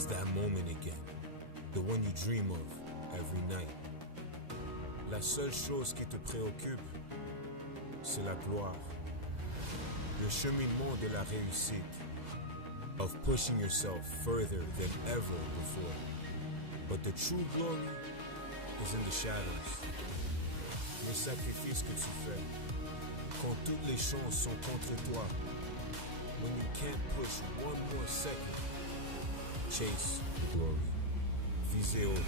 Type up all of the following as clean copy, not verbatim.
is that moment again, the one you dream of every night. La seule chose qui te préoccupe, c'est la gloire. Le cheminement de la réussite, of pushing yourself further than ever before. But the true glory is in the shadows. Les sacrifices que tu fais, quand toutes les chances sont contre toi. When you can't push one more second, chase the glory. Visez haut.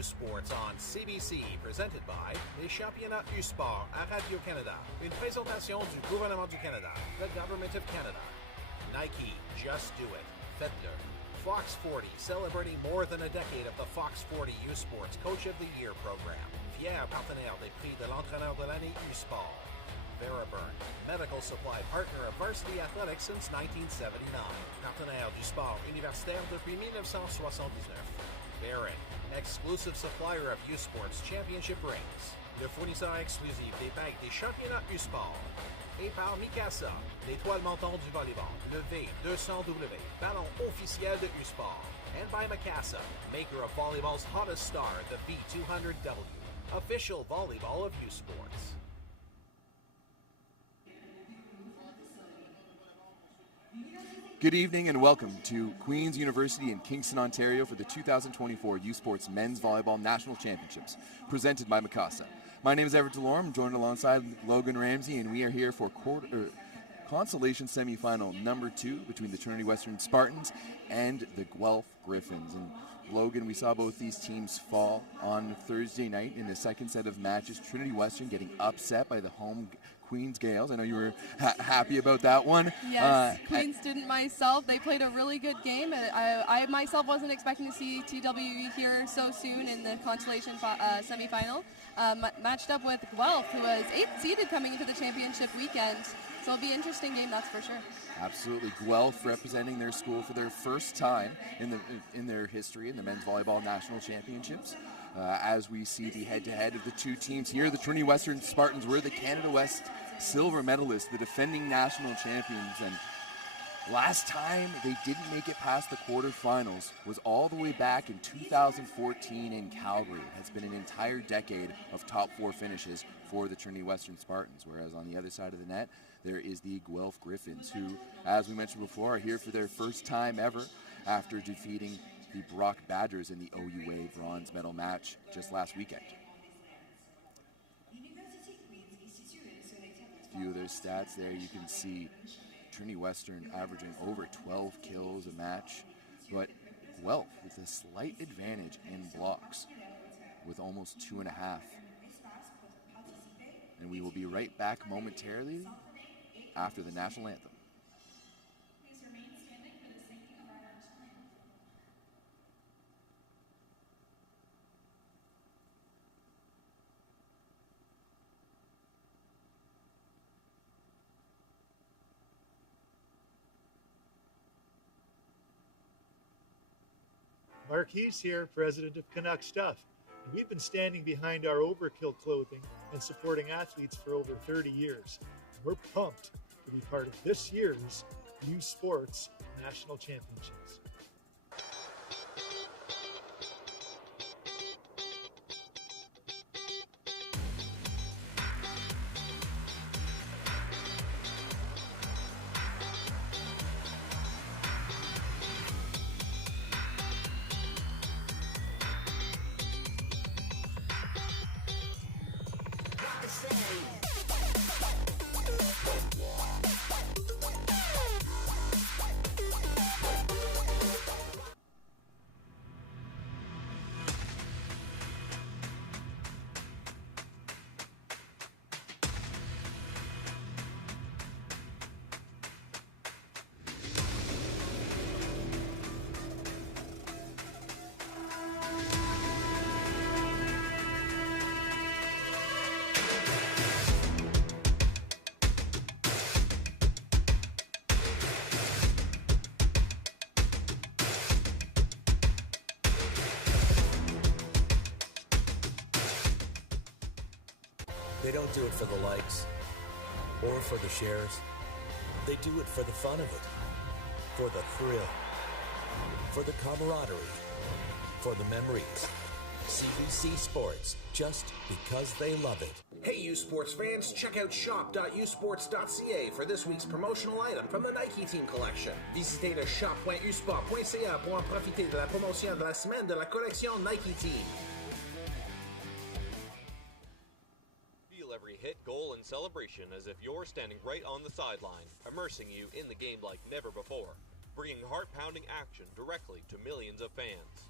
Sports on CBC, presented by les championnats U-Sport à Radio-Canada. Une présentation du gouvernement du Canada, the Government of Canada. Nike, just do it. Faites-le. Fox 40, celebrating more than a decade of the Fox 40 U-Sports Coach of the Year program. Fier partenaire des prix de l'entraîneur de l'année U-Sport. Veriburn, medical supply partner of Varsity Athletics since 1979. Partenaire du sport universitaire depuis 1979. Baron, exclusive supplier of U-Sports Championship rings. Le fournisseur exclusif des bagues des championnats U-Sport. Et par Mikasa, l'étoile montante du volleyball, le V200W, ballon officiel de U-Sport. And by Mikasa, maker of volleyball's hottest star, the V200W, official volleyball of U-Sports. Good evening and welcome to Queen's University in Kingston, Ontario for the 2024 U-Sports Men's Volleyball National Championships, presented by Mikasa. My name is Everett Delorme. I'm joined alongside Logan Ramsey, and we are here for Consolation Semifinal number 2 between the Trinity Western Spartans and the Guelph Griffins. And Logan, we saw both these teams fall on Thursday night in the second set of matches. Trinity Western getting upset by the home Queen's Gales. I know you were happy about that one. Yes, Queen's didn't myself. They played a really good game. I myself wasn't expecting to see TWE here so soon in the Consolation semifinal. Matched up with Guelph, who was 8th seeded coming into the championship weekend. So it'll be an interesting game, that's for sure. Absolutely. Guelph representing their school for their first time in their history in the Men's Volleyball National Championships. As we see the head-to-head of the two teams here, the Trinity Western Spartans were the Canada West silver medalists, the defending national champions, and last time they didn't make it past the quarterfinals was all the way back in 2014 in Calgary. It has been an entire decade of top 4 finishes for the Trinity Western Spartans, whereas on the other side of the net, there is the Guelph Griffins, who, as we mentioned before, are here for their first time ever after defeating the Brock Badgers in the OUA bronze medal match just last weekend. A few of their stats there, you can see Trinity Western averaging over 12 kills a match, but Guelph with a slight advantage in blocks with almost 2.5. And we will be right back momentarily after the national anthem. Marquise here, president of Canuck Stuff. And we've been standing behind our Overkill clothing and supporting athletes for over 30 years. And we're pumped to be part of this year's U Sports National Championships. They don't do it for the likes or for the shares. They do it for the fun of it, for the thrill, for the camaraderie, for the memories. CBC Sports, just because they love it. Hey, you sports fans, check out shop.usports.ca for this week's promotional item from the Nike Team Collection. Visitez le shop.usport.ca pour en profiter de la promotion de la semaine de la collection Nike Team. Feel every hit, goal, and celebration as if you're standing right on the sideline, immersing you in the game like never before, bringing heart-pounding action directly to millions of fans.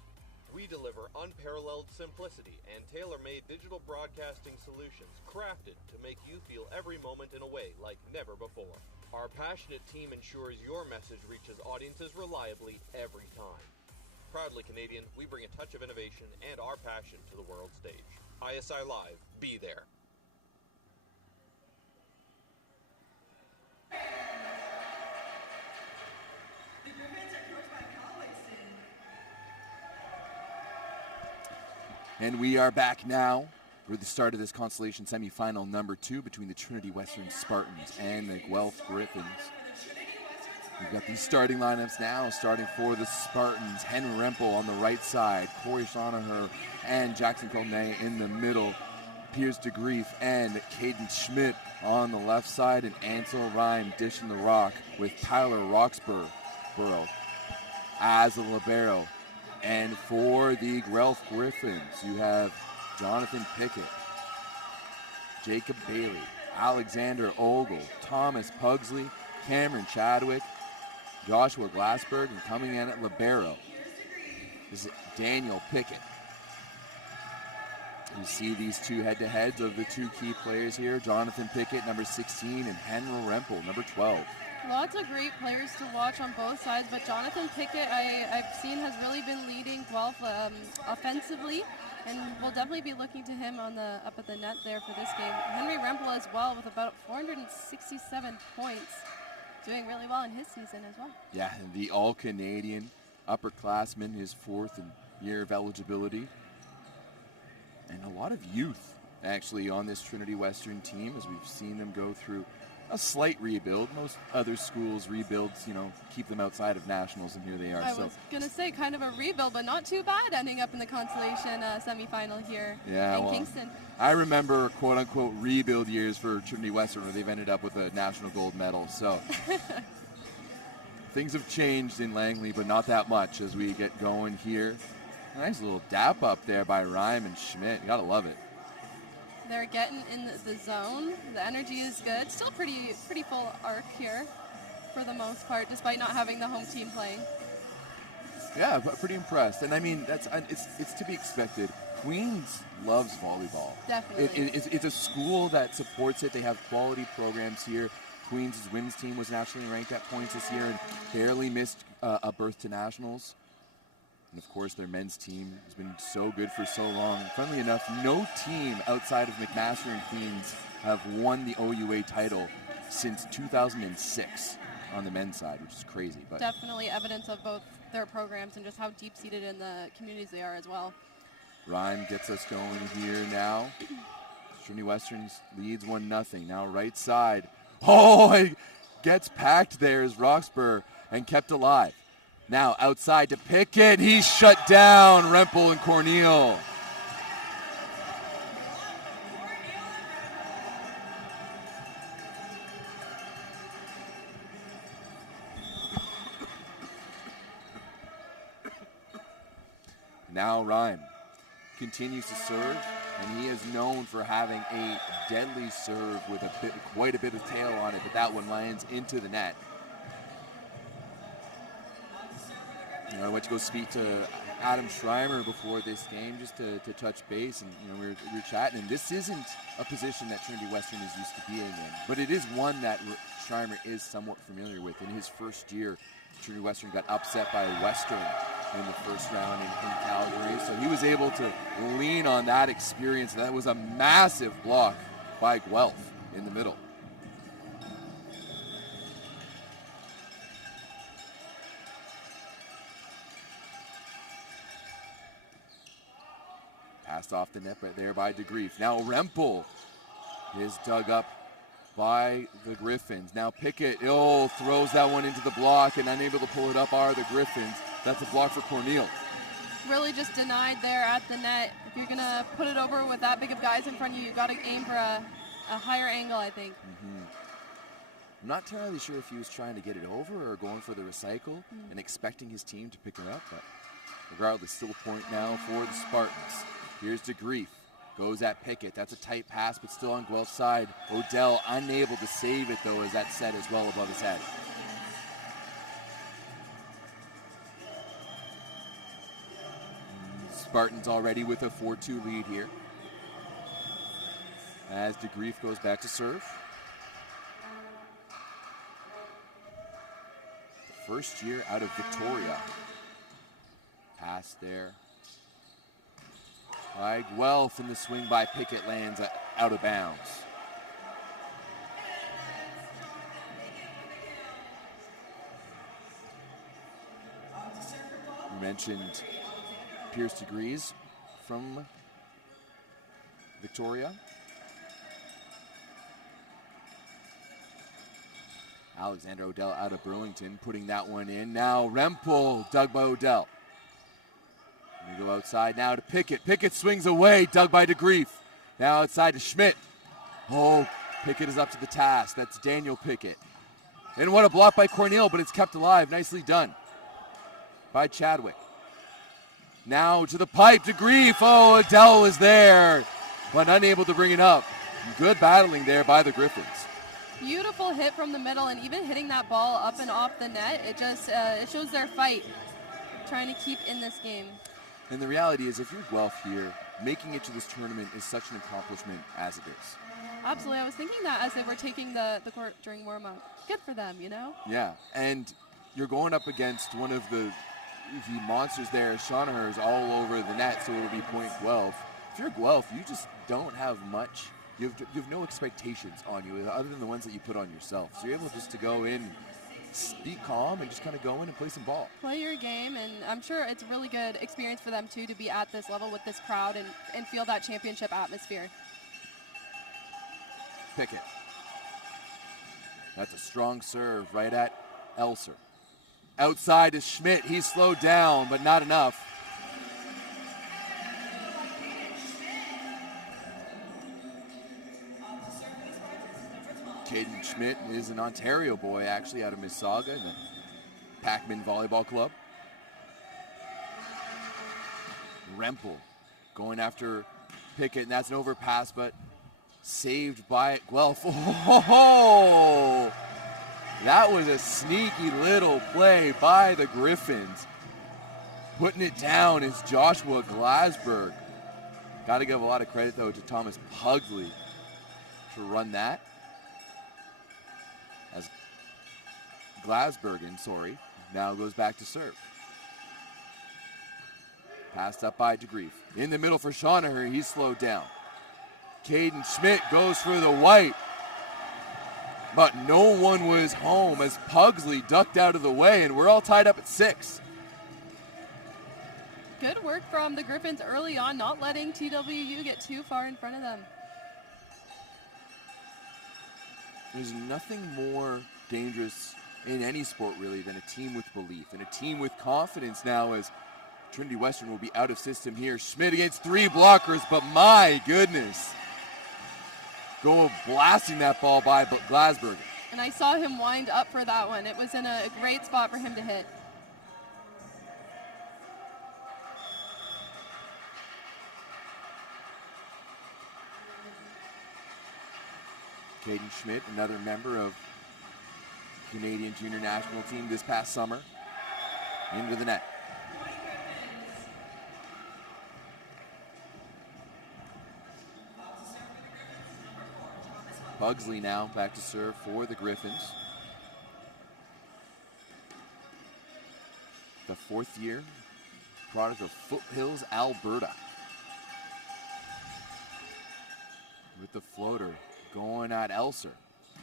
We deliver unparalleled simplicity and tailor-made digital broadcasting solutions crafted to make you feel every moment in a way like never before. Our passionate team ensures your message reaches audiences reliably every time. Proudly Canadian, we bring a touch of innovation and our passion to the world stage. ISI Live, be there. And we are back now for the start of this Consolation Semifinal number 2 between the Trinity Western Spartans and the Guelph Griffins. We've got these starting lineups now, starting for the Spartans. Henry Rempel on the right side, Corey Shanaher and Jackson Colnay in the middle, Piers DeGrief and Caden Schmidt on the left side, and Ansel Rhyme dishing the rock with Tyler Roxburgh as a libero. And for the Guelph Griffins, you have Jonathan Pickett, Jacob Bailey, Alexander Ogle, Thomas Pugsley, Cameron Chadwick, Joshua Glassberg, and coming in at libero is Daniel Pickett. You see these two head-to-heads of the two key players here, Jonathan Pickett, number 16, and Henry Rempel, number 12. Lots of great players to watch on both sides, but Jonathan Pickett, I've seen, has really been leading Guelph offensively, and we'll definitely be looking to him on the up at the net there for this game. Henry Rempel as well with about 467 points, doing really well in his season as well. Yeah, the all-Canadian upperclassman, his 4th year of eligibility, and a lot of youth actually on this Trinity Western team as we've seen them go through a slight rebuild. Most other schools rebuilds, keep them outside of nationals, and here they are. I was going to say kind of a rebuild, but not too bad, ending up in the Consolation semifinal here in Kingston. I remember quote-unquote rebuild years for Trinity Western where they've ended up with a national gold medal. So things have changed in Langley, but not that much as we get going here. Nice little dap up there by Rhyme and Schmidt. You got to love it. They're getting in the zone. The energy is good. Still pretty full arc here for the most part, despite not having the home team playing. Yeah, pretty impressed. And I mean, it's to be expected. Queens loves volleyball. Definitely. It's a school that supports it. They have quality programs here. Queens' women's team was nationally ranked at points this year and barely missed a berth to nationals. And, of course, their men's team has been so good for so long. Funnily enough, no team outside of McMaster and Queens have won the OUA title since 2006 on the men's side, which is crazy. But definitely evidence of both their programs and just how deep-seated in the communities they are as well. Rhyme gets us going here now. Trinity Westerns leads 1-0. Now right side. Oh, it gets packed there as Roxburgh and kept alive. Now outside to Pickett. He's shut down, Rempel and Corneal. Now Rhyme continues to serve, and he is known for having a deadly serve with quite a bit of tail on it, but that one lands into the net. I went to go speak to Adam Schreimer before this game just to touch base, and we were chatting, and this isn't a position that Trinity Western is used to being in, but it is one that Schreimer is somewhat familiar with. In his first year, Trinity Western got upset by Western in the first round in Calgary, so he was able to lean on that experience. That was a massive block by Guelph in the middle. Passed off the net right there by DeGrief. Now Rempel is dug up by the Griffins. Now Pickett, throws that one into the block and unable to pull it up are the Griffins. That's a block for Cornell. Really just denied there at the net. If you're going to put it over with that big of guys in front of you, you've got to aim for a higher angle, I think. I'm not entirely sure if he was trying to get it over or going for the recycle and expecting his team to pick it up, but regardless, still a point now for the Spartans. Here's DeGrief. Goes at Pickett. That's a tight pass, but still on Guelph's side. Odell unable to save it, though, as that's set as well above his head. Spartans already with a 4-2 lead here. As DeGrief goes back to serve. The first year out of Victoria. Pass there. By Guelph, and the swing by Pickett lands out of bounds. You mentioned Pierce Degrees from Victoria. Alexander Odell out of Burlington, putting that one in. Now Rempel, dug by Odell. We go outside now to Pickett. Pickett swings away, dug by DeGrief. Now outside to Schmidt. Pickett is up to the task. That's Daniel Pickett. And what a block by Cornell, but it's kept alive. Nicely done by Chadwick. Now to the pipe, DeGrief. Odell is there, but unable to bring it up. Good battling there by the Griffins. Beautiful hit from the middle, and even hitting that ball up and off the net, it just it shows their fight, trying to keep in this game. And the reality is, if you're Guelph here, making it to this tournament is such an accomplishment as it is. Absolutely. I was thinking that as they were taking the court during warm-up. Good for them, you know? Yeah, and you're going up against one of the monsters there. Shaunaher's all over the net, so it'll be point Guelph. If you're Guelph, you just don't have much. You have no expectations on you other than the ones that you put on yourself. So you're able just to go in, be calm, and just kind of go in and play some ball. Play your game, and I'm sure it's a really good experience for them, too, to be at this level with this crowd and feel that championship atmosphere. Pickett. That's a strong serve right at Elser. Outside is Schmidt. He's slowed down, but not enough. Caden Schmidt is an Ontario boy, actually, out of Mississauga, in the Packman Volleyball Club. Rempel going after Pickett, and that's an overpass, but saved by Guelph. That was a sneaky little play by the Griffins. Putting it down is Joshua Glasberg. Got to give a lot of credit, though, to Thomas Pugsley to run that. As Glasbergen, now goes back to serve. Passed up by DeGrief. In the middle for Shaunaher, he's slowed down. Caden Schmidt goes for the white, but no one was home as Pugsley ducked out of the way, and we're all tied up at 6. Good work from the Griffins early on, not letting TWU get too far in front of them. There's nothing more dangerous in any sport, really, than a team with belief and a team with confidence now, as Trinity Western will be out of system here. Schmidt against 3 blockers, but my goodness. Go blasting that ball by Glasberg. And I saw him wind up for that one. It was in a great spot for him to hit. Caden Schmidt, another member of Canadian junior national team this past summer, into the net. Pugsley now back to serve for the Griffins. The 4th year product of Foothills, Alberta. With the floater going at Elser.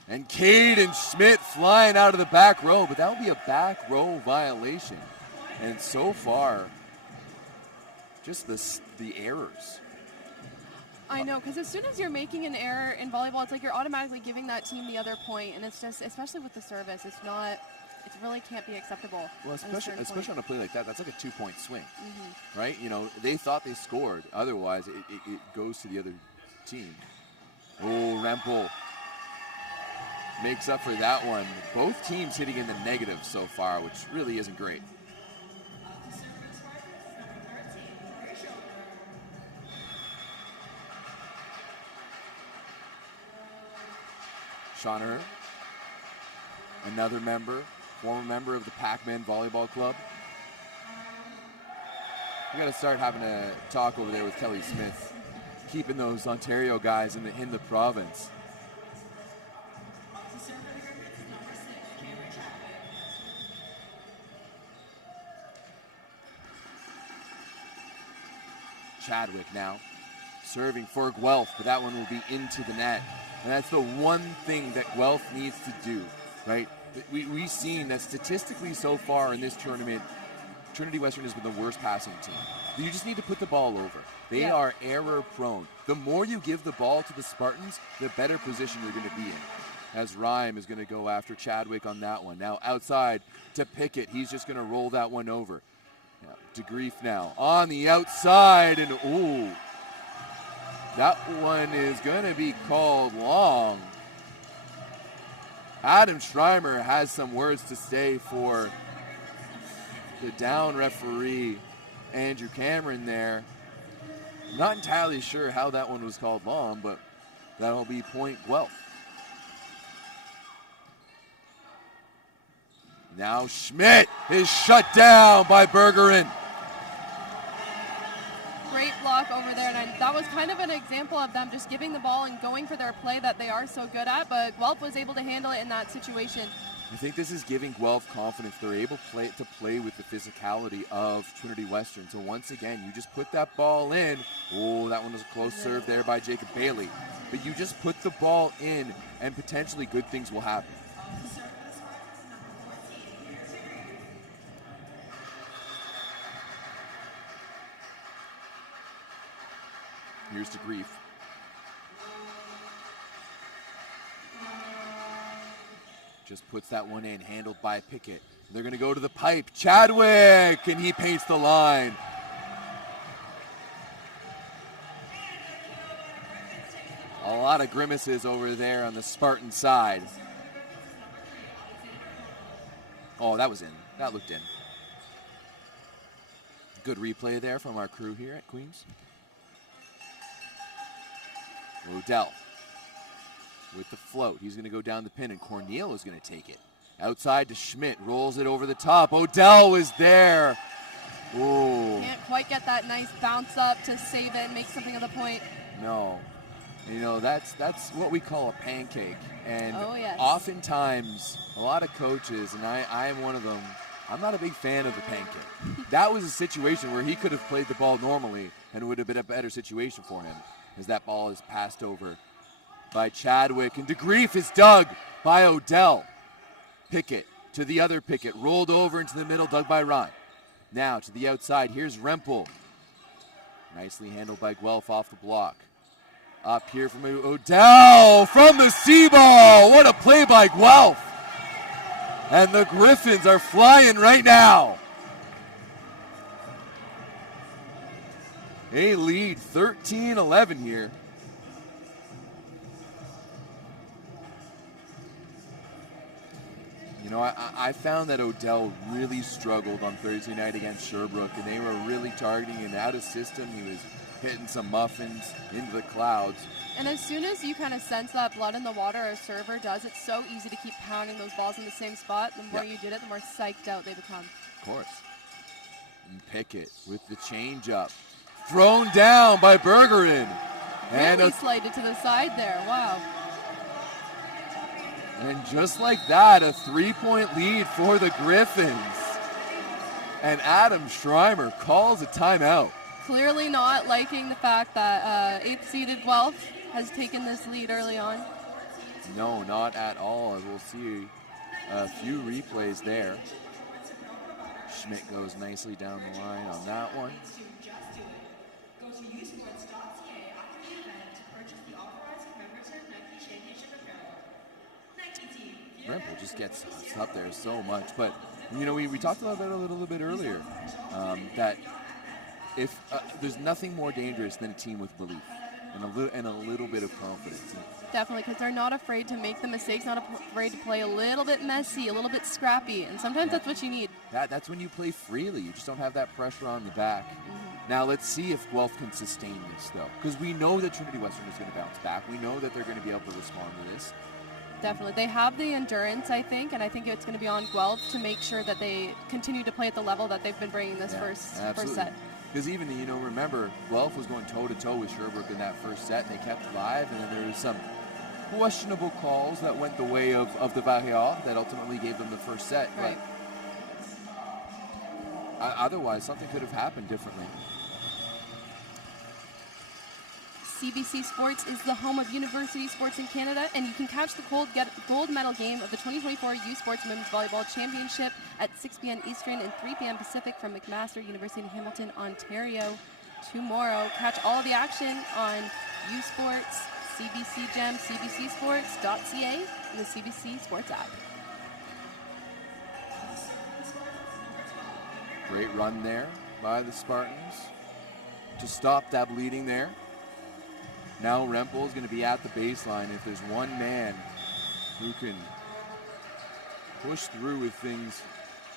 And Caden Schmidt flying out of the back row, but that would be a back row violation. And so far, just the errors I know, because as soon as you're making an error in volleyball, it's like you're automatically giving that team the other point, and it's just, especially with the service, it really can't be acceptable. Well, especially on a play like that, that's like a 2-point swing, right? You know, they thought they scored. Otherwise, it goes to the other team. Oh, Rempel makes up for that one. Both teams hitting in the negative so far, which really isn't great. Shauner, another former member of the Pac-Man Volleyball Club. We got to start having a talk over there with Kelly Smith, keeping those Ontario guys in the province. Chadwick now serving for Guelph, but that one will be into the net. And that's the one thing that Guelph needs to do, right? We've seen that statistically so far in this tournament, Trinity Western has been the worst passing team. You just need to put the ball over. They are error prone. The more you give the ball to the Spartans, the better position you're going to be in. As Rhyme is going to go after Chadwick on that one. Now outside to Pickett. He's just going to roll that one over. DeGrief now on the outside, and ooh. That one is going to be called long. Adam Schreimer has some words to say for the down referee, Andrew Cameron there. Not entirely sure how that one was called long, but that'll be point Guelph. Now Schmidt is shut down by Bergeron. Great block over there, and that was kind of an example of them just giving the ball and going for their play that they are so good at, but Guelph was able to handle it in that situation. I think this is giving Guelph confidence. They're able to play with the physicality of Trinity Western. So once again, you just put that ball in. Oh, that one was a close serve there by Jacob Bailey. But you just put the ball in, and potentially good things will happen. Here's DeGrief. Just puts that one in, handled by Pickett. They're going to go to the pipe. Chadwick, and he paints the line. A lot of grimaces over there on the Spartan side. Oh, that was in. That looked in. Good replay there from our crew here at Queens. Odell with the float. He's going to go down the pin, and Corneal is going to take it. Outside to Schmidt. Rolls it over the top. Odell is there. Ooh. Can't quite get that nice bounce up to save it and make something of the point. No. You know, that's what we call a pancake. And yes. Oftentimes, a lot of coaches, and I am one of them, I'm not a big fan of the pancake. That was a situation where he could have played the ball normally, and it would have been a better situation for him, as that ball is passed over by Chadwick, and DeGrief is dug by Odell. Pickett to the other Pickett, rolled over into the middle, dug by Ryan. Now to the outside, here's Rempel. Nicely handled by Guelph off the block. Up here from Odell from the C-ball. What a play by Guelph. And the Griffins are flying right now. They lead 13-11 here. You know, I found that Odell really struggled on Thursday night against Sherbrooke, and they were really targeting him out of system. He was hitting some muffins into the clouds. And as soon as you kind of sense that blood in the water a server does, it's so easy to keep pounding those balls in the same spot. The more you did it, the more psyched out they become. Of course. And Pickett with the changeup. Thrown down by Bergeron. And really slided to the side there. Wow. And just like that, a 3-point lead for the Griffins. And Adam Schreimer calls a timeout. Clearly not liking the fact that 8th-seeded Guelph has taken this lead early on. No, not at all. We'll see a few replays there. Schmidt goes nicely down the line on that one. Rempel just gets up there so much. But, you know, we talked about that a little bit earlier, that if there's nothing more dangerous than a team with belief and a little bit of confidence. Definitely, because they're not afraid to make the mistakes, not afraid to play a little bit messy, a little bit scrappy, and sometimes that's what you need. That's when you play freely. You just don't have that pressure on the back. Now let's see if Guelph can sustain this, though, because we know that Trinity Western is going to bounce back. We know that they're going to be able to respond to this. Definitely. They have the endurance, I think, and I think it's going to be on Guelph to make sure that they continue to play at the level that they've been bringing this first set. Because even, you know, remember, Guelph was going toe-to-toe with Sherbrooke in that first set, and they kept alive, and then there was some questionable calls that went the way of the Barrière that ultimately gave them the first set. Right. But otherwise, something could have happened differently. CBC Sports is the home of university sports in Canada, and you can catch the gold medal game of the 2024 U Sports Women's Volleyball Championship at 6 p.m. Eastern and 3 p.m. Pacific from McMaster University in Hamilton, Ontario. Tomorrow, catch all the action on U Sports, CBC Gem, cbcsports.ca, and the CBC Sports app. Great run there by the Spartans to stop that bleeding there. Now Rempel is going to be at the baseline. If there's one man who can push through with things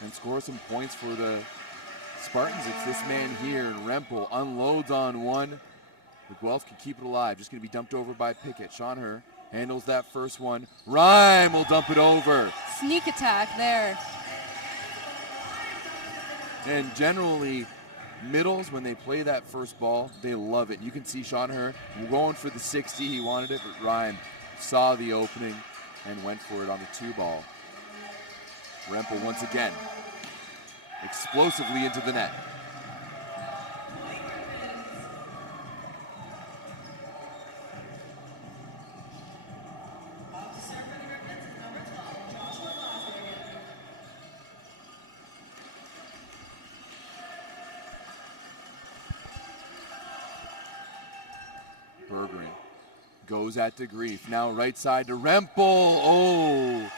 and score some points for the Spartans, it's this man here. And Rempel unloads on one. The Guelph can keep it alive. Just going to be dumped over by Pickett. Sean Herr handles that first one. Rhyme will dump it over. Sneak attack there. And generally, middles, when they play that first ball, they love it. You can see Sean Herr going for the 60. He wanted it, but Ryan saw the opening and went for it on the 2-ball. Rempel once again, explosively into the net. Bergeron goes at DeGrief. Now right side to Rempel. Oh!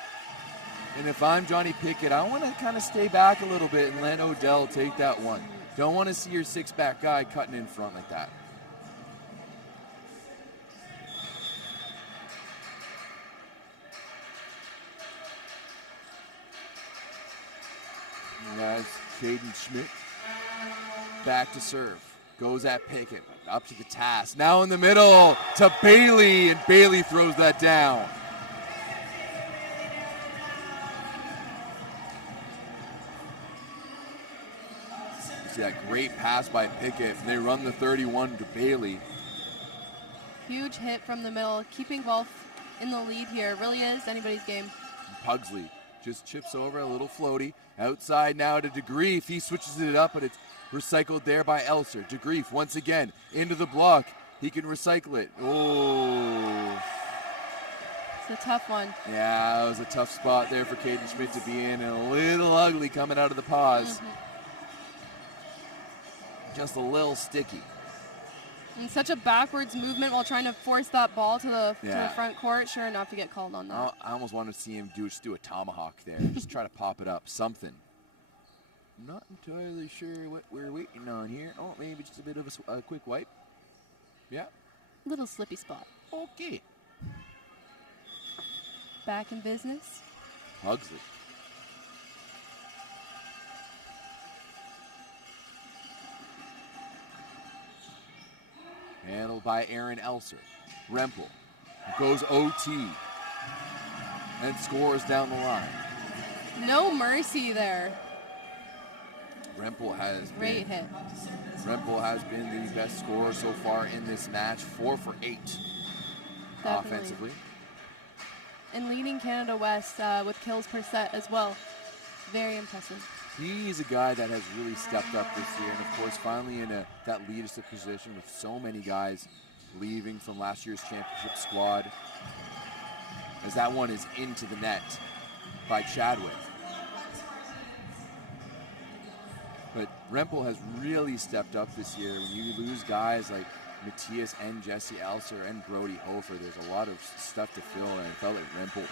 And if I'm Johnny Pickett, I want to kind of stay back a little bit and let Odell take that one. Don't want to see your six-back guy cutting in front like that. Guys, Caden Schmidt back to serve. Goes at Pickett, up to the task. Now in the middle to Bailey, and Bailey throws that down. See that great pass by Pickett, and they run the 31 to Bailey. Huge hit from the middle, keeping Guelph in the lead here. Really is anybody's game. Pugsley just chips over a little floaty. Outside now to DeGrief. He switches it up, but it's recycled there by Elser. DeGrief once again into the block. He can recycle it. Oh. It's a tough one. Yeah, it was a tough spot there for Caden Schmidt to be in, and a little ugly coming out of the pause. Just a little sticky. And such a backwards movement while trying to force that ball to the front court. Sure enough to get called on that. I almost wanted to see him just do a tomahawk there. Just try to pop it up. Something. Not entirely sure what we're waiting on here. Oh, maybe just a bit of a quick wipe. Yeah. Little slippy spot. Okay. Back in business. Pugsley. Handled by Aaron Elser. Rempel goes OT and scores down the line. No mercy there. Rempel has Great hit. Rempel has been the best scorer so far in this match, 4 for 8 offensively. And leading Canada West with kills per set as well. Very impressive. He's a guy that has really stepped up this year, and of course finally in that leadership position with so many guys leaving from last year's championship squad, as that one is into the net by Chadwick. But Rempel has really stepped up this year. When you lose guys like Matthias and Jesse Elser and Brody Hofer. There's a lot of stuff to fill, and it felt like Rempel,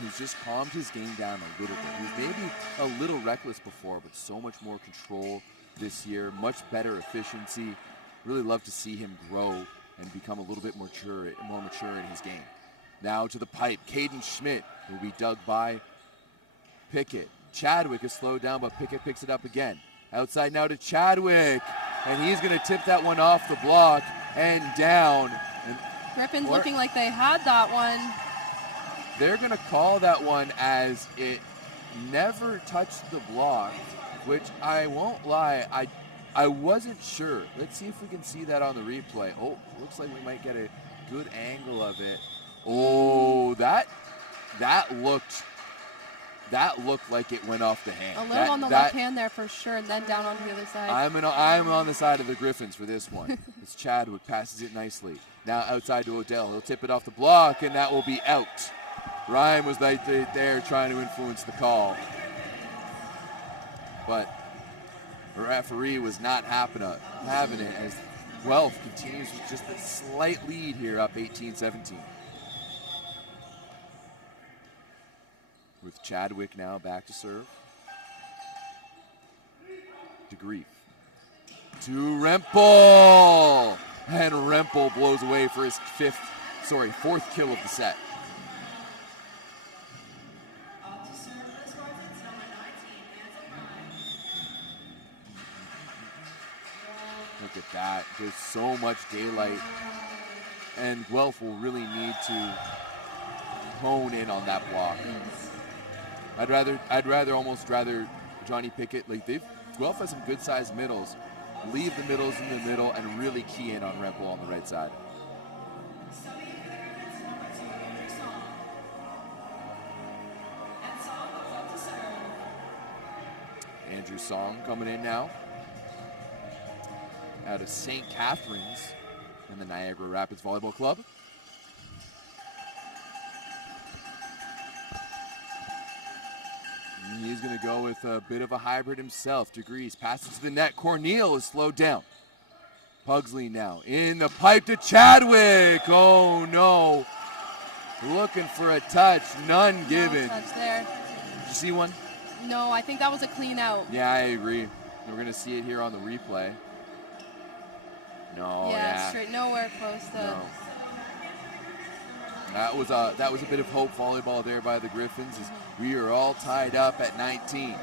who's just calmed his game down a little bit. He was maybe a little reckless before, but so much more control this year, much better efficiency. Really love to see him grow and become a little bit more mature in his game. Now to the pipe, Caden Schmidt will be dug by Pickett. Chadwick is slowed down, but Pickett picks it up again. Outside now to Chadwick, and he's going to tip that one off the block and down. And Griffins looking like they had that one. They're going to call that one as it never touched the block, which I won't lie, I wasn't sure. Let's see if we can see that on the replay. Oh, looks like we might get a good angle of it. Oh, that looked like it went off the hand. A little on the left hand there for sure, and then down onto the other side. I'm on the side of the Griffins for this one. It's Chadwick, passes it nicely. Now outside to Odell. He'll tip it off the block, and that will be out. Ryan was right there trying to influence the call. But the referee was not having it as Guelph continues with just a slight lead here, up 18-17. With Chadwick now back to serve. DeGrief. To Rempel! And Rempel blows away for his fourth kill of the set. Look at that. There's so much daylight. And Guelph will really need to hone in on that block. I'd rather Johnny Pickett, Guelph has some good sized middles. Leave the middles in the middle and really key in on Rempel on the right side. Andrew Song coming in now. Out of St. Catharines in the Niagara Rapids Volleyball Club. He's going to go with a bit of a hybrid himself. Degrees passes to the net. Corneal is slowed down. Pugsley now in the pipe to Chadwick. Oh no. Looking for a touch. None given. No touch there. Did you see one? No, I think that was a clean out. Yeah, I agree. We're going to see it here on the replay. No, yeah. Straight nowhere close to. No. That was a bit of hope volleyball there by the Griffins. As we are all tied up at 19.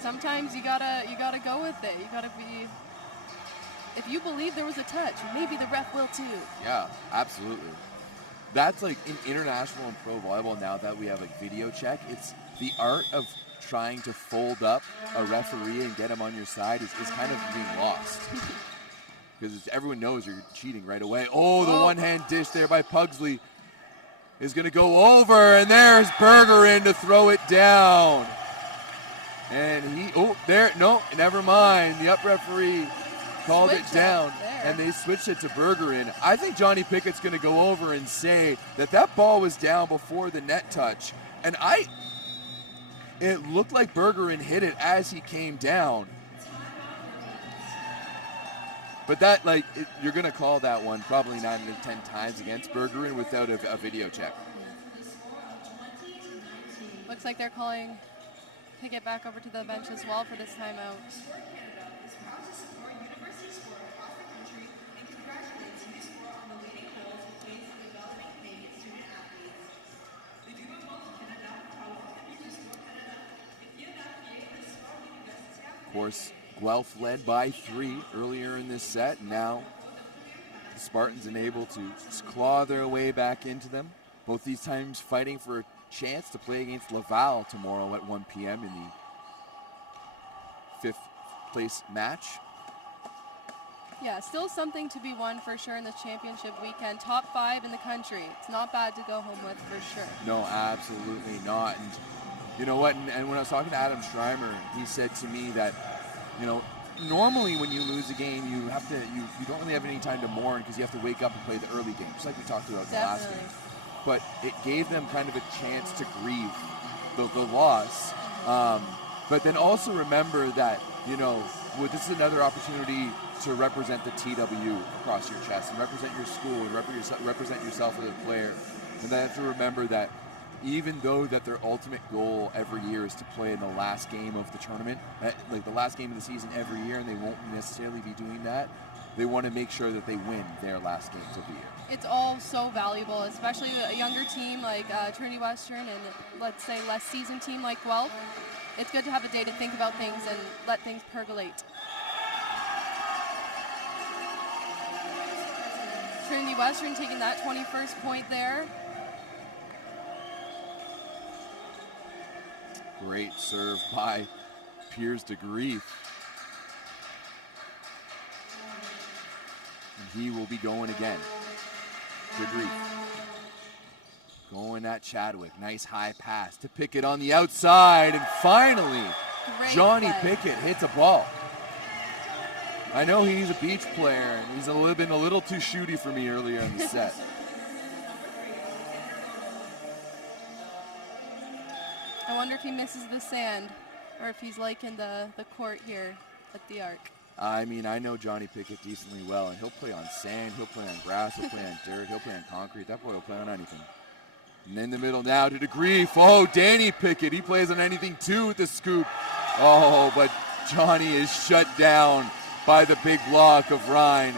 Sometimes you gotta go with it. You gotta be. If you believe there was a touch, maybe the ref will too. Yeah, absolutely. That's like in international and pro volleyball now that we have a video check. It's the art of trying to fold up a referee and get him on your side is kind of being lost. Because everyone knows you're cheating right away. Oh, the one-hand dish there by Pugsley is going to go over, and there's Berger in to throw it down. And never mind. The up referee called it down, and they switched it to Berger in. I think Johnny Pickett's going to go over and say that ball was down before the net touch, and it looked like Bergerin hit it as he came down. But you're going to call that one probably 9 out of 10 times against Bergerin without a video check. Looks like they're calling Pickett back over to the bench as well for this timeout. Of course, Guelph led by 3 earlier in this set. Now the Spartans unable to just claw their way back into them. Both these times fighting for a chance to play against Laval tomorrow at 1 p.m. in the 5th place match. Yeah, still something to be won for sure in this championship weekend. Top 5 in the country. It's not bad to go home with for sure. No, absolutely not. And you know what? And when I was talking to Adam Schreimer, he said to me that, normally when you lose a game, you don't really have any time to mourn because you have to wake up and play the early game, just like we talked about the last game. But it gave them kind of a chance to grieve the loss. But then also remember that, this is another opportunity to represent the TW across your chest and represent your school and represent yourself as a player. And they have to remember that even though that their ultimate goal every year is to play in the last game of the tournament, like the last game of the season every year, and they won't necessarily be doing that, they want to make sure that they win their last games of the year. It's all so valuable, especially a younger team like Trinity Western and, let's say, less seasoned team like Guelph. It's good to have a day to think about things and let things percolate. Trinity Western taking that 21st point there. Great serve by Piers DeGrief. And he will be going again. DeGrief. Going at Chadwick. Nice high pass to Pickett on the outside. And finally, Johnny Pickett hits a ball. I know he's a beach player, and he's been a little too shooty for me earlier in the set. I wonder if he misses the sand, or if he's liking the court here at the Arc. I mean, I know Johnny Pickett decently well, and he'll play on sand, he'll play on grass, he'll play on dirt, he'll play on concrete. That boy will play on anything. And in the middle now to DeGrief. Oh, Danny Pickett, he plays on anything too with the scoop. Oh, but Johnny is shut down by the big block of Ryan.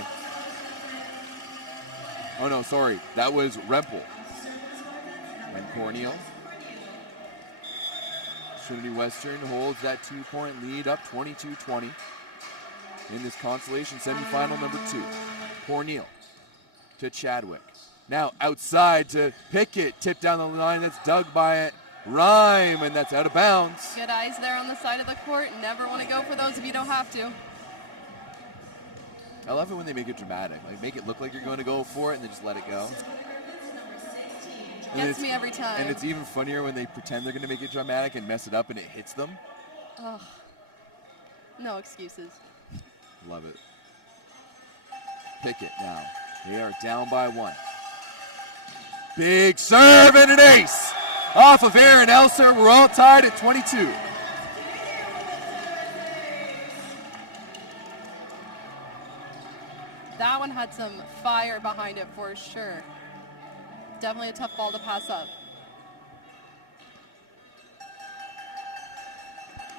Oh no, sorry, that was Rempel. And Corneal. Trinity Western holds that 2-point lead up 22-20 in this Consolation semifinal number 2. Corneal to Chadwick. Now outside to Pickett, tipped down the line, that's dug by Rhyme, and that's out of bounds. Good eyes there on the side of the court. Never want to go for those if you don't have to. I love it when they make it dramatic. Like, make it look like you're going to go for it and then just let it go. Gets me every time. And it's even funnier when they pretend they're going to make it dramatic and mess it up and it hits them. Ugh. No excuses. Love it. Pickett now. They are down by 1. Big serve and an ace off of Aaron Elser. We're all tied at 22. That one had some fire behind it for sure. Definitely a tough ball to pass up.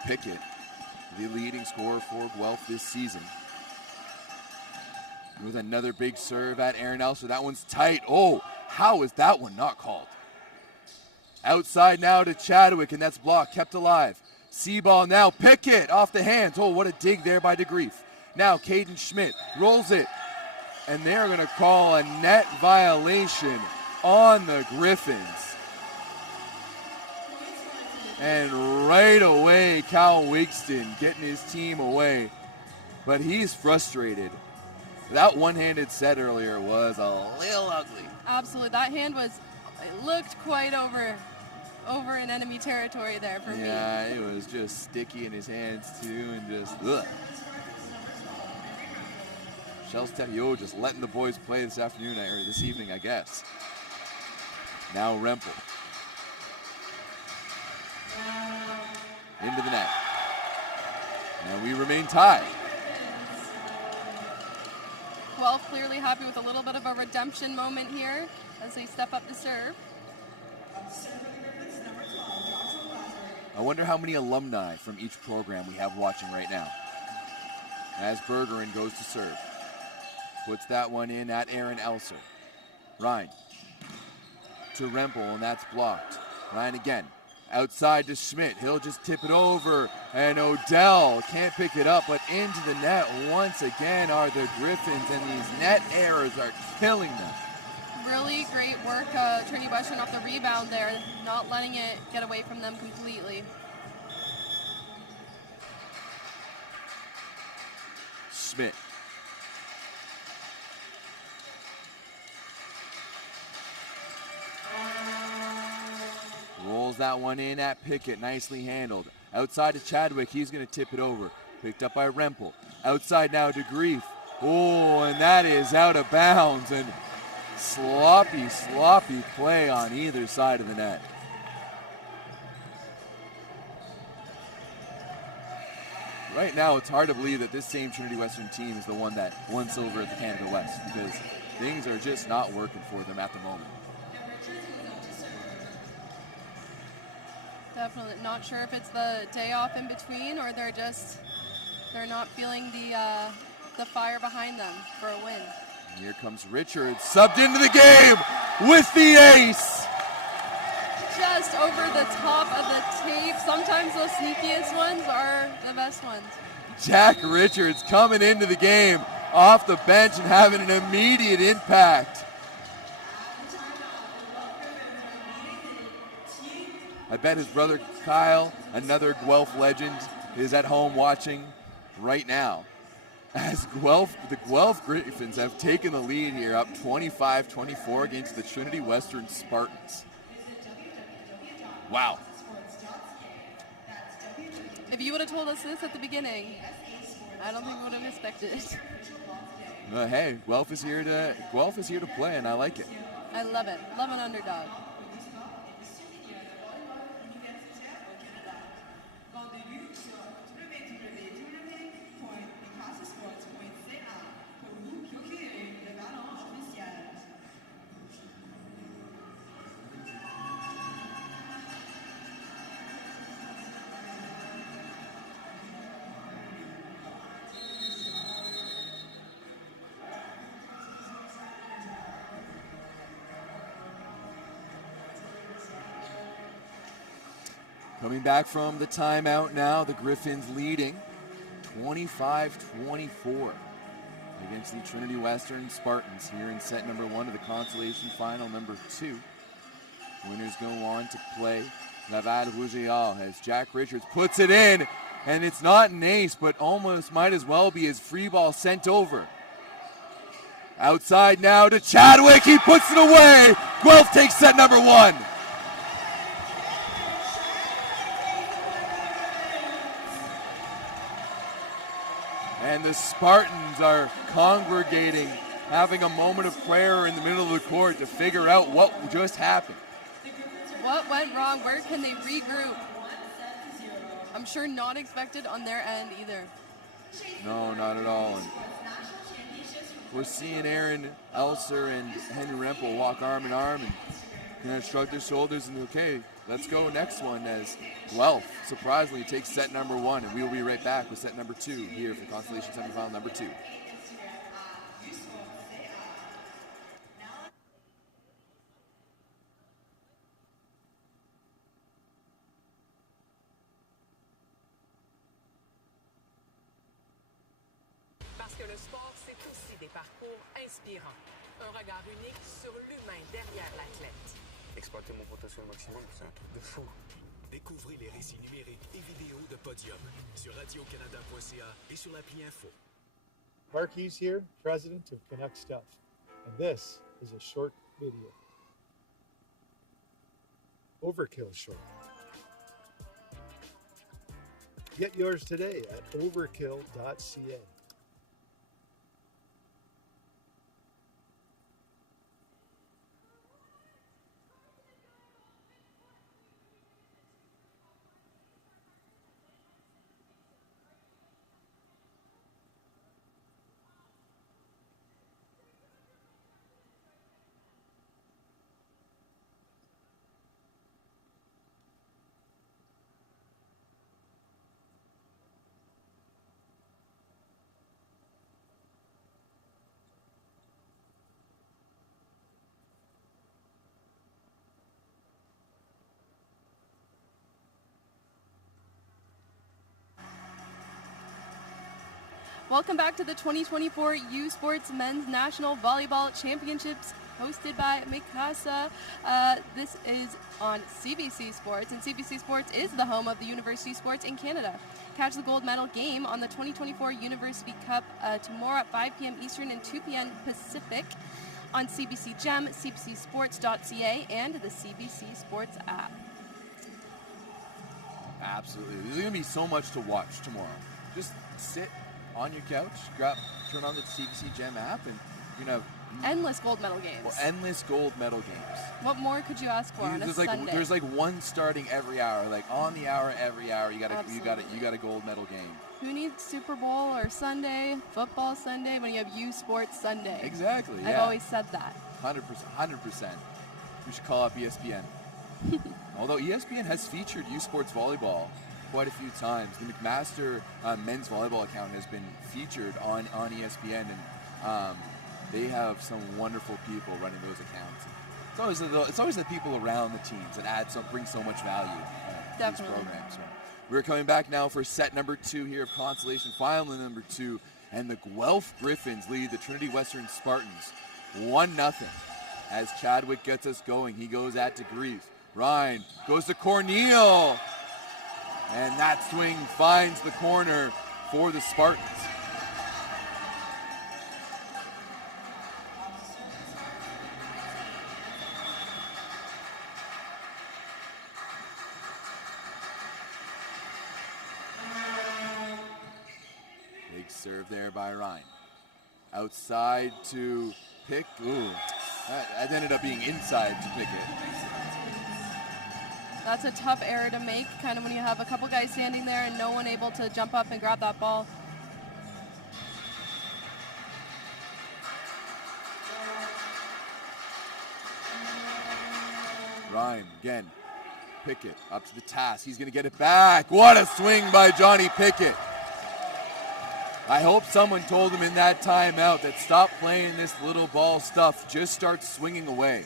Pickett, the leading scorer for Guelph this season. With another big serve at Aaron Elser. That one's tight. Oh, how is that one not called? Outside now to Chadwick, and that's blocked, kept alive. C-ball now, Pickett off the hands. Oh, what a dig there by DeGrief. Now Caden Schmidt rolls it, and they're going to call a net violation on the Griffins. And right away, Cal Wigston getting his team away. But he's frustrated. That one-handed set earlier was a little ugly. Absolutely. That hand looked quite over in enemy territory there for me. Yeah, it was just sticky in his hands too, and just ugh. Shels Tepio just letting the boys play this afternoon, or this evening, I guess. Now Rempel. Into the net. And we remain tied. Guelph clearly happy with a little bit of a redemption moment here as they step up to serve. I wonder how many alumni from each program we have watching right now. As Bergeron goes to serve. Puts that one in at Aaron Elser. Ryan to Rempel, and that's blocked. Ryan again. Outside to Schmidt. He'll just tip it over. And Odell can't pick it up, but into the net once again are the Griffins, and these net errors are killing them. Really great work, Trinity Western off the rebound there, not letting it get away from them completely. Schmidt. Rolls that one in at Pickett, nicely handled. Outside to Chadwick, he's going to tip it over. Picked up by Rempel. Outside now to Grief. Oh, and that is out of bounds. And sloppy play on either side of the net. right now it's hard to believe that this same Trinity Western team is the one that won silver at the Canada West, because things are just not working for them at the moment. Definitely not sure if it's the day off in between, or they're not feeling the fire behind them for a win. Here comes Richards, subbed into the game with the ace. Just over the top of the tape. Sometimes those sneakiest ones are the best ones. Jack Richards coming into the game off the bench and having an immediate impact. I bet his brother Kyle, another Guelph legend, is at home watching right now, as the Guelph Griffins have taken the lead here, up 25-24 against the Trinity Western Spartans. Wow. If you would have told us this at the beginning, I don't think we would have expected it. Hey, Guelph is here to play, and I like it. I love it. Love an underdog. Coming back from the timeout now, the Griffins leading 25-24 against the Trinity Western Spartans here in set number 1 of the Consolation Final number 2. Winners go on to play Laval-Rougeard as Jack Richards puts it in, and it's not an ace, but almost might as well be his free ball sent over. Outside now to Chadwick, he puts it away. Guelph takes set number 1. And the Spartans are congregating, having a moment of prayer in the middle of the court to figure out what just happened. What went wrong? Where can they regroup? I'm sure not expected on their end either. No, not at all. And we're seeing Aaron Elser and Henry Rempel walk arm in arm and kind of shrug their shoulders and okay, let's go next one, as Guelph surprisingly takes set number 1, and we will be right back with set number 2 here for Consolation Semifinal number 2. Parce que le sport, c'est aussi des parcours inspirants. Un regard unique sur l'humain derrière l'athlète. Exploiter mon potentiel maximum, c'est un truc de fou. Découvrez les récits numériques et vidéos de Podium sur radiocanada.ca et sur l'appli Info. Mark Hughes here, president of Canuck Stuff, and this is a short video. Overkill short. Get yours today at overkill.ca. Welcome back to the 2024 U Sports Men's National Volleyball Championships hosted by Mikasa. This is on CBC Sports, and CBC Sports is the home of the University Sports in Canada. Catch the gold medal game on the 2024 University Cup tomorrow at 5 p.m. Eastern and 2 p.m. Pacific on CBC Gem, cbcsports.ca, and the CBC Sports app. Absolutely. There's going to be so much to watch tomorrow. Just sit on your couch, turn on the CBC Gem app, and you're going to have Endless gold medal games. Well, endless gold medal games. What more could you ask for on a Sunday? There's like one starting every hour, like on the hour, every hour. You got a gold medal game. Who needs Super Bowl or Sunday, football Sunday, when you have U Sports Sunday? Exactly. I've always said that. 100%. We should call up ESPN. Although ESPN has featured U Sports Volleyball quite a few times. The McMaster men's volleyball account has been featured on ESPN, and they have some wonderful people running those accounts. It's always the people around the teams that bring so much value to these programs. We're coming back now for set number 2 here of Consolation, final number 2, and the Guelph Griffins lead the Trinity Western Spartans 1-0. As Chadwick gets us going, he goes at DeGrief. Ryan goes to Corneal, and that swing finds the corner for the Spartans. Big serve there by Ryan. Outside to Pick. Ooh, that ended up being inside to Pickett. That's a tough error to make, kind of when you have a couple guys standing there and no one able to jump up and grab that ball. Ryan again. Pickett up to the task. He's going to get it back. What a swing by Johnny Pickett. I hope someone told him in that timeout that stop playing this little ball stuff. Just start swinging away.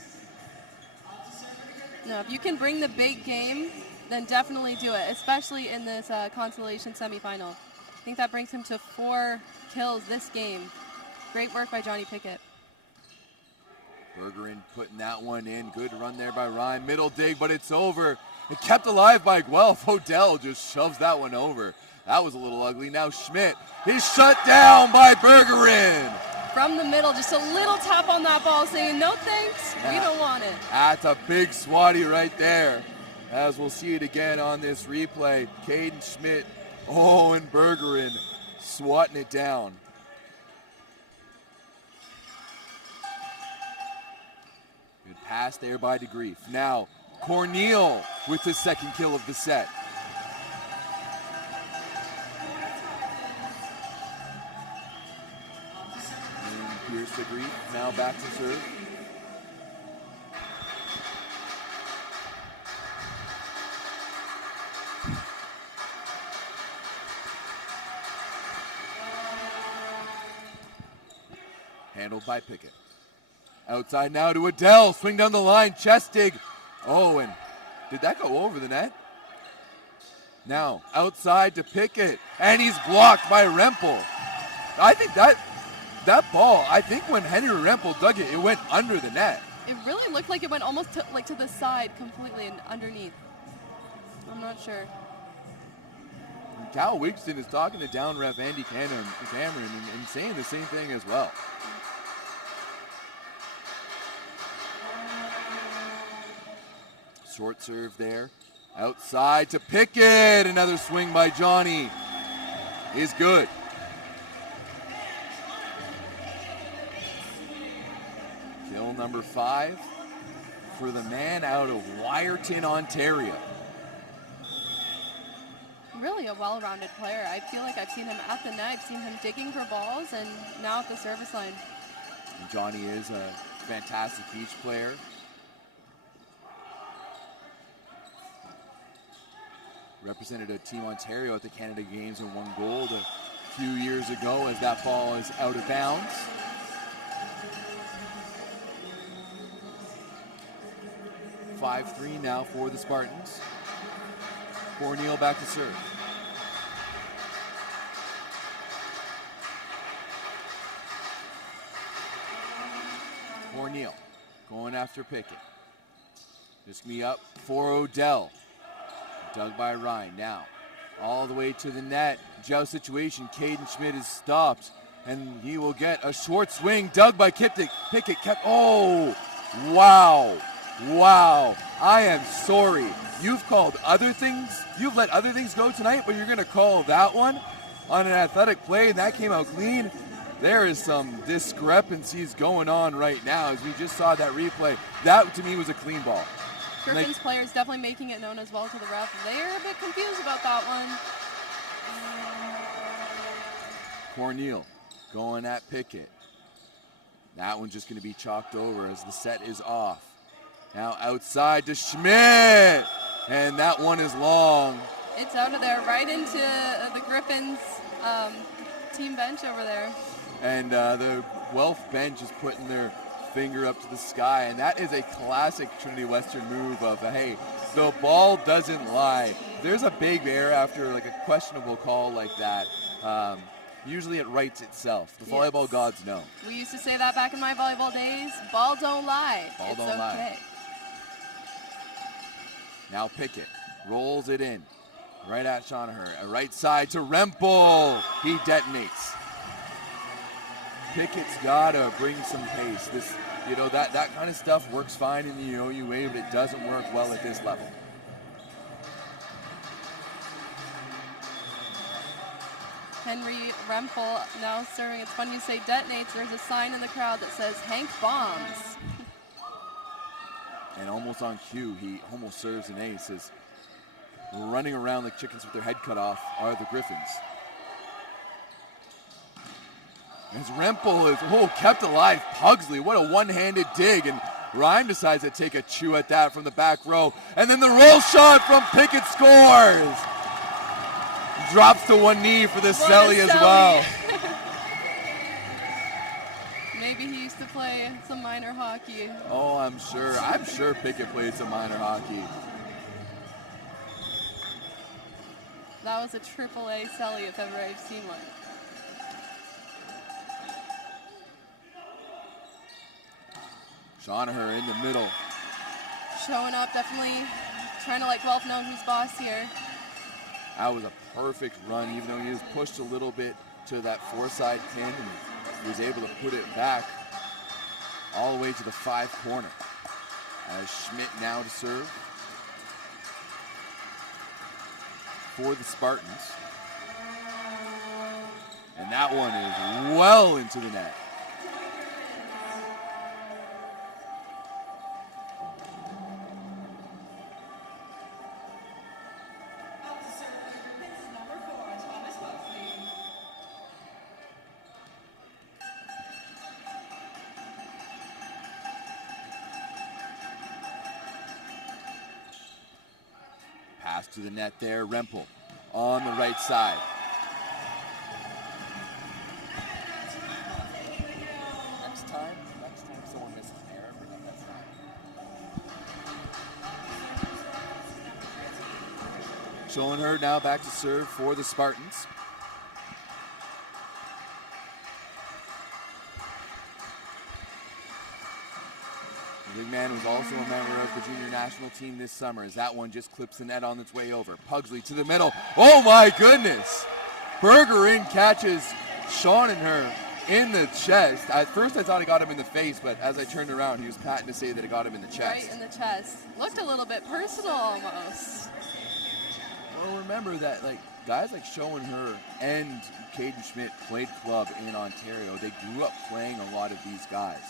No, if you can bring the big game, then definitely do it, especially in this Consolation semifinal. I think that brings him to 4 kills this game. Great work by Johnny Pickett. Bergeron putting that one in. Good run there by Ryan. Middle dig, but it's over. It kept alive by Guelph. Odell just shoves that one over. That was a little ugly. Now Schmidt is shut down by Bergeron. From the middle, just a little tap on that ball saying, no thanks, we don't want it. That's a big swatty right there. As we'll see it again on this replay. Caden Schmidt, and Bergeron swatting it down. Good pass there by DeGrief. Now Corneal with his second kill of the set. Here's DeGrief, now back to serve. Handled by Pickett. Outside now to Adele, swing down the line, chest dig. Oh, and did that go over the net? Now, outside to Pickett, and he's blocked by Rempel. I think that ball, I think when Henry Rempel dug it, it went under the net. It really looked like it went almost to the side completely and underneath. I'm not sure. And Cal Wigston is talking to down ref Andy Cameron and saying the same thing as well. Short serve there. Outside to Pickett. Another swing by Johnny is good. Kill number 5 for the man out of Wyerton, Ontario. Really a well-rounded player. I feel like I've seen him at the net, I've seen him digging for balls, and now at the service line. And Johnny is a fantastic beach player. Represented a Team Ontario at the Canada Games and won gold a few years ago as that ball is out of bounds. (5-3) now for the Spartans. Corneal back to serve. Corneal going after Pickett. This me up for Odell. Dug by Ryan. Now all the way to the net. Joust situation. Caden Schmidt is stopped, and he will get a short swing. Dug by Pickett. Oh, wow. Wow. I am sorry. You've called other things. You've let other things go tonight, but you're going to call that one on an athletic play, and that came out clean. there is some discrepancies going on right now as we just saw that replay. That, to me, was a clean ball. Griffin's players definitely making it known as well to the ref. They're a bit confused about that one. Cornel going at Pickett. That one's just going to be chalked over as the set is off. Now outside to Schmidt, and that one is long. It's out of there, right into the Griffins team bench over there. And the Guelph bench is putting their finger up to the sky, and that is a classic Trinity Western move of, hey, the ball doesn't lie. There's a big error after like a questionable call like that. Usually it rights itself. The volleyball gods know. We used to say that back in my volleyball days. Ball don't lie. Ball it's don't okay. lie. Now Pickett rolls it in. Right at Shaunaher. A right side to Rempel. He detonates. Pickett's got to bring some pace. This, that kind of stuff works fine in the OUA, but it doesn't work well at this level. Henry Rempel now serving. It's funny you say detonates. There's a sign in the crowd that says Hank bombs. And almost on cue, he almost serves an ace as running around like chickens with their head cut off are the Griffins. As Rempel is kept alive. Pugsley, what a one-handed dig. And Rhyme decides to take a chew at that from the back row. And then the roll shot from Pickett scores. Drops to one knee for the Selly as well. Maybe he used to play some minor hockey. Oh, I'm sure Pickett played some minor hockey. That was a AAA Selly if ever I've seen one. Shaunaher in the middle. Showing up, definitely trying to let Guelph know who's boss here. That was a perfect run, even though he was pushed a little bit to that four-side pin and was able to put it back all the way to the 5 corner. As Schmidt now to serve for the Spartans. And that one is well into the net. Pass to the net there, Rempel on the right side. Next time someone misses an error, that's not. Schoenherr now back to serve for the Spartans. The big man was also a member of the junior national team this summer as that one just clips the net on its way over. Pugsley to the middle. Oh my goodness! Bergerin catches Schoenherr in the chest. At first I thought he got him in the face, but as I turned around, he was patting to say that it got him in the chest. Right in the chest. Looked a little bit personal almost. Well, remember that guys like Schoenherr and Caden Schmidt played club in Ontario. They grew up playing a lot of these guys.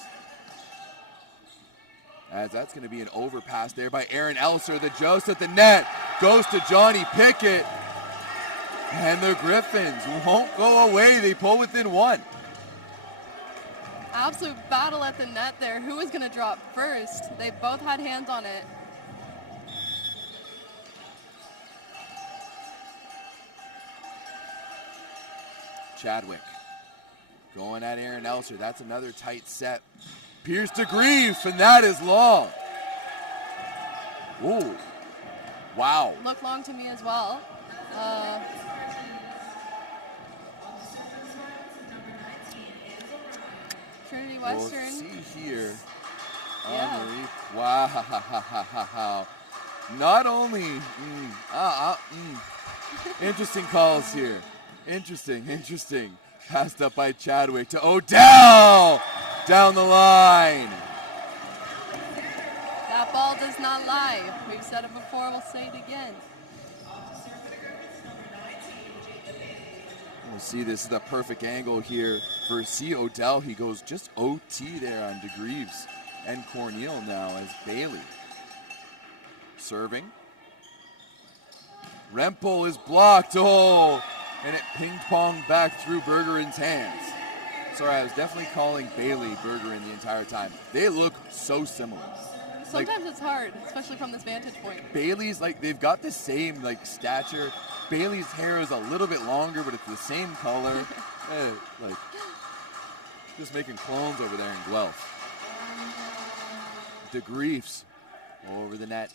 As that's going to be an overpass there by Aaron Elser. The joust at the net goes to Johnny Pickett. And the Griffins won't go away. They pull within 1. Absolute battle at the net there. Who was going to drop first? They both had hands on it. Chadwick going at Aaron Elser. That's another tight set. Pierce to Grief, and that is long. Ooh, wow. Looked long to me as well. Trinity Western. We'll see here. Yeah. Wow. Not only, interesting calls here. Interesting. Passed up by Chadwick to Odell. Down the line. That ball does not lie. We've said it before, we'll say it again. We'll see, this is the perfect angle here for C. Odell. He goes just OT there on DeGreaves and Corneal now as Bailey serving. Rempel is blocked. Oh, and it ping-ponged back through Bergerin's hands. Sorry, I was definitely calling Bailey Bergerin the entire time. They look so similar. Sometimes it's hard, especially from this vantage point. Bailey's they've got the same stature. Bailey's hair is a little bit longer, but it's the same color. Just making clones over there in Guelph. DeGreaves over the net.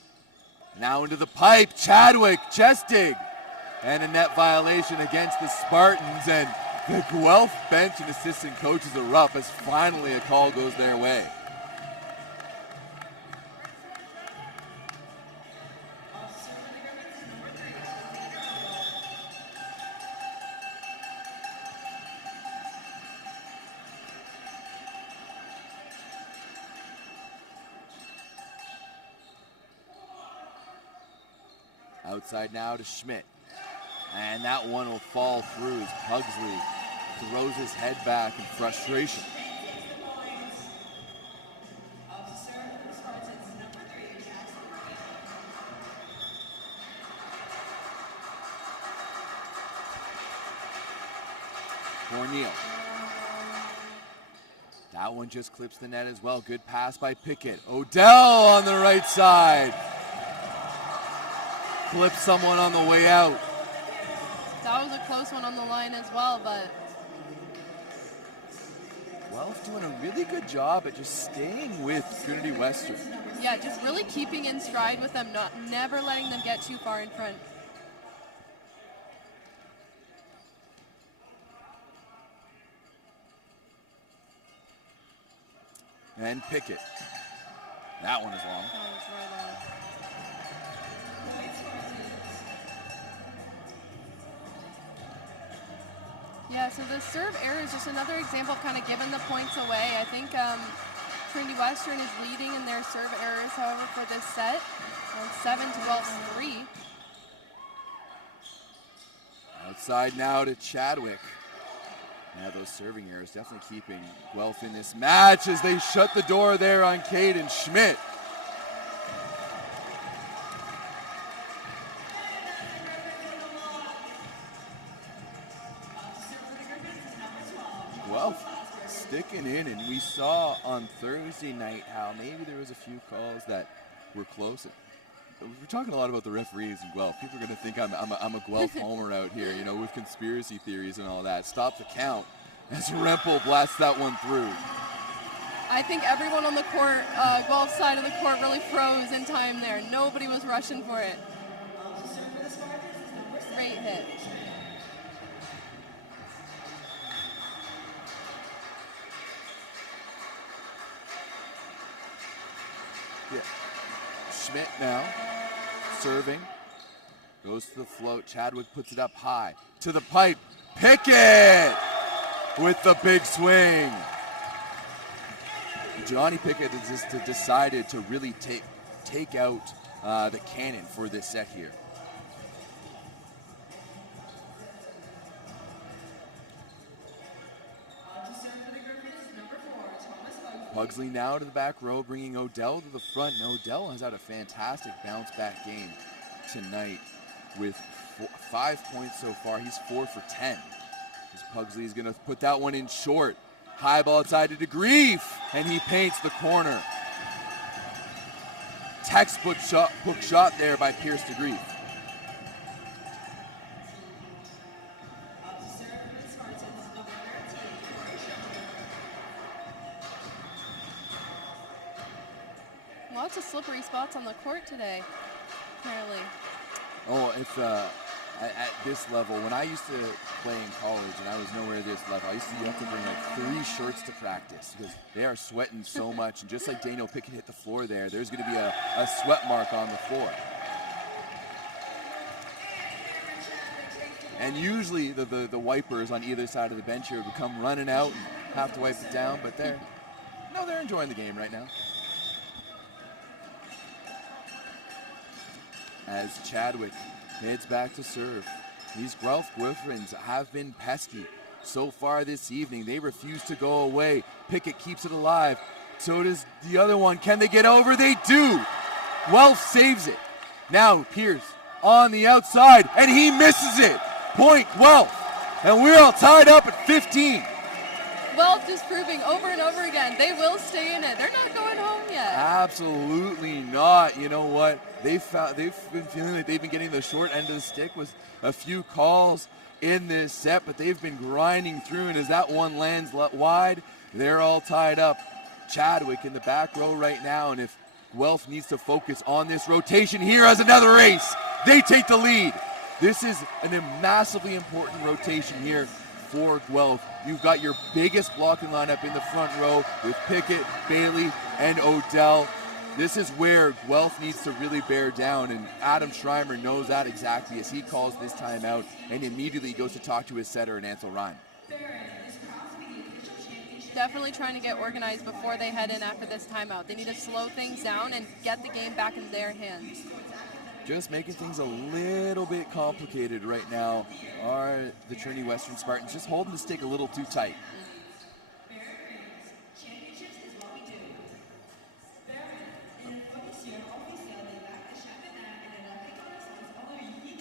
Now into the pipe. Chadwick, chest dig. And a net violation against the Spartans. And the Guelph bench and assistant coaches erupt as finally a call goes their way. Outside now to Schmidt. And that one will fall through as Pugsley throws his head back in frustration. Corneal. That one just clips the net as well. Good pass by Pickett. Odell on the right side. Flips someone on the way out. That was a close one on the line as well, but Guelph doing a really good job at just staying with Trinity Western. yeah, just really keeping in stride with them, never letting them get too far in front. And Pickett. That one is long. That was right on. Yeah, so the serve error is just another example of kind of giving the points away. I think Trinity Western is leading in their serve errors, however, for this set. 7-12-3. Outside now to Chadwick. Yeah, those serving errors definitely keeping Guelph in this match as they shut the door there on Caden Schmidt. Guelph sticking in, and we saw on Thursday night how maybe there was a few calls that were close. We're talking a lot about the referees in Guelph. People are going to think I'm a Guelph homer out here, with conspiracy theories and all that. Stop the count as Rempel blasts that one through. I think everyone on the court, Guelph side of the court, really froze in time there. Nobody was rushing for it. Great hit. Yeah. Schmidt now serving, goes to the float. Chadwick puts it up high to the pipe. Pickett with the big swing. Johnny Pickett has just decided to really take out the cannon for this set here. Pugsley now to the back row, bringing Odell to the front. And Odell has had a fantastic bounce-back game tonight with 5 points so far. He's 4 for 10. As Pugsley's going to put that one in short. High ball outside to DeGreaves, and he paints the corner. Textbook shot there by Pierce DeGreaves. Lots of slippery spots on the court today, apparently. Oh, it's at this level. When I used to play in college and I was nowhere this level, you have to bring 3 shirts to practice because they are sweating so much. And just like Daniel Pickett hit the floor there's going to be a sweat mark on the floor. And usually the wipers on either side of the bench here would come running out and have to wipe it down, but they're enjoying the game right now. As Chadwick heads back to serve. These Guelph Griffins have been pesky so far this evening. They refuse to go away. Pickett keeps it alive. So does the other one. Can they get over? They do. Guelph saves it. Now Pierce on the outside, and he misses it. Point Guelph. And we're all tied up at 15. Guelph just proving over and over again, they will stay in it. They're not going home yet. Absolutely not. You know what? They've been feeling like they've been getting the short end of the stick with a few calls in this set, but they've been grinding through, and as that one lands wide, they're all tied up. Chadwick in the back row right now, and if Guelph needs to focus on this rotation here as another ace, they take the lead. This is a massively important rotation here for Guelph. You've got your biggest blocking lineup in the front row with Pickett, Bailey, and Odell. This is where Guelph needs to really bear down, and Adam Schreimer knows that exactly as he calls this timeout and immediately goes to talk to his setter, Ansel Ryan. Definitely trying to get organized before they head in after this timeout. They need to slow things down and get the game back in their hands. Just making things a little bit complicated right now are the Trinity Western Spartans, just holding the stick a little too tight.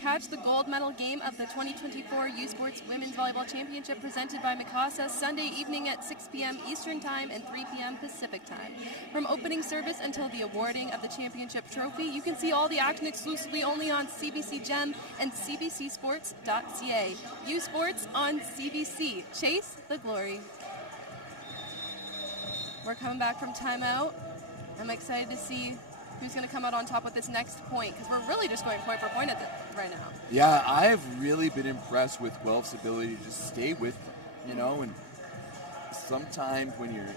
Catch the gold medal game of the 2024 U Sports Women's Volleyball Championship presented by Mikasa Sunday evening at 6 p.m. Eastern Time and 3 p.m. Pacific Time. From opening service until the awarding of the championship trophy, you can see all the action exclusively only on CBC Gem and cbcsports.ca. U Sports on CBC. Chase the glory. We're coming back from timeout. I'm excited to see who's going to come out on top with this next point, because we're really just going point for point right now. Yeah, I've really been impressed with Guelph's ability to just stay with, and sometimes when you're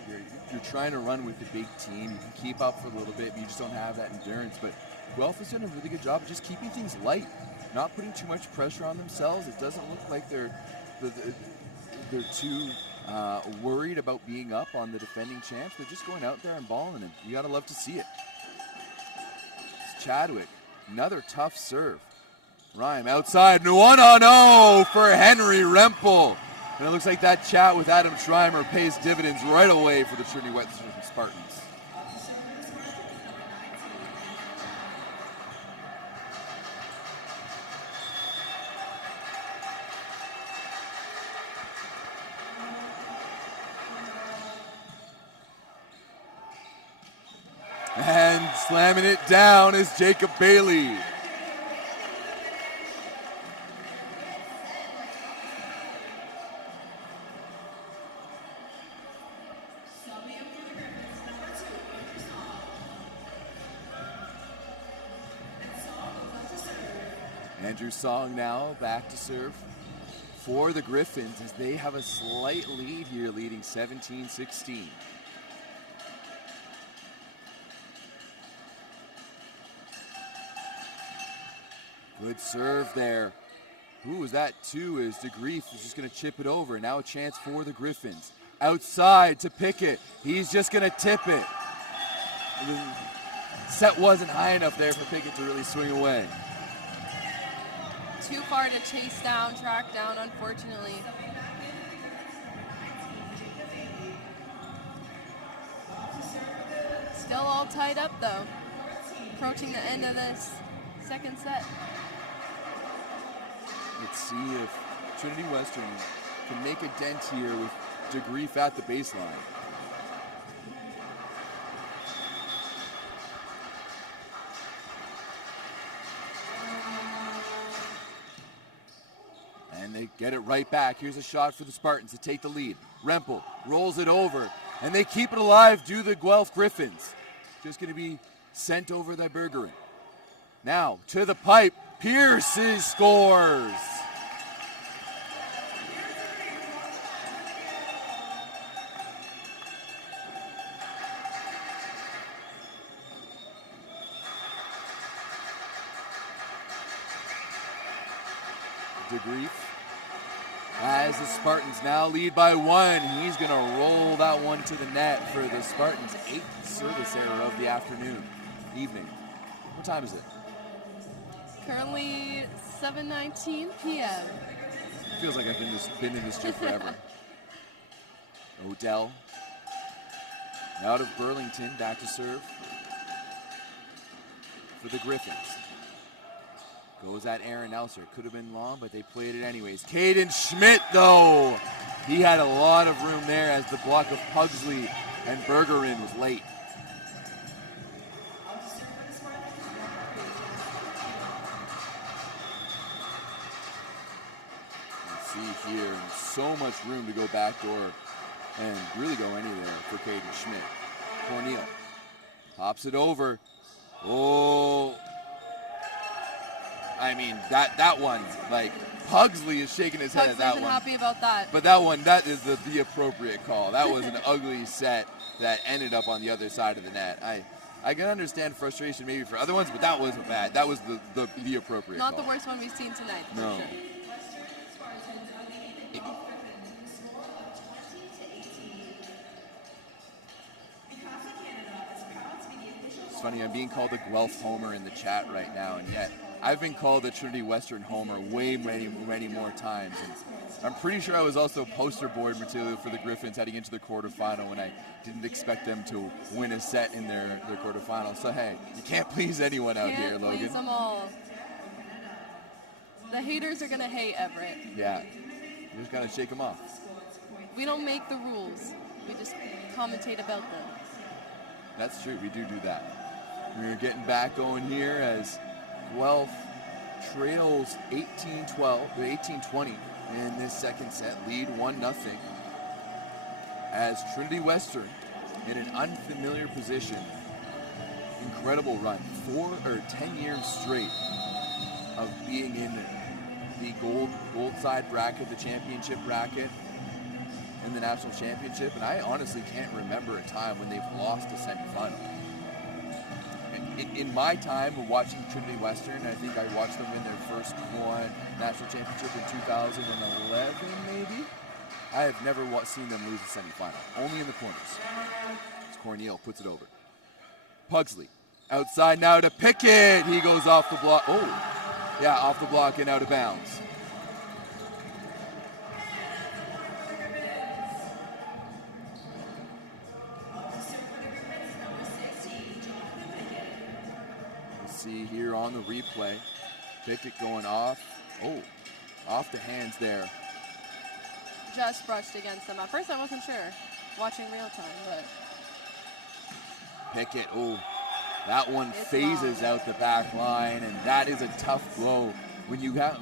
trying to run with the big team, you can keep up for a little bit, but you just don't have that endurance. But Guelph has done a really good job of just keeping things light, not putting too much pressure on themselves. It doesn't look like they're too worried about being up on the defending champs. They're just going out there and balling, and you got to love to see it. Chadwick, another tough serve. Rhyme outside, 1-0 for Henry Rempel. And it looks like that chat with Adam Schreimer pays dividends right away for the Trinity Western Spartans. And slamming it down is Jacob Bailey. Andrew Song now back to serve for the Griffins as they have a slight lead here, leading 17-16. Good serve there. Who was that to? Is DeGrief is just going to chip it over. Now a chance for the Griffins. Outside to Pickett. He's just going to tip it. The set wasn't high enough there for Pickett to really swing away. Too far to chase down, track down, unfortunately. Still all tied up, though. Approaching the end of this second set. Let's see if Trinity Western can make a dent here with DeGrief at the baseline. And they get it right back. Here's a shot for the Spartans to take the lead. Rempel rolls it over, and they keep it alive due to the Guelph Griffins. Just going to be sent over by Bergeron. Now to the pipe. Pierce scores. DeGrief, as the Spartans now lead by one, he's going to roll that one to the net for the Spartans' 8th service error of the evening. What time is it? Currently 7:19 p.m. Feels like I've been in this gym forever. Odell. Out of Burlington, back to serve for the Griffins. Goes at Aaron Elser. Could have been long, but they played it anyways. Caden Schmidt, though. He had a lot of room there as the block of Pugsley and Bergerin was late. See here, so much room to go backdoor and really go anywhere for Caden Schmidt. Cornel hops it over. Oh, I mean, that one, like, Pugsley is shaking his head at that one. Happy about that. But that one, that is the appropriate call. That was an ugly set that ended up on the other side of the net. I can understand frustration maybe for other ones, but that wasn't bad. That was the appropriate call. Not the worst one we've seen tonight. No. Sure. It's funny, I'm being called a Guelph homer in the chat right now, and yet I've been called a Trinity Western homer many more times. And I'm pretty sure I was also poster board material for the Griffins heading into the quarterfinal when I didn't expect them to win a set in their quarterfinal. So hey, you can't please anyone out here, Logan. Please them all. The haters are gonna hate Everett. Yeah, you just gotta shake them off. We don't make the rules. We just commentate about them. That's true, we do that. We're getting back going here as Guelph trails 18-20 in this second set, lead 1-0. As Trinity Western in an unfamiliar position, incredible run, 10 years straight of being in the gold side bracket, the championship bracket, in the national championship, and I honestly can't remember a time when they've lost a semifinal. In my time of watching Trinity Western, I think I watched them win their first national championship in 2011, maybe. I have never seen them lose a semifinal, only in the corners. As Cornel puts it over. Pugsley, outside now to Pickett. He goes off the block. Oh, yeah, off the block and out of bounds. See here on the replay, Pickett going off. Oh, off the hands there. Just brushed against them. At first I wasn't sure, watching real time, but. Pickett, oh, that one phases out the back line, and that is a tough blow. When you got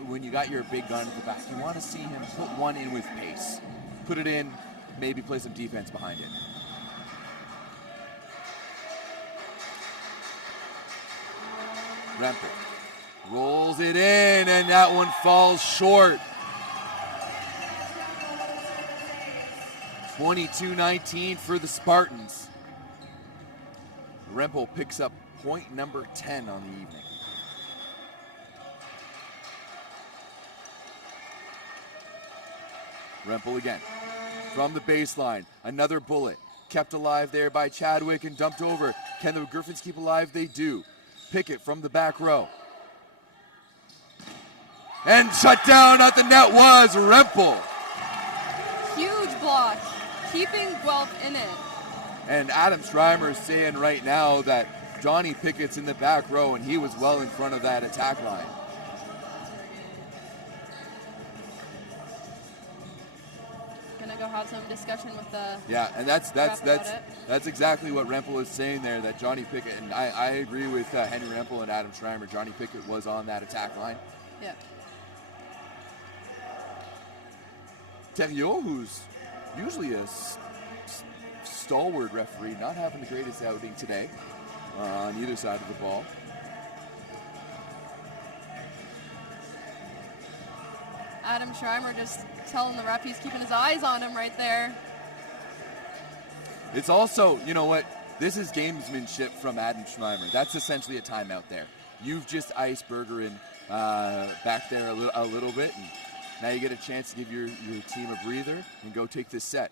your big gun at the back, you want to see him put one in with pace. Put it in, maybe play some defense behind it. Rempel rolls it in, and that one falls short. 22-19 for the Spartans. Rempel picks up point number 10 on the evening. Rempel again from the baseline. Another bullet kept alive there by Chadwick and dumped over. Can the Griffins keep alive? They do. Pickett from the back row. And shut down at the net was Rempel. Huge block, keeping Guelph in it. And Adam Schreimer is saying right now that Johnny Pickett's in the back row and he was well in front of that attack line. Gonna go have some discussion with the and that's exactly what Rempel is saying there, that Johnny Pickett, and I agree with Henry Rempel and Adam Schreimer. Johnny Pickett was on that attack line. Yeah. Thériault, who's usually a stalwart referee, not having the greatest outing today on either side of the ball. Adam Schreimer just telling the ref he's keeping his eyes on him right there. It's also, you know what, this is gamesmanship from Adam Schreimer. That's essentially a timeout there. You've just iced Bergerin back there a little bit, and now you get a chance to give your team a breather and go take this set.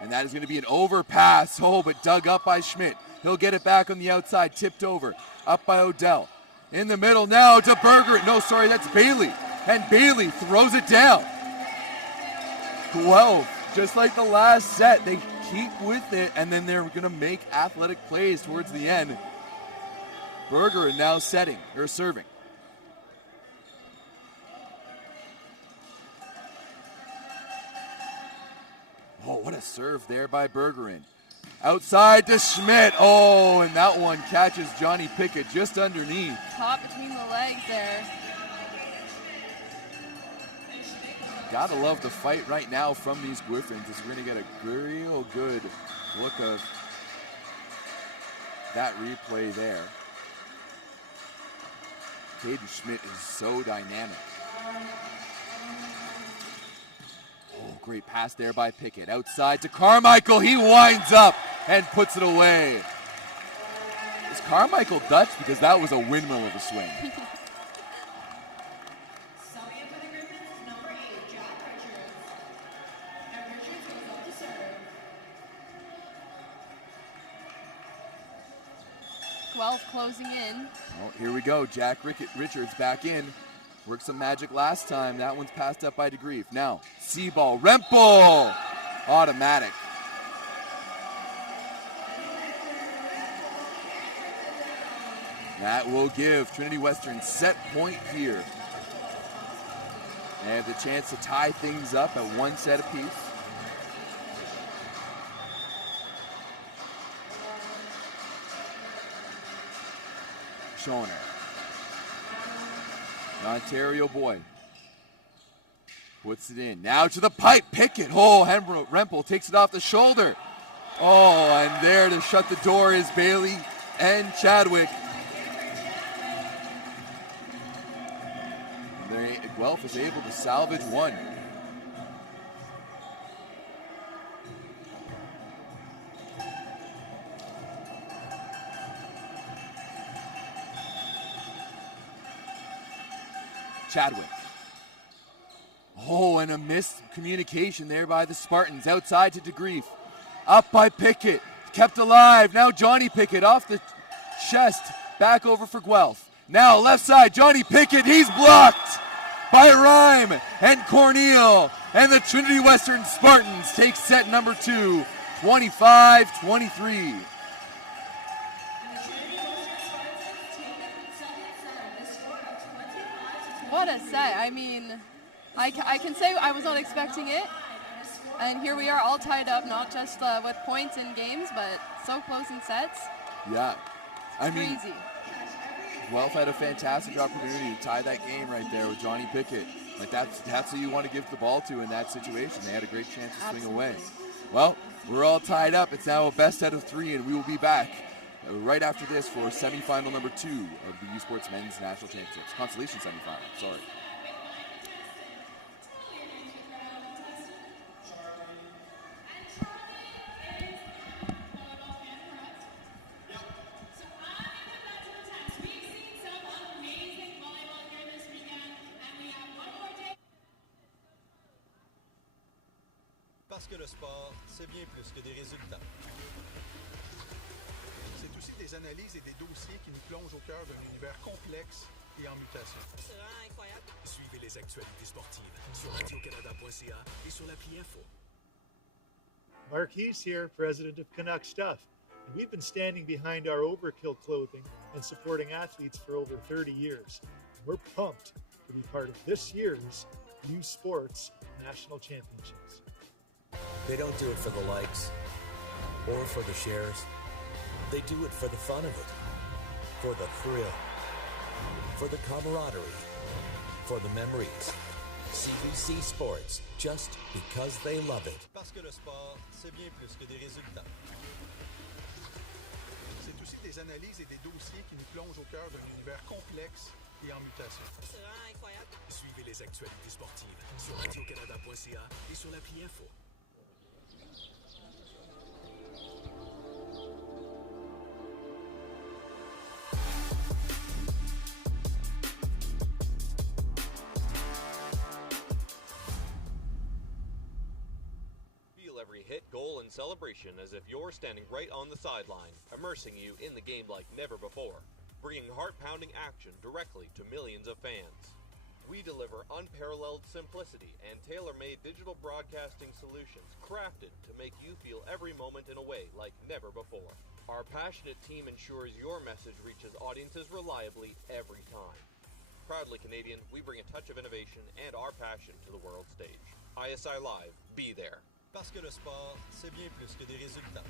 And that is going to be an overpass. Oh, but dug up by Schmidt. He'll get it back on the outside, tipped over. Up by Odell. In the middle now to Berger. No, sorry, that's Bailey. And Bailey throws it down. Guelph, just like the last set, they keep with it, and then they're going to make athletic plays towards the end. Berger now serving. Oh, what a serve there by Bergerin. Outside to Schmidt. Oh, and that one catches Johnny Pickett just underneath. Caught between the legs there. Gotta love the fight right now from these Griffins, as we're gonna get a real good look of that replay there. Caden Schmidt is so dynamic. Oh, great pass there by Pickett. Outside to Carmichael. He winds up and puts it away. Is Carmichael Dutch? Because that was a windmill of a swing. Guelph closing in. Oh, here we go. Jack Richards back in. Worked some magic last time. That one's passed up by DeGrief. Now, C-ball. Rempel! Automatic. That will give Trinity Western set point here. They have the chance to tie things up at one set apiece. Schoner. The Ontario boy puts it in. Now to the pipe. Pickett. Oh, Rempel takes it off the shoulder. Oh, and there to shut the door is Bailey and Chadwick. Guelph is able to salvage one. Chadwick. Oh, and a missed communication there by the Spartans. Outside to DeGrief. Up by Pickett. Kept alive. Now Johnny Pickett off the chest. Back over for Guelph. Now left side, Johnny Pickett. He's blocked by Rhyme and Corneal. And the Trinity Western Spartans take set number 2, 25-23. What a set. I mean, I can say I was not expecting it. And here we are all tied up, not just with points in games, but so close in sets. Yeah. I mean, crazy. Guelph had a fantastic opportunity to tie that game right there with Johnny Pickett. Like that's who you want to give the ball to in that situation. They had a great chance to swing away. Well, we're all tied up. It's now a best out of 3, and we will be back right after this for semifinal number 2 of the U Sports Men's National Championships. Consolation semifinal, sorry. Parce que le sport, c'est bien plus que des résultats. C'est aussi des analyses et des dossiers qui nous plongent au cœur d'un univers complexe et en mutation. C'est vraiment incroyable. Suivez les actualités sportives sur radiocanada.ca et sur l'appli Info. Mark Hees here, president of Canuck Stuff. And we've been standing behind our Overkill clothing and supporting athletes for over 30 years. And we're pumped to be part of this year's U Sports National Championships. They don't do it for the likes or for the shares. They do it for the fun of it, for the thrill, for the camaraderie, for the memories. CBC Sports, just because they love it. Parce que le sport, c'est bien plus que des résultats. C'est aussi des analyses et des dossiers qui nous plongent au cœur d'un univers complexe et en mutation. C'est vraiment incroyable. Suivez les actualités sportives sur radiocanada.ca et sur l'appli Info. Every hit, goal, and celebration as if you're standing right on the sideline, immersing you in the game like never before. bringing heart-pounding action directly to millions of fans. We deliver unparalleled simplicity and tailor-made digital broadcasting solutions crafted to make you feel every moment in a way like never before. Our passionate team ensures your message reaches audiences reliably every time. Proudly Canadian, we bring a touch of innovation and our passion to the world stage. ISI Live, be there. Parce que le sport, c'est bien plus que des résultats.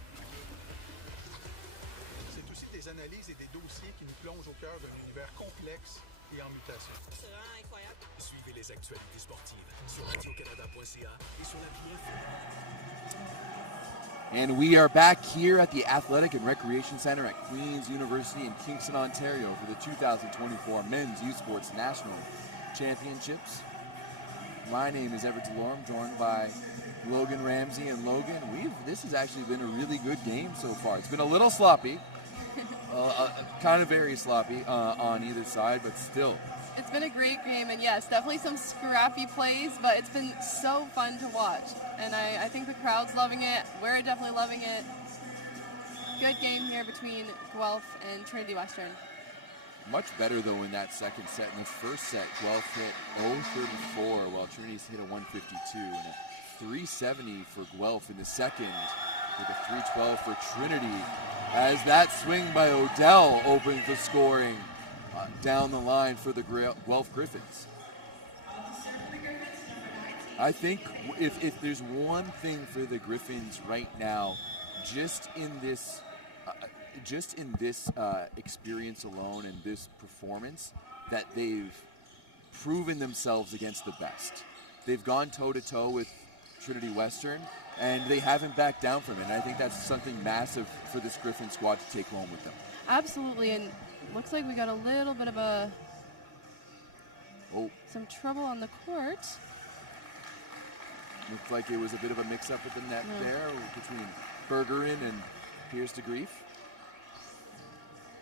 C'est aussi des analyses et des dossiers qui nous plongent au cœur d'un univers complexe et en mutation. C'est vraiment incroyable. Suivez les actualités sportives sur radiocanada.ca et sur l'appli. And we are back here at the Athletic and Recreation Center at Queen's University in Kingston, Ontario for the 2024 Men's Youth Sports National Championships. My name is Everett Delorme, joined by Logan Ramsey. And Logan, this has actually been a really good game so far. It's been a little sloppy, kind of very sloppy on either side, but still. It's been a great game, and yes, definitely some scrappy plays, but it's been so fun to watch. And I think the crowd's loving it. We're definitely loving it. Good game here between Guelph and Trinity Western. Much better, though, in that second set. In the first set, Guelph hit 0.34, while Trinity's hit a 152. And a 370 for Guelph in the second, with a 312 for Trinity, as that swing by Odell opens the scoring down the line for the Guelph Griffins. I think if there's one thing for the Griffins right now, just in this experience alone and this performance, that they've proven themselves against the best. They've gone toe-to-toe with Trinity Western, and they haven't backed down from it. And I think that's something massive for this Griffin squad to take home with them. Absolutely, and looks like we got a little bit of some trouble on the court. Looked like it was a bit of a mix-up at the net there between Bergeron and Pierce de Grief.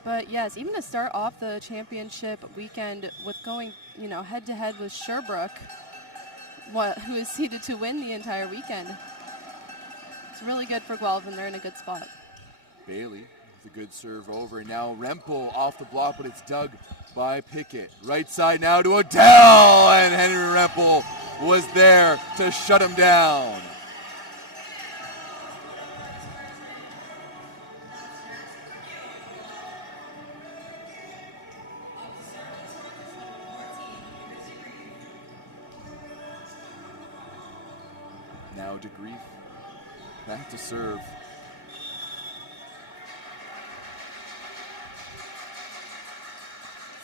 But yes, even to start off the championship weekend with going, head-to-head with Sherbrooke, who is seeded to win the entire weekend. It's really good for Guelph, and they're in a good spot. Bailey with a good serve over, and now Rempel off the block, but it's dug by Pickett. Right side now to Odell, and Henry Rempel was there to shut him down. Now de Grief back to serve.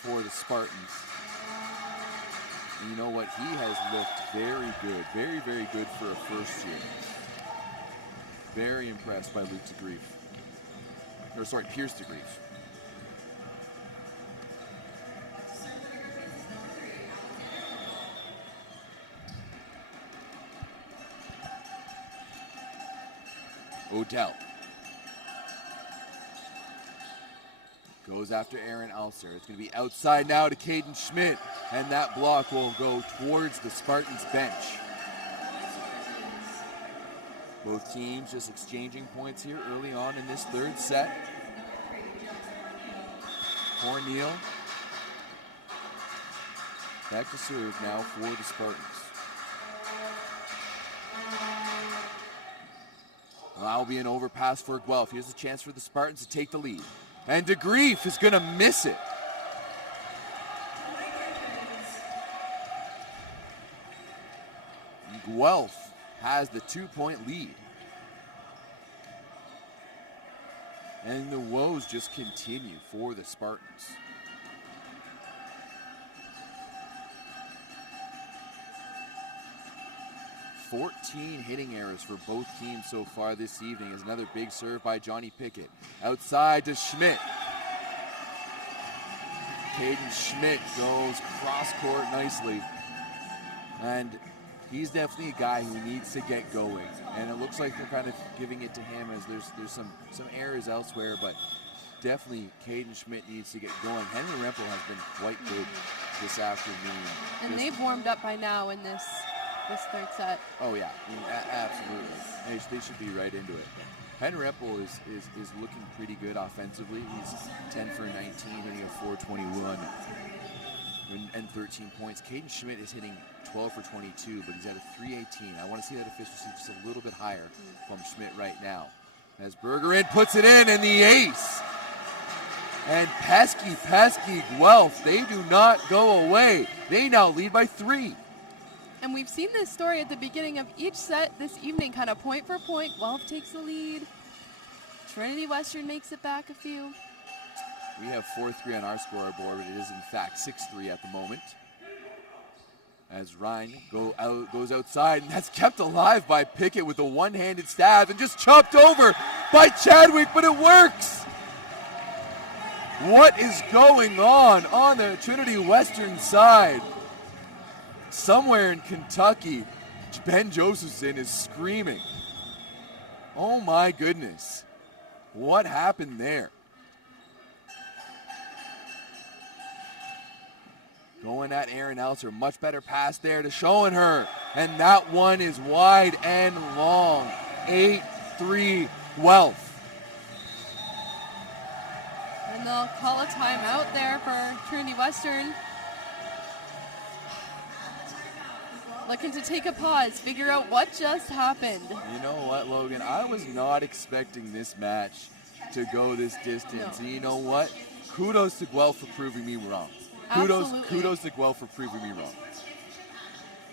For the Spartans. And you know what? He has looked very good. Very, very good for a first year. Very impressed by Luke de Grief. Pierce de Grief. Odell. Goes after Aaron Alser. It's going to be outside now to Caden Schmidt, and that block will go towards the Spartans bench. Both teams just exchanging points here early on in this third set. Corneal back to serve now for the Spartans. That will be an overpass for Guelph. Here's a chance for the Spartans to take the lead. And de Grief is going to miss it. Guelph has the 2-point lead. And the woes just continue for the Spartans. "14 hitting errors for both teams so far this evening, as another big serve by Johnny Pickett. Outside to Schmidt. Caden Schmidt goes cross-court nicely. And he's definitely a guy who needs to get going. And it looks like they're kind of giving it to him, as there's some errors elsewhere, but definitely Caden Schmidt needs to get going. Henry Rempel has been quite good this afternoon. And they've warmed up by now in this third set. Oh, yeah. Absolutely. They should be right into it. Rempel is looking pretty good offensively. He's 10 for 19, hitting a 421 and 13 points. Caden Schmidt is hitting 12 for 22, but he's at a 318. I want to see that efficiency just a little bit higher from Schmidt right now. As Bergeron puts it in, and the ace. And pesky Guelph, they do not go away. They now lead by 3. And we've seen this story at the beginning of each set this evening, kind of point for point. Guelph takes the lead. Trinity Western makes it back a few. We have 4-3 on our scoreboard, but it is in fact 6-3 at the moment. As Ryan goes outside, and that's kept alive by Pickett with a one-handed stab and just chopped over by Chadwick, but it works. What is going on the Trinity Western side? Somewhere in Kentucky, Ben Josephson is screaming. Oh my goodness. What happened there? Going at Aaron Elser. Much better pass there to Schoenherr. And that one is wide and long. 8-3 Guelph. And they'll call a timeout there for Trinity Western. Looking to take a pause, figure out what just happened. You know what, Logan? I was not expecting this match to go this distance. No. And you know what? Kudos to Guelph for proving me wrong. Kudos to Guelph for proving me wrong.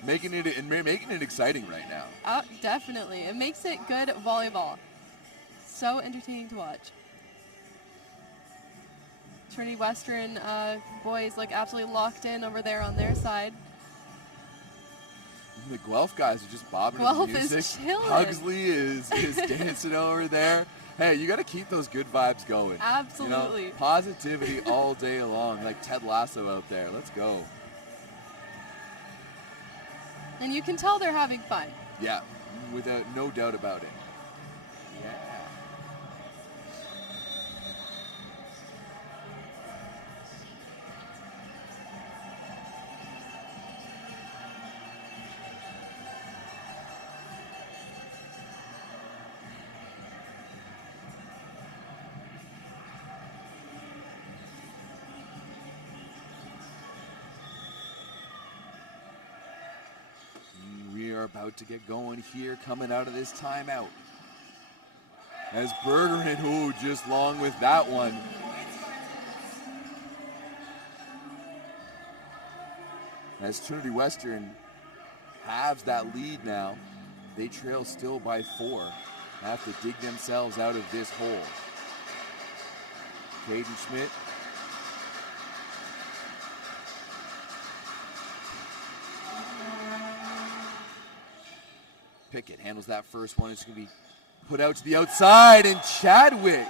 Making it exciting right now. Definitely. It makes it good volleyball. So entertaining to watch. Trinity Western boys look absolutely locked in over there on their side. The Guelph guys are just bobbing Guelph to the music. is chilling. Pugsley is dancing over there. Hey, you got to keep those good vibes going. Absolutely. You know, positivity all day long, like Ted Lasso out there. Let's go. And you can tell they're having fun. Yeah, without no doubt about it. Yeah. We are about to get going here, coming out of this timeout. As Bergeron, just long with that one. As Trinity Western halves that lead now, they trail still by 4. Have to dig themselves out of this hole. Caden Schmidt. Pickett handles that first one. It's going to be put out to the outside, and Chadwick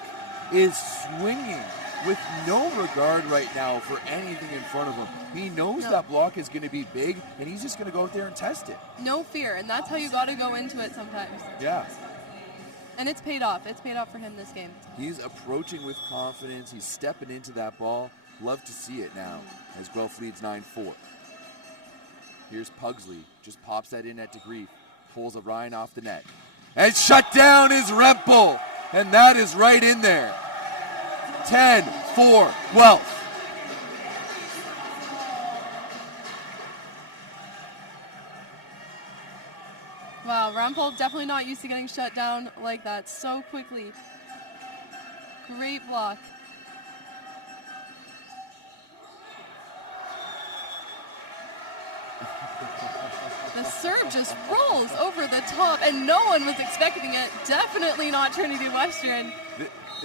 is swinging with no regard right now for anything in front of him. He knows that block is going to be big, and he's just going to go out there and test it. No fear, and that's how you got to go into it sometimes. Yeah. And it's paid off. It's paid off for him this game. He's approaching with confidence. He's stepping into that ball. Love to see it now as Guelph leads 9-4. Here's Pugsley. Just pops that in at DeGrief. Pulls a Ryan off the net. And shut down is Rempel. And that is right in there. 10-4 Guelph. Wow, Rempel definitely not used to getting shut down like that so quickly. Great block. The serve just rolls over the top, and no one was expecting it. Definitely not Trinity Western.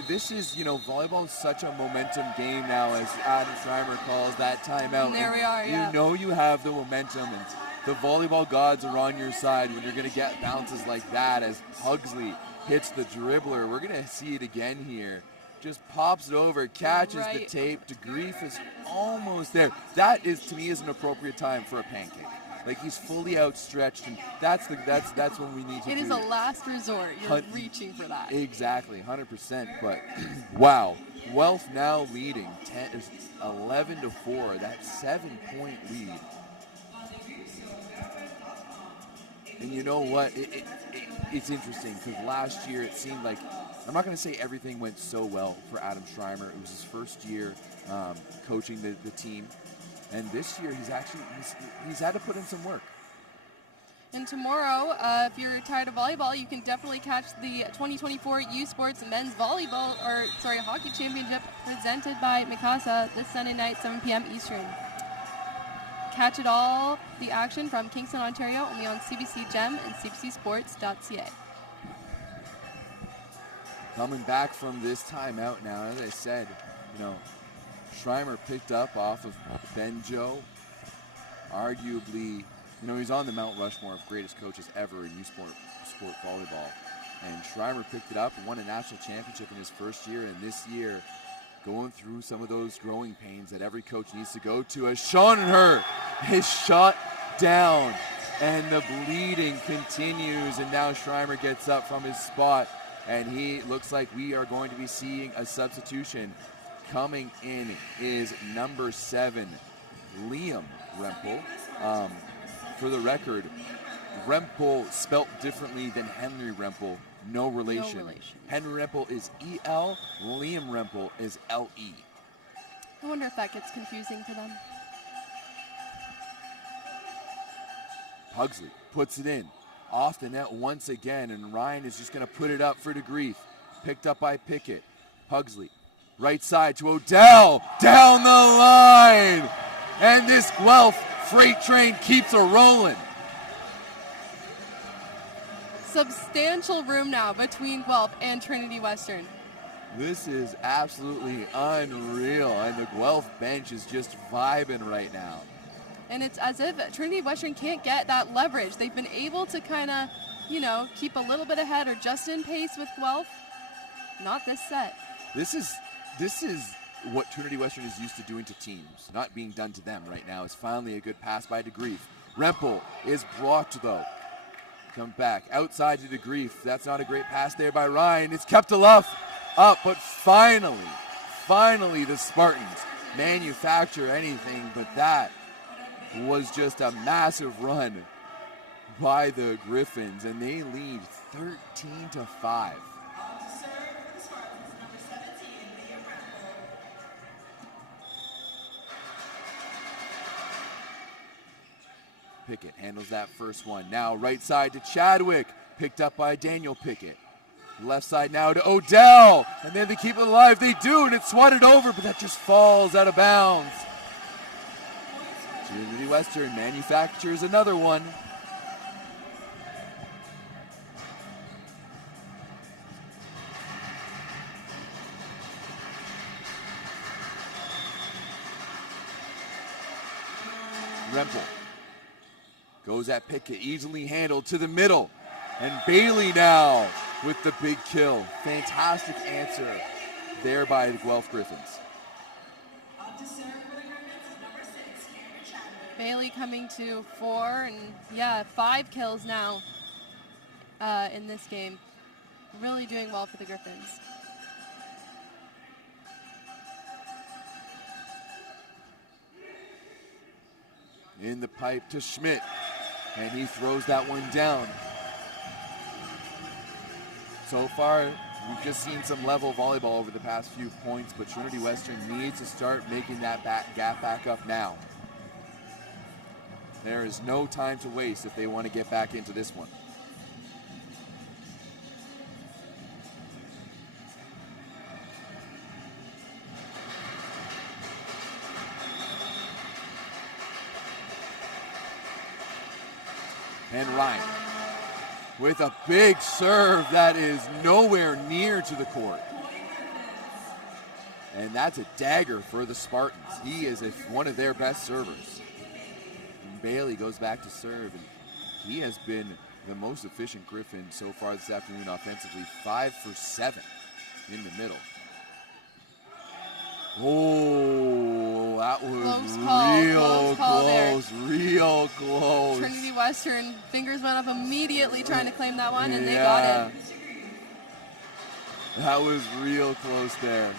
This is, volleyball is such a momentum game now, as Adam Schreimer calls that timeout. And there we are, yeah. You know you have the momentum, and the volleyball gods are on your side when you're going to get bounces like that as Pugsley hits the dribbler. We're going to see it again here. Just pops it over, catches the tape. DeGrief is almost there. That is, to me, is an appropriate time for a pancake. Like, he's fully outstretched, and that's when we need to do it. It is a last resort. You're reaching for that. Exactly, 100%. But, wow, Guelph now leading 11-4. That 7-point lead. And you know what? it's interesting because last year it seemed like, I'm not going to say everything went so well for Adam Schreimer. It was his first year coaching the team, and this year he's had to put in some work. And tomorrow, if you're tired of volleyball, you can definitely catch the 2024 U Sports Men's Hockey Championship presented by Mikasa this Sunday night, 7 p.m. Eastern. Catch it all, the action from Kingston, Ontario, only on CBC Gem and cbcsports.ca. Coming back from this timeout now, as I said, Schreimer picked up off of Benjo, arguably. He's on the Mount Rushmore of greatest coaches ever in sport volleyball. And Schreimer picked it up and won a national championship in his first year. And this year, going through some of those growing pains that every coach needs to go to, as Schonenher is shot down. And the bleeding continues. And now Schreimer gets up from his spot. And he looks like we are going to be seeing a substitution. Coming in is number 7, Liam Rempel. For the record, Rempel spelt differently than Henry Rempel. No relation. Henry Rempel is E-L. Liam Rempel is L-E. I wonder if that gets confusing for them. Pugsley puts it in. Off the net once again, and Ryan is just going to put it up for DeGrief. Picked up by Pickett. Pugsley, right side to Odell. Down the line! And this Guelph freight train keeps a rolling. Substantial room now between Guelph and Trinity Western. This is absolutely unreal, and the Guelph bench is just vibing right now. And it's as if Trinity Western can't get that leverage. They've been able to kind of, keep a little bit ahead or just in pace with Guelph. Not this set. This is what Trinity Western is used to doing to teams, not being done to them right now. Is finally a good pass by DeGrief. Rempel is blocked though. Come back outside to DeGrief. That's not a great pass there by Ryan. It's kept up, but finally the Spartans manufacture anything but that. Was just a massive run by the Griffins, and they lead 13-5. Pickett handles that first one. Now right side to Chadwick, picked up by Daniel Pickett. Left side now to Odell, and then they keep it alive. They do, and it's swatted over, but that just falls out of bounds. Trinity Western manufactures another one. Rempel goes at Pickett, easily handled to the middle. And Bailey now with the big kill. Fantastic answer there by the Guelph Griffins. Bailey coming to 4 and 5 kills now in this game. Really doing well for the Griffins. In the pipe to Schmidt, and he throws that one down. So far, we've just seen some level volleyball over the past few points, but Trinity Western needs to start making that gap back up now. There is no time to waste if they want to get back into this one. And Ryan with a big serve that is nowhere near to the court. And that's a dagger for the Spartans. He is one of their best servers. And Bailey goes back to serve, and he has been the most efficient Griffin so far this afternoon offensively. 5 for 7 in the middle. Oh, that was real close. Trinity Western fingers went up immediately trying to claim that one, and they got it. That was real close there.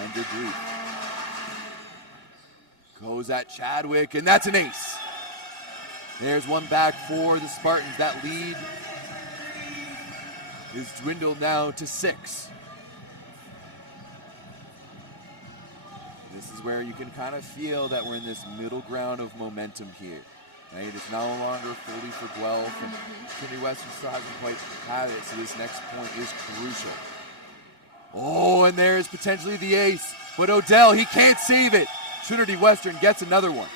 And DeGrief goes at Chadwick, and that's an ace. There's one back for the Spartans. That lead is dwindled now to 6. This is where you can kind of feel that we're in this middle ground of momentum here. Right? It's no longer fully for Guelph, and Trinity Western still hasn't quite had it, so this next point is crucial. Oh, and there's potentially the ace, but Odell, he can't save it. Trinity Western gets another one.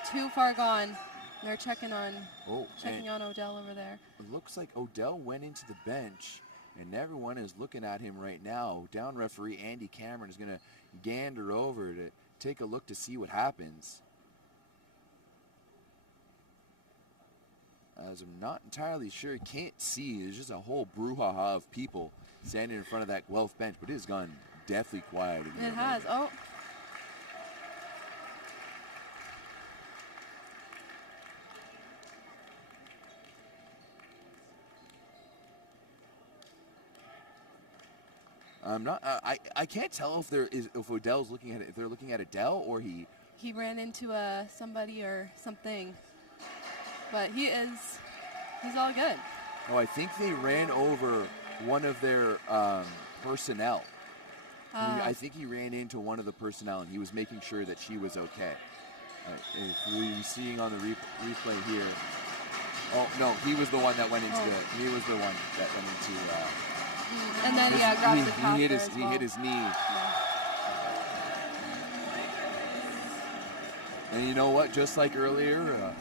It's too far gone. They're checking on Odell over there. It looks like Odell went into the bench, and everyone is looking at him right now. Down referee Andy Cameron is going to gander over to take a look to see what happens. As I'm not entirely sure, can't see. There's just a whole brouhaha of people standing in front of that Guelph bench, but it has gone deathly quiet. It has. Oh. I'm not. I can't tell if Odell's looking at it. If they're looking at Adele or he ran into somebody or something. But he's all good. Oh, I think they ran over one of their personnel. I think he ran into one of the personnel, and he was making sure that she was okay. If we're seeing on the replay here, oh no, he was the one that went into he was the one that went into. And then grabbed the top. He hit his knee. Yeah. And you know what? Just like earlier.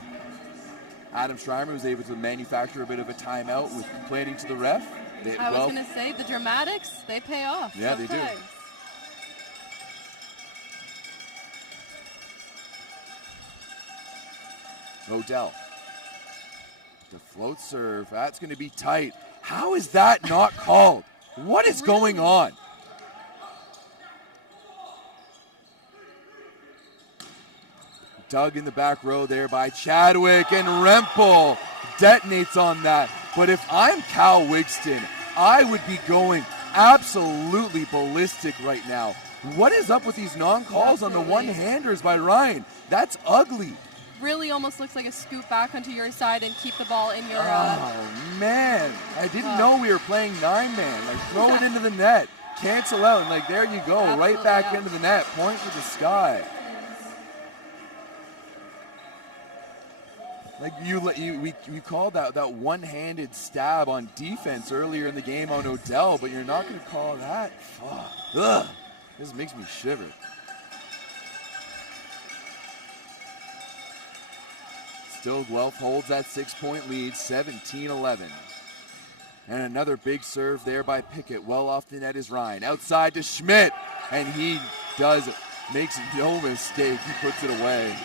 Adam Schreimer was able to manufacture a bit of a timeout with complaining to the ref. I was going to say, the dramatics, they pay off. Yeah, sometimes. They do. Odell. The float serve. That's going to be tight. How is that not called? What is going on? Dug in the back row there by Chadwick, and Rempel detonates on that. But if I'm Cal Wigston, I would be going absolutely ballistic right now. What is up with these non-calls on the one-handers by Ryan? That's ugly. Really almost looks like a scoop back onto your side and keep the ball in your... Oh, man. I didn't know we were playing 9-man. Like, throw it into the net. Cancel out. And, like, there you go. Absolutely, right back into the net. Point to the sky. Like we called that one-handed stab on defense earlier in the game on Odell, but you're not going to call that. Fuck. Ugh. This makes me shiver. Still, Guelph holds that 6-point lead, 17-11. And another big serve there by Pickett. Well off the net is Ryan. Outside to Schmidt, and he makes no mistake. He puts it away.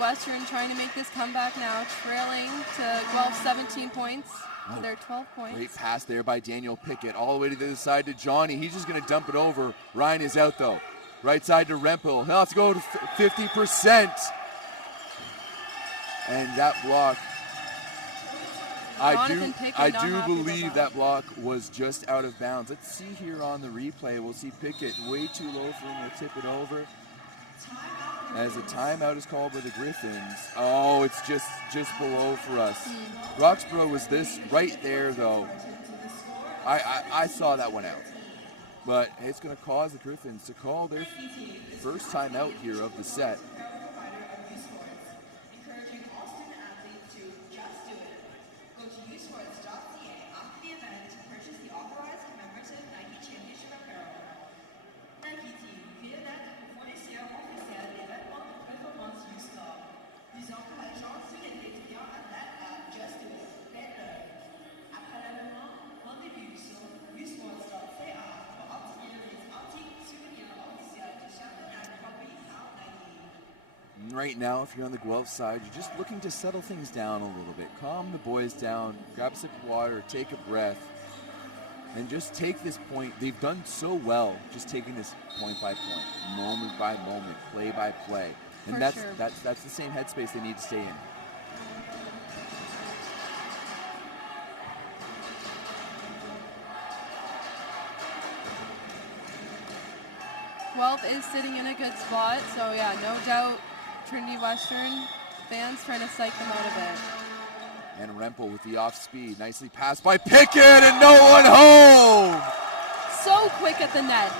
Western trying to make this comeback now, trailing to Guelph 17 points. To their 12 points. Great pass there by Daniel Pickett. All the way to the other side to Johnny. He's just going to dump it over. Ryan is out, though. Right side to Rempel. He'll have to go to 50%. And that block, I do believe that block was just out of bounds. Let's see here on the replay. We'll see Pickett way too low for him to tip it over. As a timeout is called by the Griffins. Oh, it's just below for us. Roxborough was this right there, though. I saw that one out. But it's going to cause the Griffins to call their first timeout here of the set. Right now, if you're on the Guelph side, you're just looking to settle things down a little bit. Calm the boys down, grab a sip of water, take a breath, and just take this point. They've done so well just taking this point by point, moment by moment, play by play. And that's the same headspace they need to stay in. Guelph is sitting in a good spot, so yeah, no doubt Trinity Western fans trying to psych them out of it. And Rempel with the off speed, nicely passed by Pickett, and no one home! So quick at the net.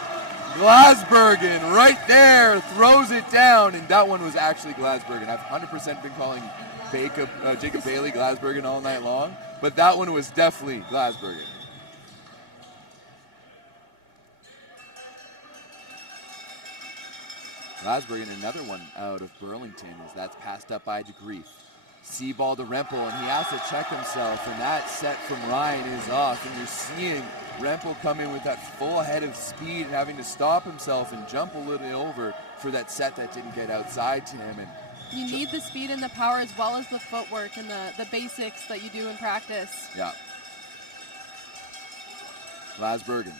Glasbergen right there throws it down, and that one was actually Glasbergen. I've 100% been calling Jacob Bailey Glasbergen all night long, but that one was definitely Glasbergen. Glasbergen, another one out of Burlington, as that's passed up by DeGrief. See ball to Rempel, and he has to check himself, and that set from Ryan is off, and you're seeing Rempel come in with that full head of speed and having to stop himself and jump a little over for that set that didn't get outside to him. And you need the speed and the power as well as the footwork and the basics that you do in practice. Yeah. Glasbergen.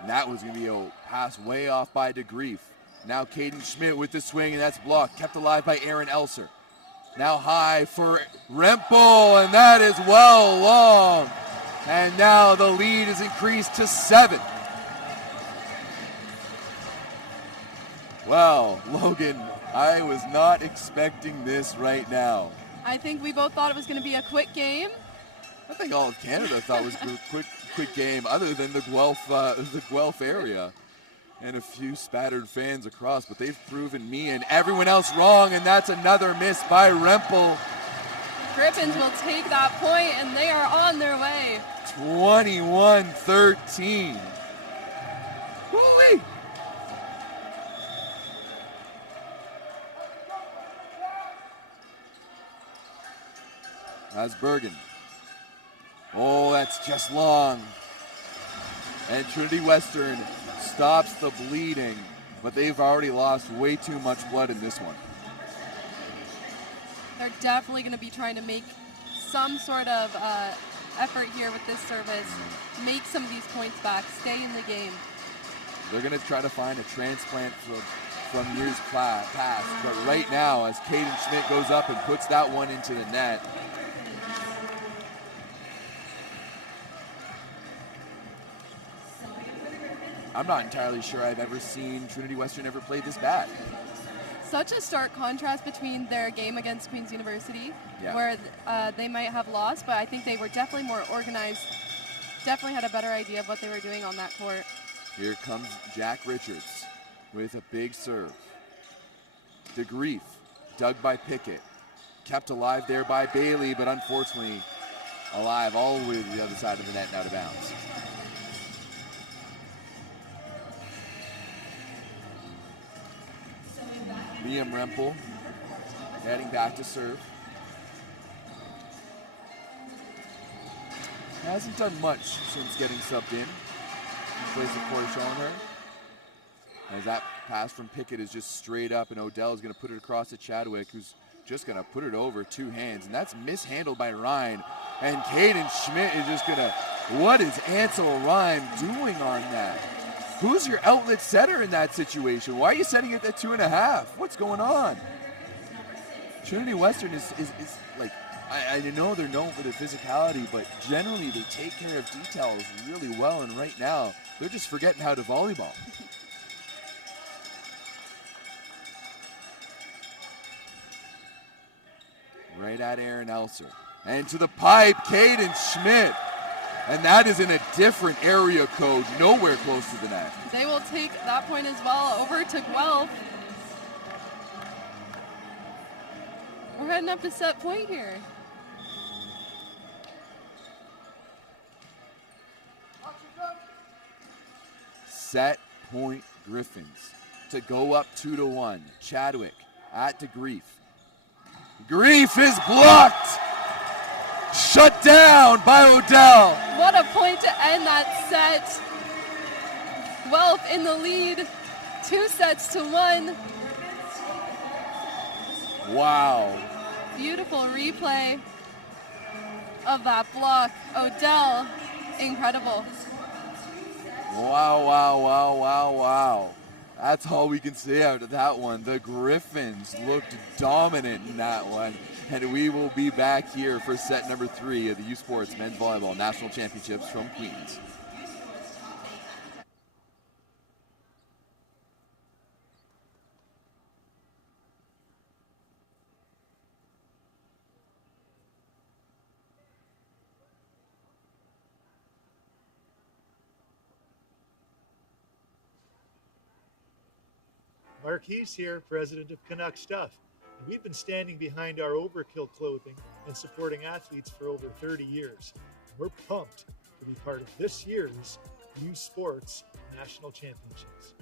And that was going to be a pass way off by DeGrief. Now Caden Schmidt with the swing, and that's blocked. Kept alive by Aaron Elser. Now high for Rempel, and that is well long. And now the lead is increased to 7. Well, Logan, I was not expecting this right now. I think we both thought it was going to be a quick game. I think all of Canada thought it was a quick game, other than the Guelph area. And a few spattered fans across, but they've proven me and everyone else wrong, and that's another miss by Rempel. Griffins will take that point, and they are on their way. 21-13. Holy! That's Bergen. Oh, that's just long. And Trinity Western stops the bleeding, but they've already lost way too much blood in this one. They're definitely going to be trying to make some sort of effort here with this service, make some of these points back, stay in the game. They're going to try to find a transplant from years past, but right now, as Caden Schmidt goes up and puts that one into the net, I'm not entirely sure I've ever seen Trinity Western ever play this bad. Such a stark contrast between their game against Queen's University, where they might have lost, but I think they were definitely more organized, definitely had a better idea of what they were doing on that court. Here comes Jack Richards with a big serve. DeGrief, dug by Pickett, kept alive there by Bailey, but unfortunately alive all the way to the other side of the net and out of bounds. Liam Rempel heading back to serve. Hasn't done much since getting subbed in place of Corey Schoenherr. As that pass from Pickett is just straight up, and Odell is going to put it across to Chadwick, who's just going to put it over 2 hands, and that's mishandled by Ryan. And Caden Schmidt is just going to, what is Ansel Rhyme doing on that? Who's your outlet setter in that situation? Why are you setting it at 2.5? What's going on? Trinity Western is like, I know they're known for their physicality, but generally they take care of details really well, and right now they're just forgetting how to volleyball. Right at Aaron Elser. And to the pipe, Caden Schmidt. And that is in a different area code, nowhere close to the net. They will take that point as well over to Guelph. We're heading up to set point here. Set point Griffins to go up 2-1. Chadwick at DeGrief. Grief is blocked! Shut down by Odell. What a point to end that set. Guelph in the lead, 2-1. Wow. Beautiful replay of that block. Odell, incredible. Wow, wow, wow, wow, wow. That's all we can say out of that one. The Griffins looked dominant in that one. And we will be back here for set number 3 of the U Sports Men's Volleyball National Championships from Queens. Marquise here, president of Canuck Stuff. And we've been standing behind our Overkill clothing and supporting athletes for over 30 years. And we're pumped to be part of this year's U Sports National Championships.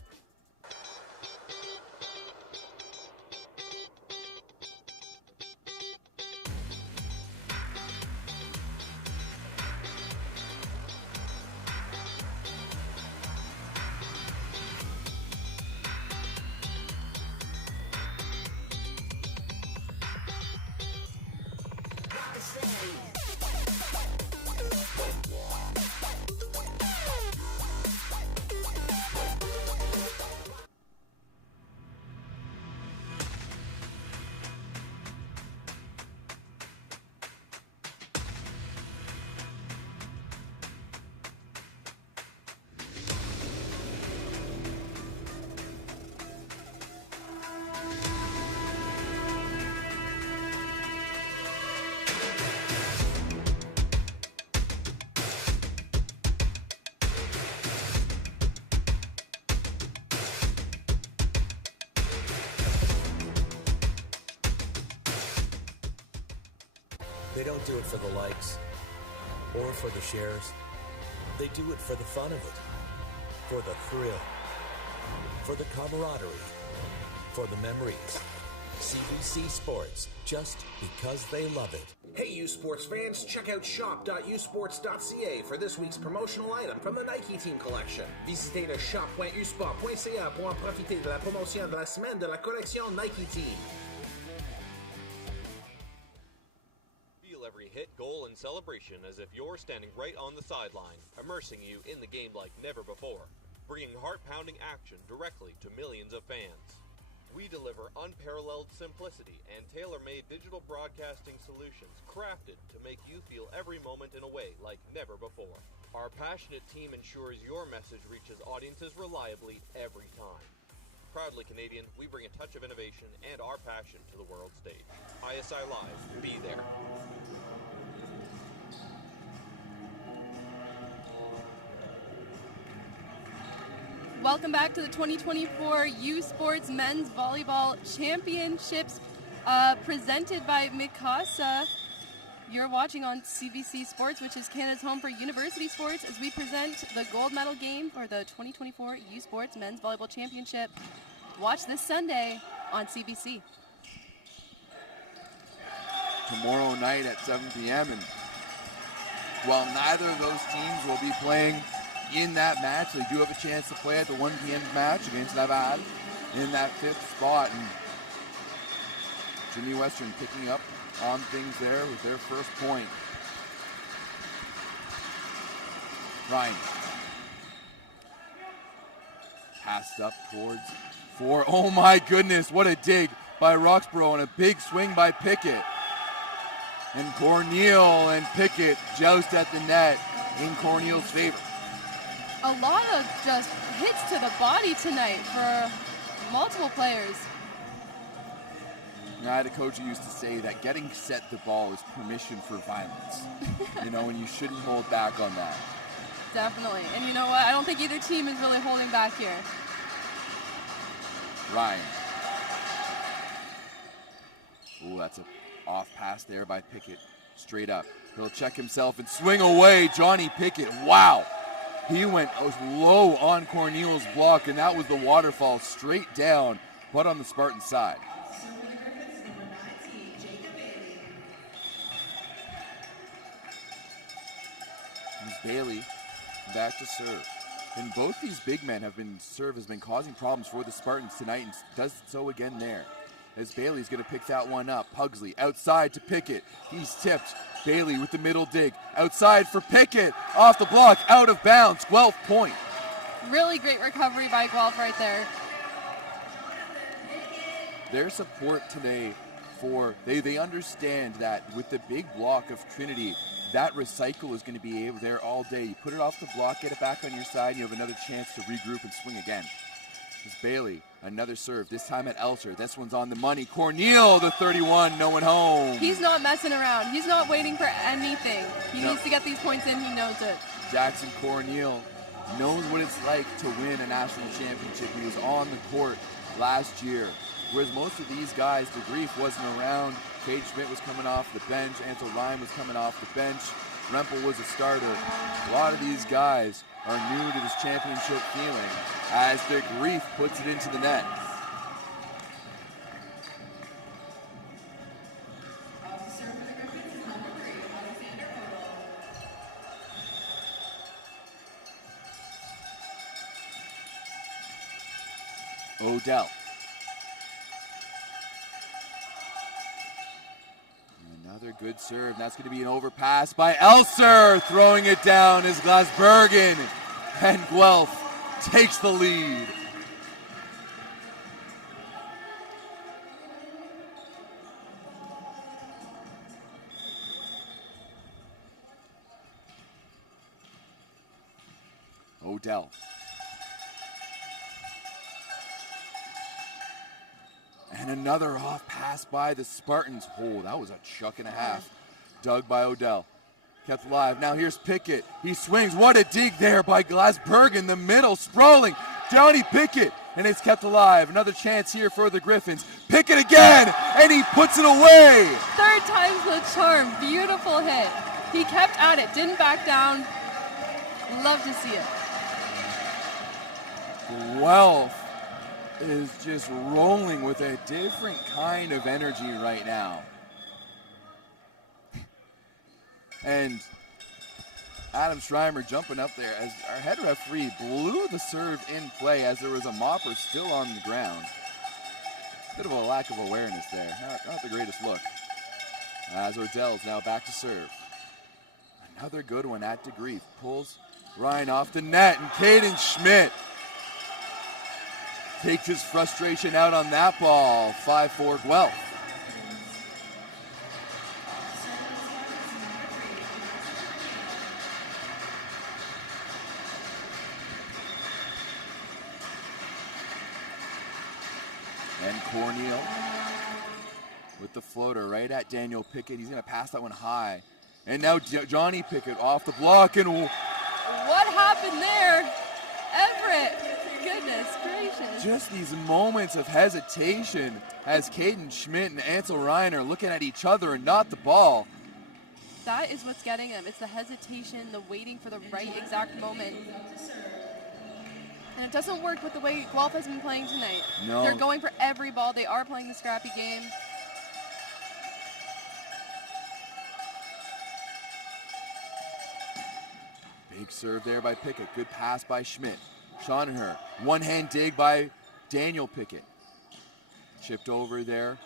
They don't do it for the likes or for the shares. They do it for the fun of it, for the thrill, for the camaraderie, for the memories. CBC Sports, just because they love it. Hey, U Sports fans, check out shop.usports.ca for this week's promotional item from the Nike Team Collection. Visitez le shop.usport.ca pour en profiter de la promotion de la semaine de la collection Nike Team. Every hit, goal, and celebration as if you're standing right on the sideline, immersing you in the game like never before, bringing heart-pounding action directly to millions of fans. We deliver unparalleled simplicity and tailor-made digital broadcasting solutions crafted to make you feel every moment in a way like never before. Our passionate team ensures your message reaches audiences reliably every time. Proudly Canadian, we bring a touch of innovation and our passion to the world stage. ISI Live, be there. Welcome back to the 2024 U Sports Men's Volleyball Championships presented by Mikasa. You're watching on CBC Sports, which is Canada's home for university sports, as we present the gold medal game for the 2024 U Sports Men's Volleyball Championship. Watch this Sunday on CBC. Tomorrow night at 7 p.m. And while neither of those teams will be playing in that match, they do have a chance to play at the 1 p.m. match against Laval in that 5th spot. And Trinity Western picking up on things there with their first point. Ryan. Passed up towards 4. Oh my goodness, what a dig by Roxborough and a big swing by Pickett. And Corneal and Pickett joust at the net in Corneal's favor. A lot of just hits to the body tonight for multiple players. I had a coach who used to say that getting set the ball is permission for violence. And you shouldn't hold back on that. Definitely. And you know what? I don't think either team is really holding back here. Ryan. Oh, that's a off pass there by Pickett. Straight up. He'll check himself and swing away. Johnny Pickett. Wow. He went low on Corneal's block, and that was the waterfall straight down, but on the Spartan side. Here's Bailey back to serve. And both these big men has been causing problems for the Spartans tonight, and does so again there. As Bailey's going to pick that one up. Pugsley outside to Pickett. He's tipped. Bailey with the middle dig. Outside for Pickett. Off the block. Out of bounds. Guelph point. Really great recovery by Guelph right there. Their support today they understand that with the big block of Trinity, that recycle is going to be there all day. You put it off the block, get it back on your side, you have another chance to regroup and swing again. It's Bailey, another serve, this time at Elser. This one's on the money. Corneal, the 31, no one home. He's not messing around. He's not waiting for anything. He needs to get these points in. He knows it. Jackson Corneal knows what it's like to win a national championship. He was on the court last year. Whereas most of these guys, DeGrief wasn't around. Cade Schmidt was coming off the bench. Ansel Ryan was coming off the bench. Rempel was a starter. A lot of these guys are new to this championship feeling as DeGrief puts it into the net. Odell. Another good serve. That's going to be an overpass by Elser. Throwing it down is Glasbergen. And Guelph takes the lead. Odell. And another off pass by the Spartans. Oh, that was a chuck and a half. Dug by Odell. Kept alive. Now here's Pickett. He swings. What a dig there by Glasbergen. The middle, sprawling. Johnny Pickett. And it's kept alive. Another chance here for the Griffins. Pickett again. And he puts it away. Third time's the charm. Beautiful hit. He kept at it. Didn't back down. Love to see it. Guelph is just rolling with a different kind of energy right now. And Adam Schreimer jumping up there as our head referee blew the serve in play as there was a mopper still on the ground. Bit of a lack of awareness there. Not the greatest look. As Odell's now back to serve. Another good one at DeGrief. Pulls Ryan off the net, and Caden Schmidt takes his frustration out on that ball. 5-4 Guelph. And Cornel with the floater right at Daniel Pickett. He's going to pass that one high. And now Johnny Pickett off the block. And what happened there? Everett. Goodness gracious. Just these moments of hesitation as Caden Schmidt and Ansel Ryan are looking at each other and not the ball. That is what's getting them. It's the hesitation, the waiting for the right exact moment. And it doesn't work with the way Guelph has been playing tonight. No. They're going for every ball. They are playing the scrappy game. Big serve there by Pickett. Good pass by Schmidt. Schonenher. One-hand dig by Daniel Pickett. Chipped over there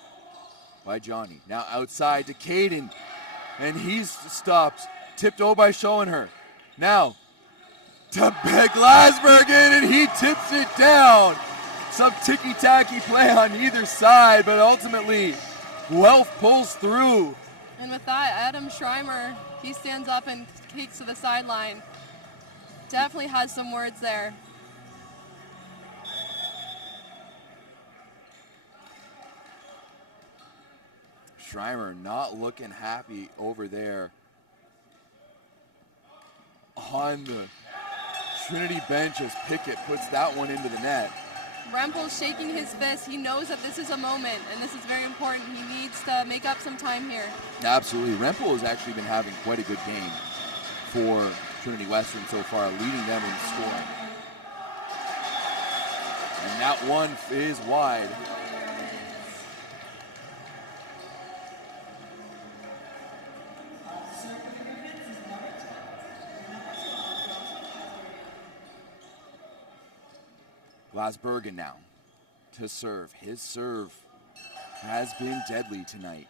by Johnny. Now outside to Caden. And he's stopped. Tipped over by Schonenher. Now to Glasbergen, and he tips it down. Some ticky-tacky play on either side, but ultimately Guelph pulls through. And with that, Adam Schreimer, he stands up and kicks to the sideline. Definitely has some words there. Schreimer not looking happy over there on the Trinity bench as Pickett puts that one into the net. Rempel's shaking his fist. He knows that this is a moment, and this is very important. He needs to make up some time here. Absolutely. Rempel has actually been having quite a good game for Trinity Western so far, leading them in scoring. And that one is wide. Glasbergen now to serve. His serve has been deadly tonight.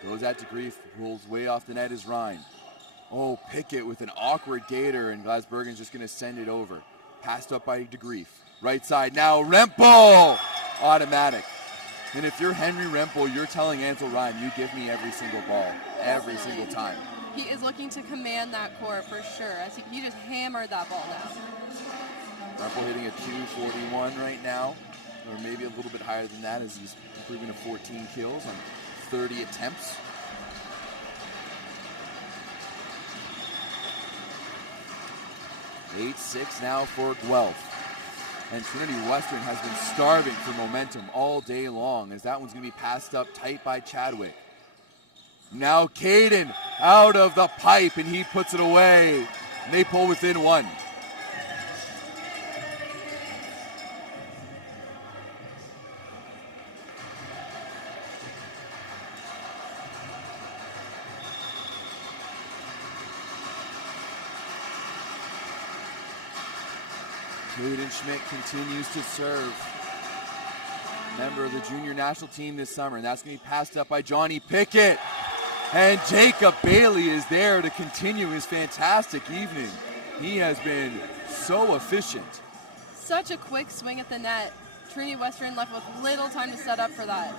Goes out to DeGrief, rolls way off the net is Ryan. Oh, Pickett with an awkward gator, and Glasbergen's just going to send it over. Passed up by DeGrief. Right side now, Rempel! Automatic. And if you're Henry Rempel, you're telling Ansel Ryan, you give me every single ball, every single time. He is looking to command that court for sure, as he just hammered that ball down. Rempel hitting a 241 right now, or maybe a little bit higher than that as he's improving to 14 kills on 30 attempts. (8-6) now for Guelph. And Trinity Western has been starving for momentum all day long, as that one's going to be passed up tight by Chadwick. Now Caden out of the pipe, and he puts it away. And they pull within one. Caden Schmidt continues to serve. Member of the junior national team this summer, and that's going to be passed up by Johnny Pickett. And Jacob Bailey is there to continue his fantastic evening. He has been so efficient. Such a quick swing at the net. Trinity Western left with little time to set up for that.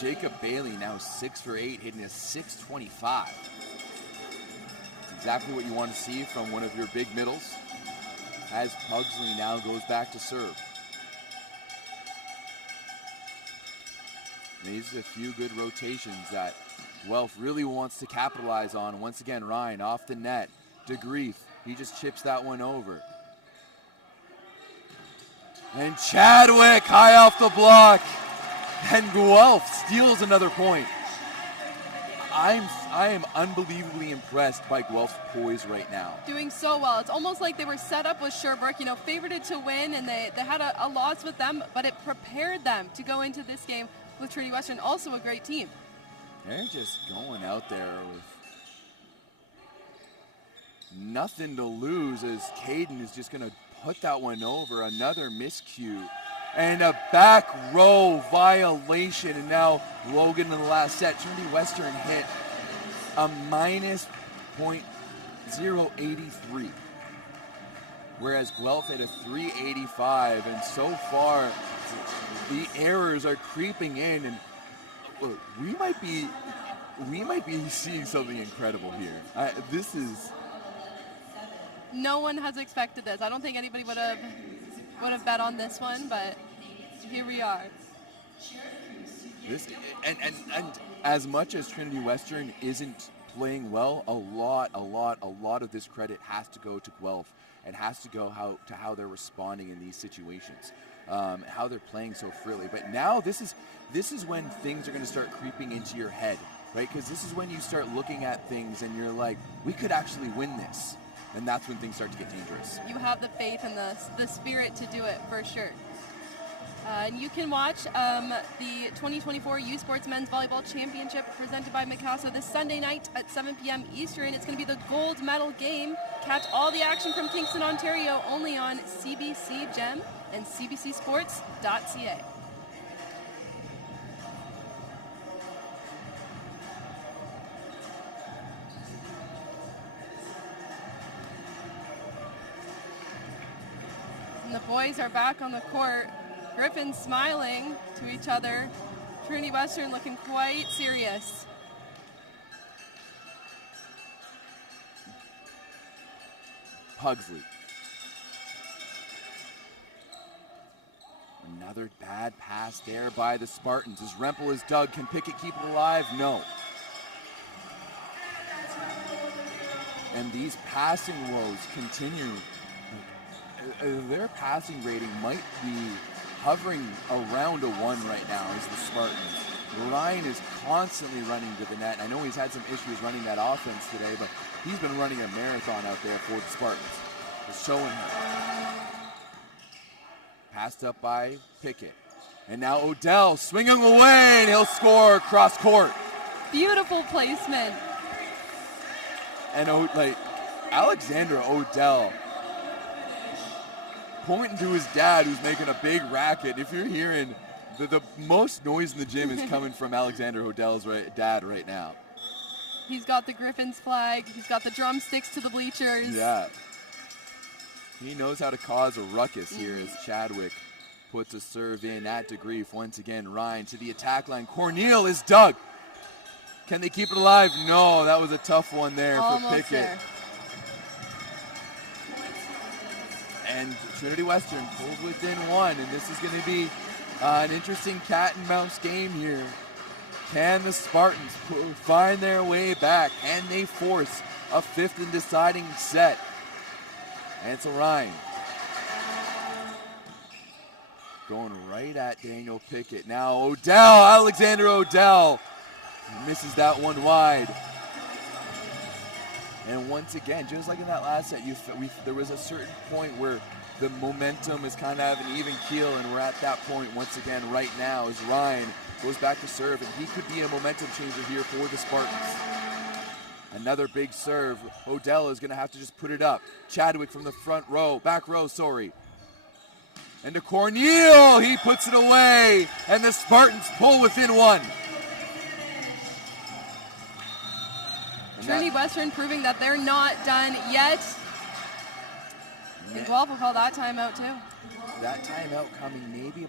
Jacob Bailey now 6 for 8, hitting a .625. Exactly what you want to see from one of your big middles, as Pugsley now goes back to serve. These are a few good rotations that Guelph really wants to capitalize on. Once again, Ryan off the net. DeGrief, he just chips that one over. And Chadwick high off the block. And Guelph steals another point. I am unbelievably impressed by Guelph's poise right now. Doing so well. It's almost like they were set up with Sherbrooke, favorited to win, and they had a loss with them, but it prepared them to go into this game with Trinity Western, also a great team. They're just going out there with nothing to lose, as Caden is just going to put that one over. Another miscue. And a back row violation. And now Logan in the last set. Trinity Western hit a minus .083. Whereas Guelph hit a .385. And so far, the errors are creeping in. And look, we might be seeing something incredible here. This is... No one has expected this. I don't think anybody would have bet on this one, but here we are. This and as much as Trinity Western isn't playing well, a lot of this credit has to go to Guelph, and has to go how they're responding in these situations, how they're playing so freely. But now this is when things are going to start creeping into your head, right? Because this is when you start looking at things and you're like, we could actually win this. And that's when things start to get dangerous. You have the faith and the spirit to do it, for sure. And you can watch the 2024 U Sports Men's Volleyball Championship presented by Mikasa this Sunday night at 7 p.m. Eastern. It's going to be the gold medal game. Catch all the action from Kingston, Ontario, only on CBC Gem and cbcsports.ca. The boys are back on the court. Griffin smiling to each other. Trinity Western looking quite serious. Pugsley. Another bad pass there by the Spartans. As Rempel is dug, can Pickett keep it alive? No. And these passing woes continue. Their passing rating might be hovering around a 1 right now as the Spartans. Ryan is constantly running to the net. I know he's had some issues running that offense today, but he's been running a marathon out there for the Spartans. It's showing him. Passed up by Pickett. And now Odell swinging away, and he'll score cross court. Beautiful placement. And Alexander Odell pointing to his dad, who's making a big racket. If you're hearing the most noise in the gym is coming from Alexander Odell's dad right now. He's got the Griffins flag. He's got the drumsticks to the bleachers. Yeah. He knows how to cause a ruckus here as Chadwick puts a serve in at DeGrief. Once again, Ryan to the attack line. Cornel is dug. Can they keep it alive? No, that was a tough one there for Pickett. There. And Trinity Western pulls within 1, and this is going to be an interesting cat and mouse game here. Can the Spartans find their way back? Can they force a 5th and deciding set? Ansel Ryan. going right at Daniel Pickett. Now Alexander Odell misses that one wide. And once again, just like in that last set, there was a certain point where the momentum is kind of an even keel, and we're at that point once again right now as Ryan goes back to serve, and he could be a momentum changer here for the Spartans. Another big serve. Odell is going to have to just put it up. Chadwick from the back row, And to Corneal, he puts it away, and the Spartans pull within one. Trinity Western proving that they're not done yet. And Guelph will call that timeout too. That timeout coming maybe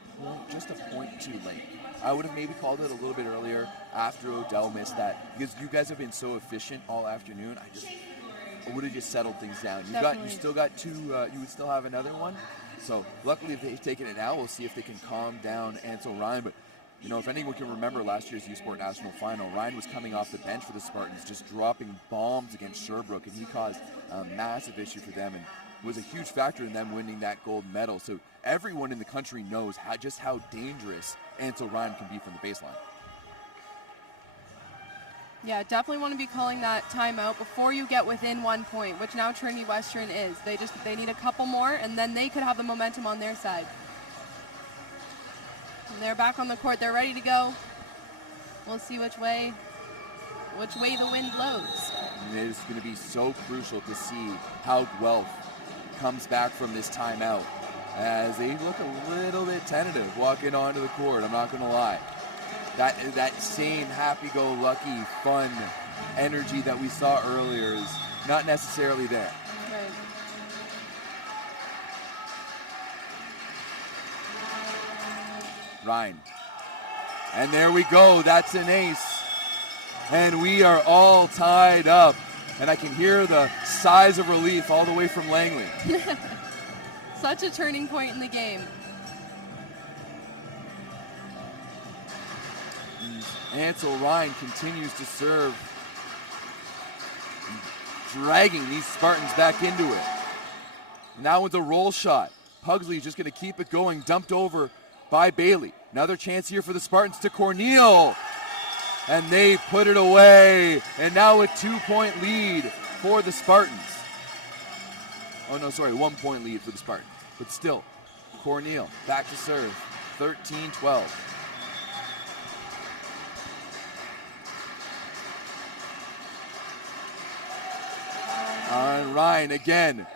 just a point too late. I would have maybe called it a little bit earlier after Odell missed that, because you guys have been so efficient all afternoon. I would have just settled things down. You still got two. You would still have another one. So luckily, if they've taken it now, we'll see if they can calm down Ansel Ryan. But you know, if anyone can remember last year's U Sport National Final, Ryan was coming off the bench for the Spartans, just dropping bombs against Sherbrooke, and he caused a massive issue for them and was a huge factor in them winning that gold medal. So everyone in the country knows just how dangerous Ansel Ryan can be from the baseline. Yeah, definitely want to be calling that timeout before you get within 1 point, which now Trinity Western is. They need a couple more, and then they could have the momentum on their side. And they're back on the court. They're ready to go. We'll see which way the wind blows. And it is going to be so crucial to see how Guelph comes back from this timeout, as they look a little bit tentative walking onto the court. I'm not going to lie. That same happy-go-lucky, fun energy that we saw earlier is not necessarily there. Right. Ryan. And there we go. That's an ace. And we are all tied up. And I can hear the sighs of relief all the way from Langley. Such a turning point in the game. Ansel Ryan continues to serve, dragging these Spartans back into it. And that one's a roll shot. Pugsley just going to keep it going, dumped over by Bailey. Another chance here for the Spartans to Corneal. And they put it away. And now a 2-point lead for the Spartans. Oh no, sorry, 1 point lead for the Spartans. But still, Corneal back to serve, 13-12. On Ryan again.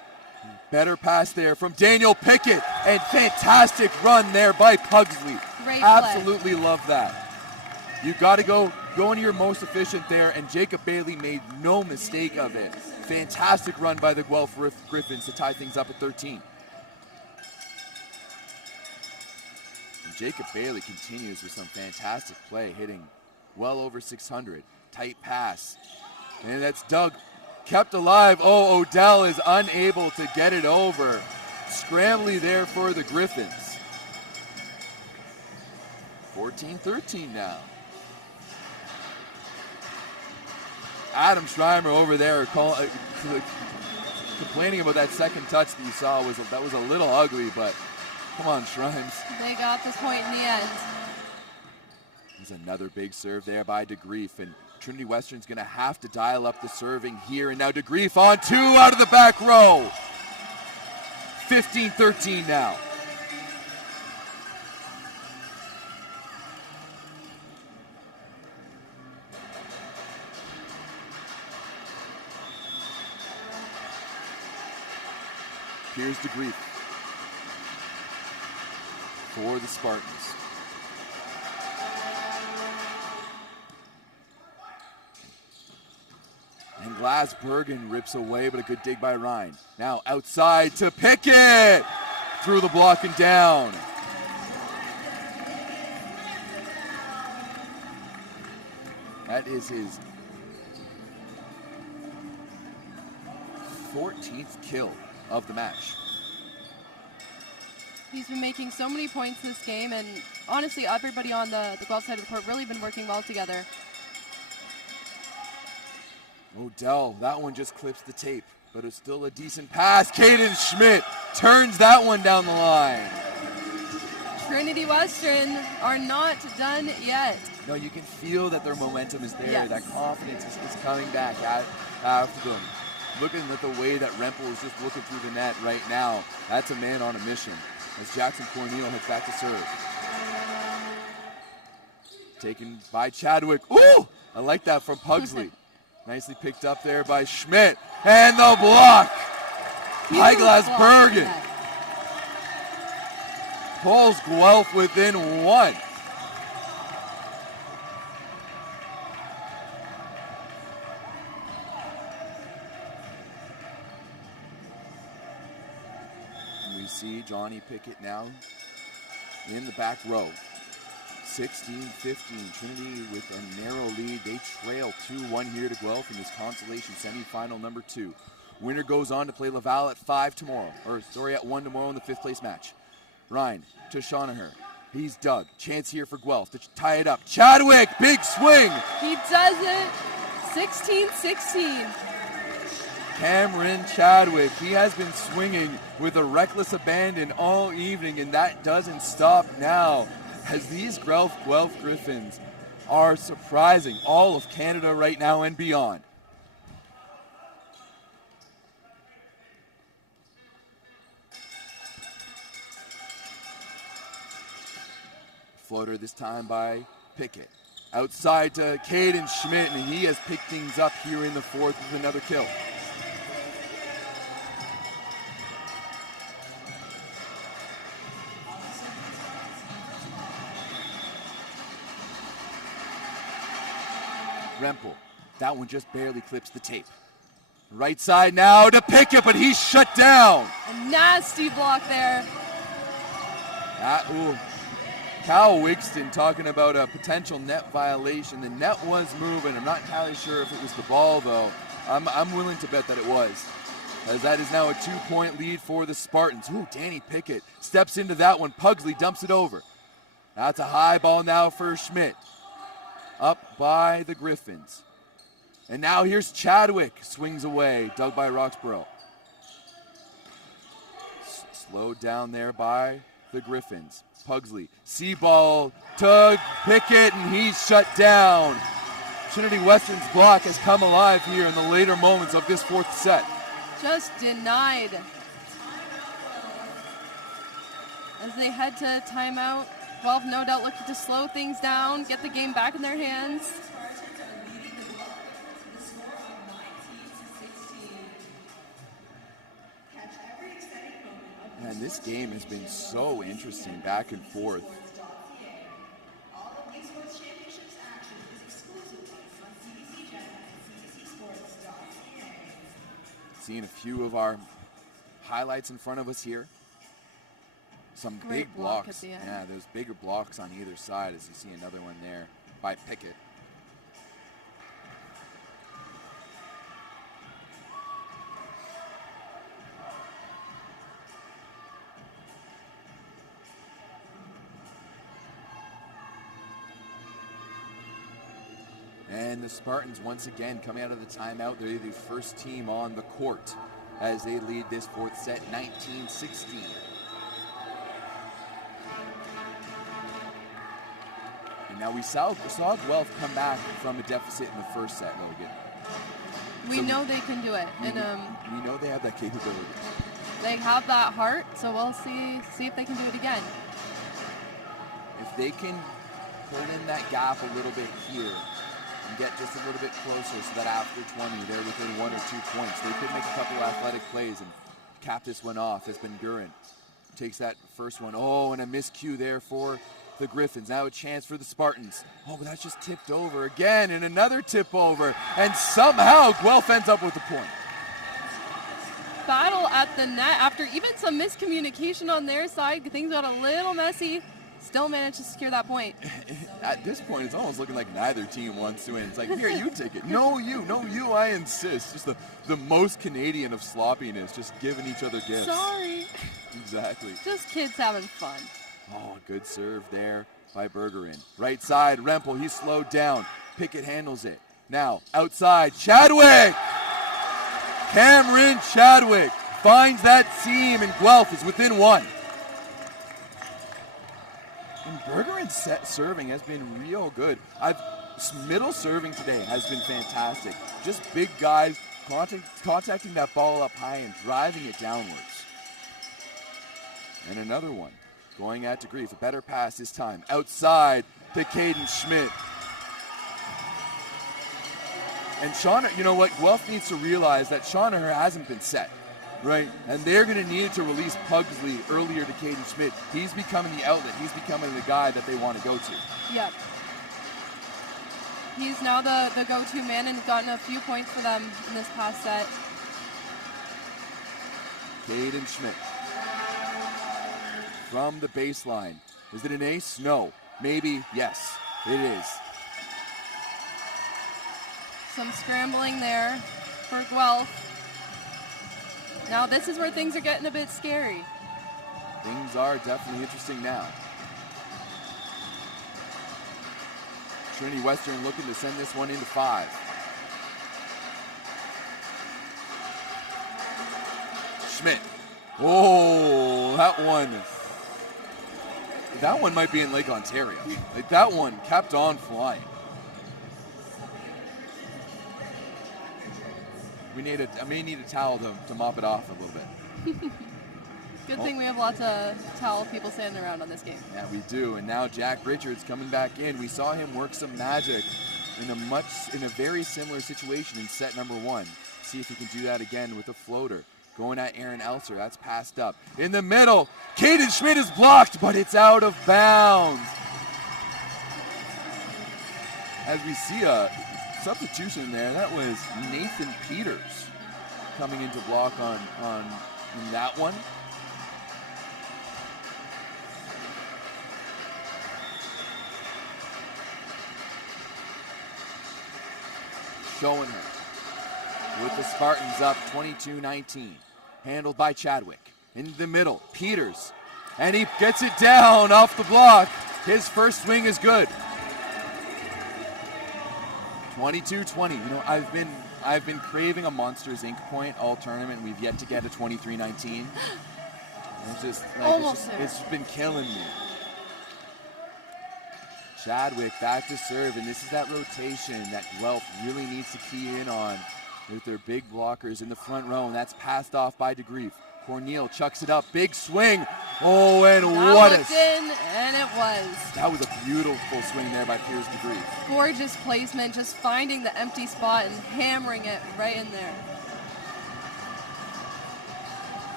Better pass there from Daniel Pickett, and fantastic run there by Pugsley. Great Absolutely play. Love that. You got to go into your most efficient there, and Jacob Bailey made no mistake of it. Fantastic run by the Guelph Griffins to tie things up at 13. And Jacob Bailey continues with some fantastic play, hitting well over 600. Tight pass, and that's Doug. Kept alive. Oh, Odell is unable to get it over. Scrambly there for the Griffins. 14-13 now. Adam Schreimer over there complaining about that second touch that you saw. That was a little ugly, but come on, Schreims. They got this point in the end. There's another big serve there by DeGrief, and Trinity Western's going to have to dial up the serving here. And now DeGrief on two out of the back row. 15-13 now. Here's DeGrief for the Spartans. And Glasbergen rips away, but a good dig by Ryan. Now outside to Pickett! Through the block and down. That is his 14th kill of the match. He's been making so many points this game, and honestly, everybody on the Guelph side of the court really been working well together. Odell, that one just clips the tape, but it's still a decent pass. Caden Schmidt turns that one down the line. Trinity Western are not done yet. No, you can feel that their momentum is there. Yes. That confidence is coming back after them. Looking at the way that Rempel is just looking through the net right now. That's a man on a mission as Jackson Corneal heads back to serve. Taken by Chadwick. Ooh! I like that from Pugsley. Nicely picked up there by Schmidt. And the block! Highglass Bergen pulls Guelph within one. We see Johnny Pickett now in the back row. 16-15, Trinity with a narrow lead. They trail 2-1 here to Guelph in this Consolation Semifinal number 2. Winner goes on to play Laval at 5 tomorrow, at 1 tomorrow in the 5th place match. Ryan to Shanaher. He's dug. Chance here for Guelph to tie it up. Chadwick, big swing. He does it. 16-16. Cameron Chadwick, he has been swinging with a reckless abandon all evening, and that doesn't stop now, as these Guelph Griffins are surprising all of Canada right now and beyond. Floater this time by Pickett. Outside to Caden Schmidt, and he has picked things up here in the 4th with another kill. Rempel, that one just barely clips the tape. Right side now to Pickett, but he's shut down. A nasty block there. Cal Wigston talking about a potential net violation. The net was moving. I'm not entirely sure if it was the ball, though. I'm willing to bet that it was, as that is now a 2-point lead for the Spartans. Ooh, Danny Pickett steps into that one. Pugsley dumps it over. That's a high ball now for Schmidt. Up by the Griffins. And now here's Chadwick. Swings away. Dug by Roxborough. Slowed down there by the Griffins. Pugsley. See ball to Pickett, and he's shut down. Trinity Western's block has come alive here in the later moments of this 4th set. Just denied. As they head to timeout, Guelph no doubt looking to slow things down, get the game back in their hands. And this game has been so interesting, back and forth. Seeing a few of our highlights in front of us here. Some Great big block blocks. at the end. Yeah, there's bigger blocks on either side, as you see another one there by Pickett. And the Spartans once again coming out of the timeout. They're the first team on the court as they lead this 4th set 19-16. And now we saw Guelph come back from a deficit in the 1st set, Logan. We know they can do it. We know they have that capability. They have that heart, so we'll see if they can do it again. If they can pull in that gap a little bit here and get just a little bit closer so that after 20 they're within 1 or 2 points, they could make a couple athletic plays and cap this one off as Ben Gurin takes that first one. Oh, and a miscue there for the Griffins. Now a chance for the Spartans. Oh, but that's just tipped over again, and another tip over, and somehow Guelph ends up with the point. Battle at the net after even some miscommunication on their side. Things got a little messy. Still managed to secure that point. At this point, it's almost looking like neither team wants to win. It's like, here, you take it. No, you, I insist. Just the most Canadian of sloppiness, just giving each other gifts. Sorry. Exactly. Just kids having fun. Oh, good serve there by Bergerin. Right side, Rempel, he's slowed down. Pickett handles it. Now, outside, Chadwick! Cameron Chadwick finds that seam, and Guelph is within 1. And Bergeron's serving has been real good. Middle serving today has been fantastic. Just big guys contacting that ball up high and driving it downwards. And another one going at DeGrief. A better pass this time. Outside to Caden Schmidt. And Shauna, you know what? Guelph needs to realize that Shaunaher hasn't been set, right? And they're going to need to release Pugsley earlier to Caden Schmidt. He's becoming the outlet. He's becoming the guy that they want to go to. Yep. He's now the go-to man and gotten a few points for them in this past set. Caden Schmidt. From the baseline. Is it an ace? No. Maybe. Yes, it is. Some scrambling there for Guelph. Now this is where things are getting a bit scary. Things are definitely interesting now. Trinity Western looking to send this one into 5. Schmidt. Oh, that one might be in Lake Ontario. Like, that one kept on flying. I may need a towel to mop it off a little bit. Good thing we have lots of towel people standing around on this game. Yeah, we do. And now Jack Richards coming back in. We saw him work some magic in a very similar situation in set number 1. See if he can do that again with a floater. Going at Aaron Elser. That's passed up. In the middle, Caden Schmidt is blocked, but it's out of bounds. As we see a substitution there, that was Nathan Peters coming into block on that one. Showing her with the Spartans up 22-19. Handled by Chadwick. In the middle, Peters. And he gets it down off the block. His first swing is good. 22-20. You know, I've been craving a Monsters Inc. point all tournament. We've yet to get a 23-19. It's been killing me. Chadwick back to serve, and this is that rotation that Guelph really needs to key in on with their big blockers in the front row, and that's passed off by DeGrief. Cornel chucks it up, big swing. Oh, and what a... and it was. That was a beautiful swing there by Piers DeGrief. Gorgeous placement, just finding the empty spot and hammering it right in there.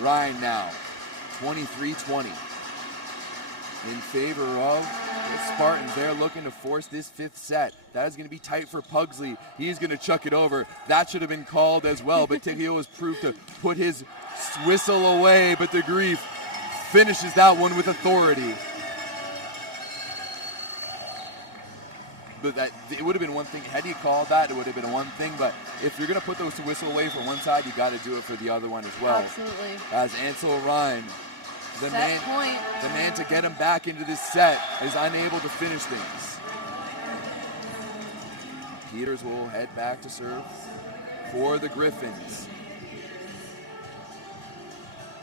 Ryan now, 23-20. In favor of the Spartans. They're looking to force this 5th set. That is going to be tight for Pugsley. He's going to chuck it over. That should have been called as well, but Tegeo has proved to put his whistle away, but DeGrief finishes that one with authority. But it would have been one thing. Had he called that, it would have been one thing, but if you're going to put those to whistle away for one side, you got to do it for the other one as well. Absolutely. As Ansel Ryan, the man to get him back into this set, is unable to finish things. Peters will head back to serve for the Griffins.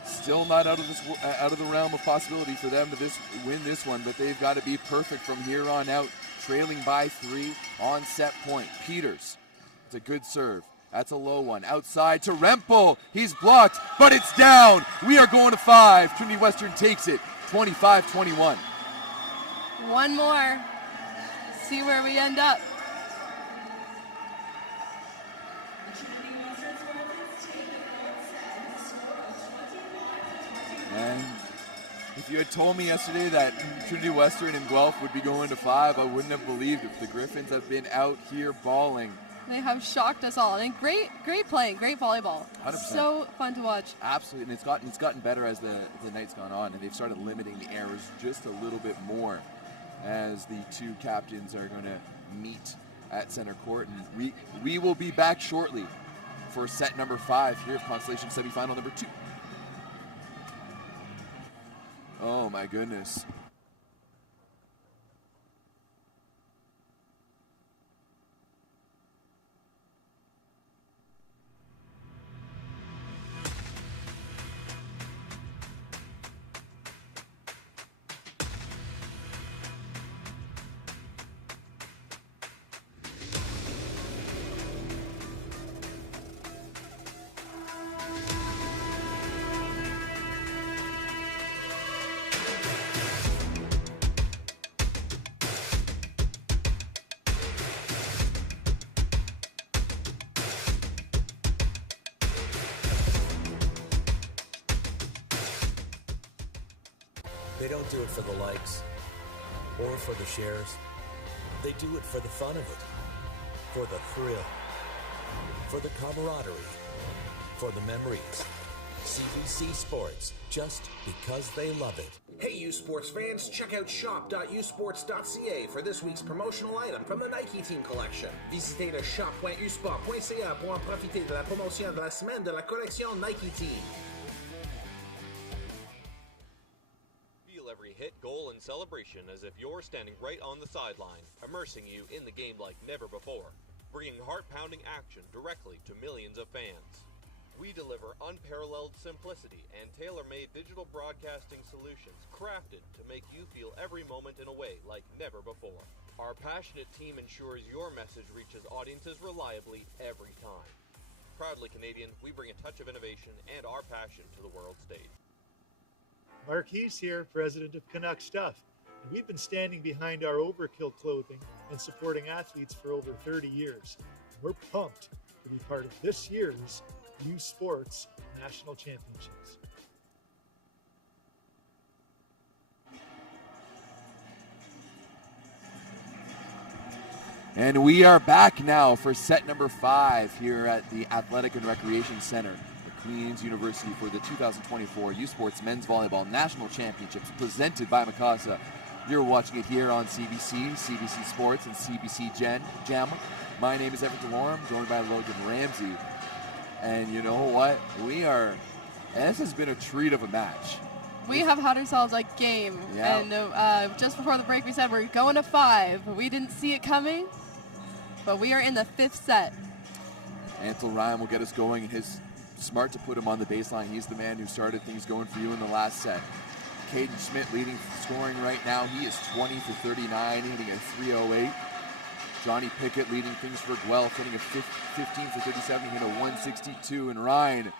Still not out of the realm of possibility for them to win this one, but they've got to be perfect from here on out. Trailing by 3 on set point. Peters, it's a good serve. That's a low one. Outside to Rempel. He's blocked, but it's down. We are going to 5. Trinity Western takes it, 25-21. One more. See where we end up. And if you had told me yesterday that Trinity Western and Guelph would be going to 5, I wouldn't have believed it. The Griffins have been out here balling. They have shocked us all. And great playing, great volleyball. 100%. So fun to watch. Absolutely, and it's gotten better as the night's gone on, and they've started limiting the errors just a little bit more as the two captains are going to meet at center court. And we will be back shortly for set number 5 here of Consolation Semifinal number 2. Oh my goodness. They don't do it for the likes or for the shares. They do it for the fun of it, for the thrill, for the camaraderie, for the memories. CBC Sports, just because they love it. Hey, U Sports fans, check out shop.usports.ca for this week's promotional item from the Nike Team Collection. Visitez le shop.usport.ca pour en profiter de la promotion de la semaine de la collection Nike Team. Feel every hit, goal, and celebration as if you're standing right on the sideline, immersing you in the game like never before, bringing heart-pounding action directly to millions of fans. We deliver unparalleled simplicity and tailor-made digital broadcasting solutions crafted to make you feel every moment in a way like never before. Our passionate team ensures your message reaches audiences reliably every time. Proudly Canadian, we bring a touch of innovation and our passion to the world stage. Marquise here, president of Canuck Stuff. And we've been standing behind our Overkill clothing and supporting athletes for over 30 years. And we're pumped to be part of this year's U Sports National Championships. And we are back now for set number 5 here at the Athletic and Recreation Center at Queen's University for the 2024 U Sports Men's Volleyball National Championships presented by Mikasa. You're watching it here on CBC, CBC Sports, and CBC Gem. My name is Evan DeLorme, joined by Logan Ramsey. And you know what? This has been a treat of a match. We have had ourselves a game. Yeah. And just before the break, we said we're going to 5. We didn't see it coming, but we are in the 5th set. Antle Ryan will get us going, and he's smart to put him on the baseline. He's the man who started things going for you in the last set. Caden Schmidt leading scoring right now. He is 20 for 39, hitting a 308. Johnny Pickett leading things for Guelph, hitting a 15 for 37, hitting a 162. And Ryan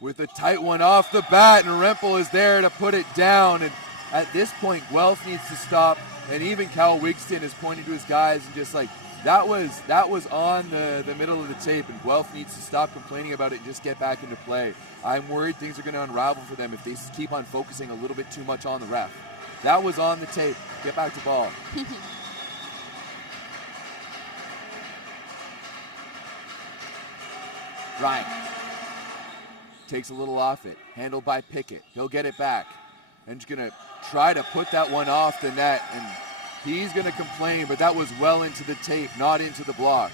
with a tight one off the bat, and Rempel is there to put it down. And at this point, Guelph needs to stop. And even Cal Wigston is pointing to his guys and just like, that was on the middle of the tape, and Guelph needs to stop complaining about it and just get back into play. I'm worried things are going to unravel for them if they keep on focusing a little bit too much on the ref. That was on the tape. Get back to ball. Ryan takes a little off it. Handled by Pickett. He'll get it back. And he's going to try to put that one off the net. And he's going to complain, but that was well into the tape, not into the block.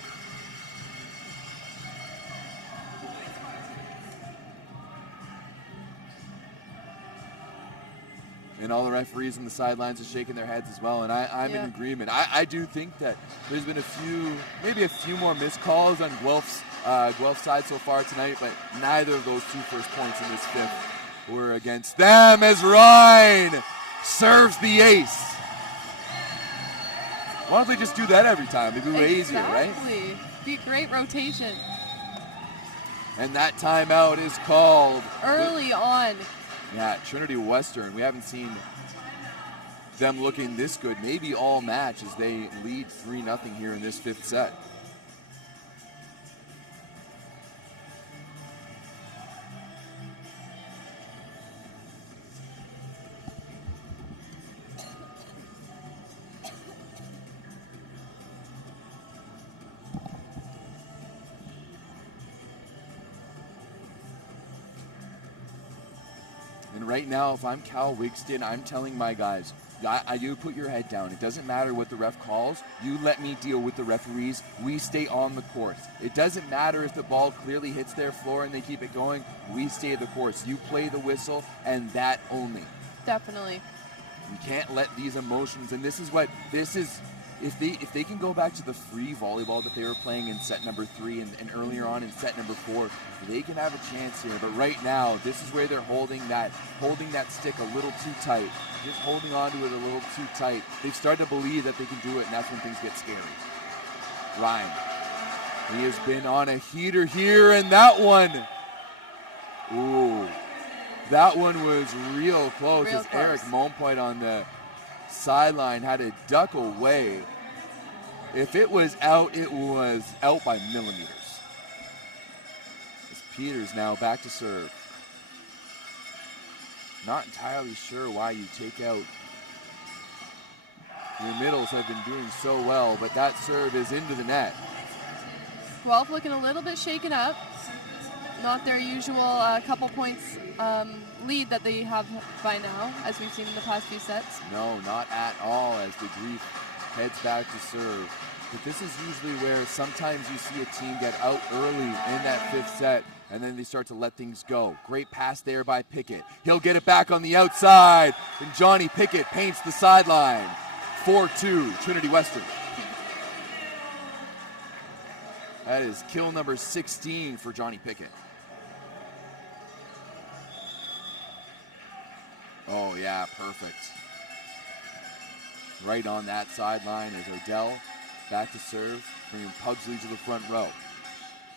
And all the referees on the sidelines are shaking their heads as well, and I'm in agreement. I do think that there's been maybe a few more missed calls on Guelph's side so far tonight, but neither of those 2 first points in this 5th were against them as Ryan serves the ace. Why don't they just do that every time? It'd be way easier, right? Exactly. Be a great rotation. And that timeout is called early on. Yeah, Trinity Western. We haven't seen them looking this good, maybe all match, as they lead 3-0 here in this 5th set. Right now, if I'm Cal Wigston, I'm telling my guys, you put your head down. It doesn't matter what the ref calls. You let me deal with the referees. We stay on the course. It doesn't matter if the ball clearly hits their floor and they keep it going. We stay the course. You play the whistle, and that only. Definitely. You can't let these emotions, and this is, if they can go back to the free volleyball that they were playing in set number 3 and earlier on in set number 4, they can have a chance here. But right now, this is where they're holding that stick a little too tight. Just holding on to it a little too tight. They've started to believe that they can do it, and that's when things get scary. Ryan. He has been on a heater here, and that one. Ooh. That one was real close as Eric Monpoint on the sideline had to duck away. If it was out by millimeters. As Peters now back to serve. Not entirely sure why you take out your middles have been doing so well, but that serve is into the net. Guelph looking a little bit shaken up. Not their usual couple points lead that they have by now, as we've seen in the past few sets. No, not at all, as the Grief heads back to serve. But this is usually where sometimes you see a team get out early in that fifth set, and then they start to let things go. Great pass there by Pickett. He'll get it back on the outside, and Johnny Pickett paints the sideline. 4-2, Trinity Western. That is kill number 16 for Johnny Pickett. Oh yeah, perfect. Right on that sideline is Odell. Back to serve, bringing Pugsley to the front row.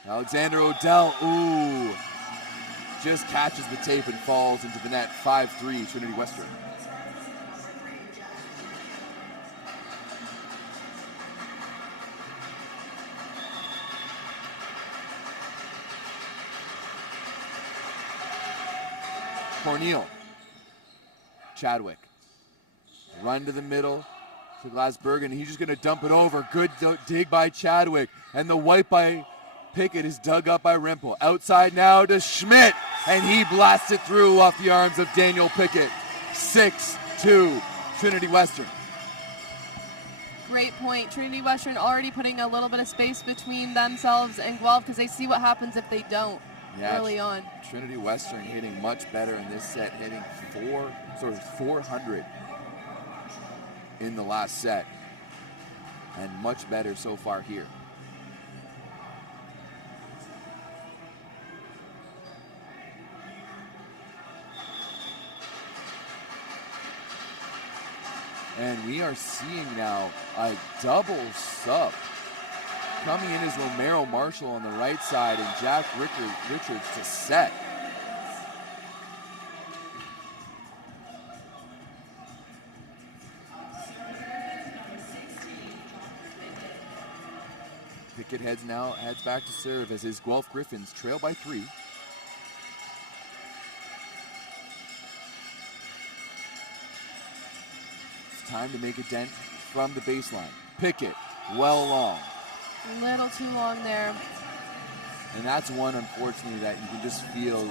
Alexander Odell, ooh, just catches the tape and falls into the net. 5-3, Trinity Western. Corneal. Chadwick. Run to the middle to Glasbergen. He's just going to dump it over. Good dig by Chadwick. And the wipe by Pickett is dug up by Rempel. Outside now to Schmidt. And he blasts it through off the arms of Daniel Pickett. 6-2, Trinity Western. Great point. Trinity Western already putting a little bit of space between themselves and Guelph because they see what happens if they don't early on. Trinity Western hitting much better in this set, hitting 400 in the last set, and much better so far here. And we are seeing now a double sub. Coming in is Romero Marshall on the right side and Jack Richards to set. Pickett heads back to serve as his Guelph Griffins trail by 3. It's time to make a dent from the baseline. Pickett, well long. Little too long there. And that's one, unfortunately, that you can just feel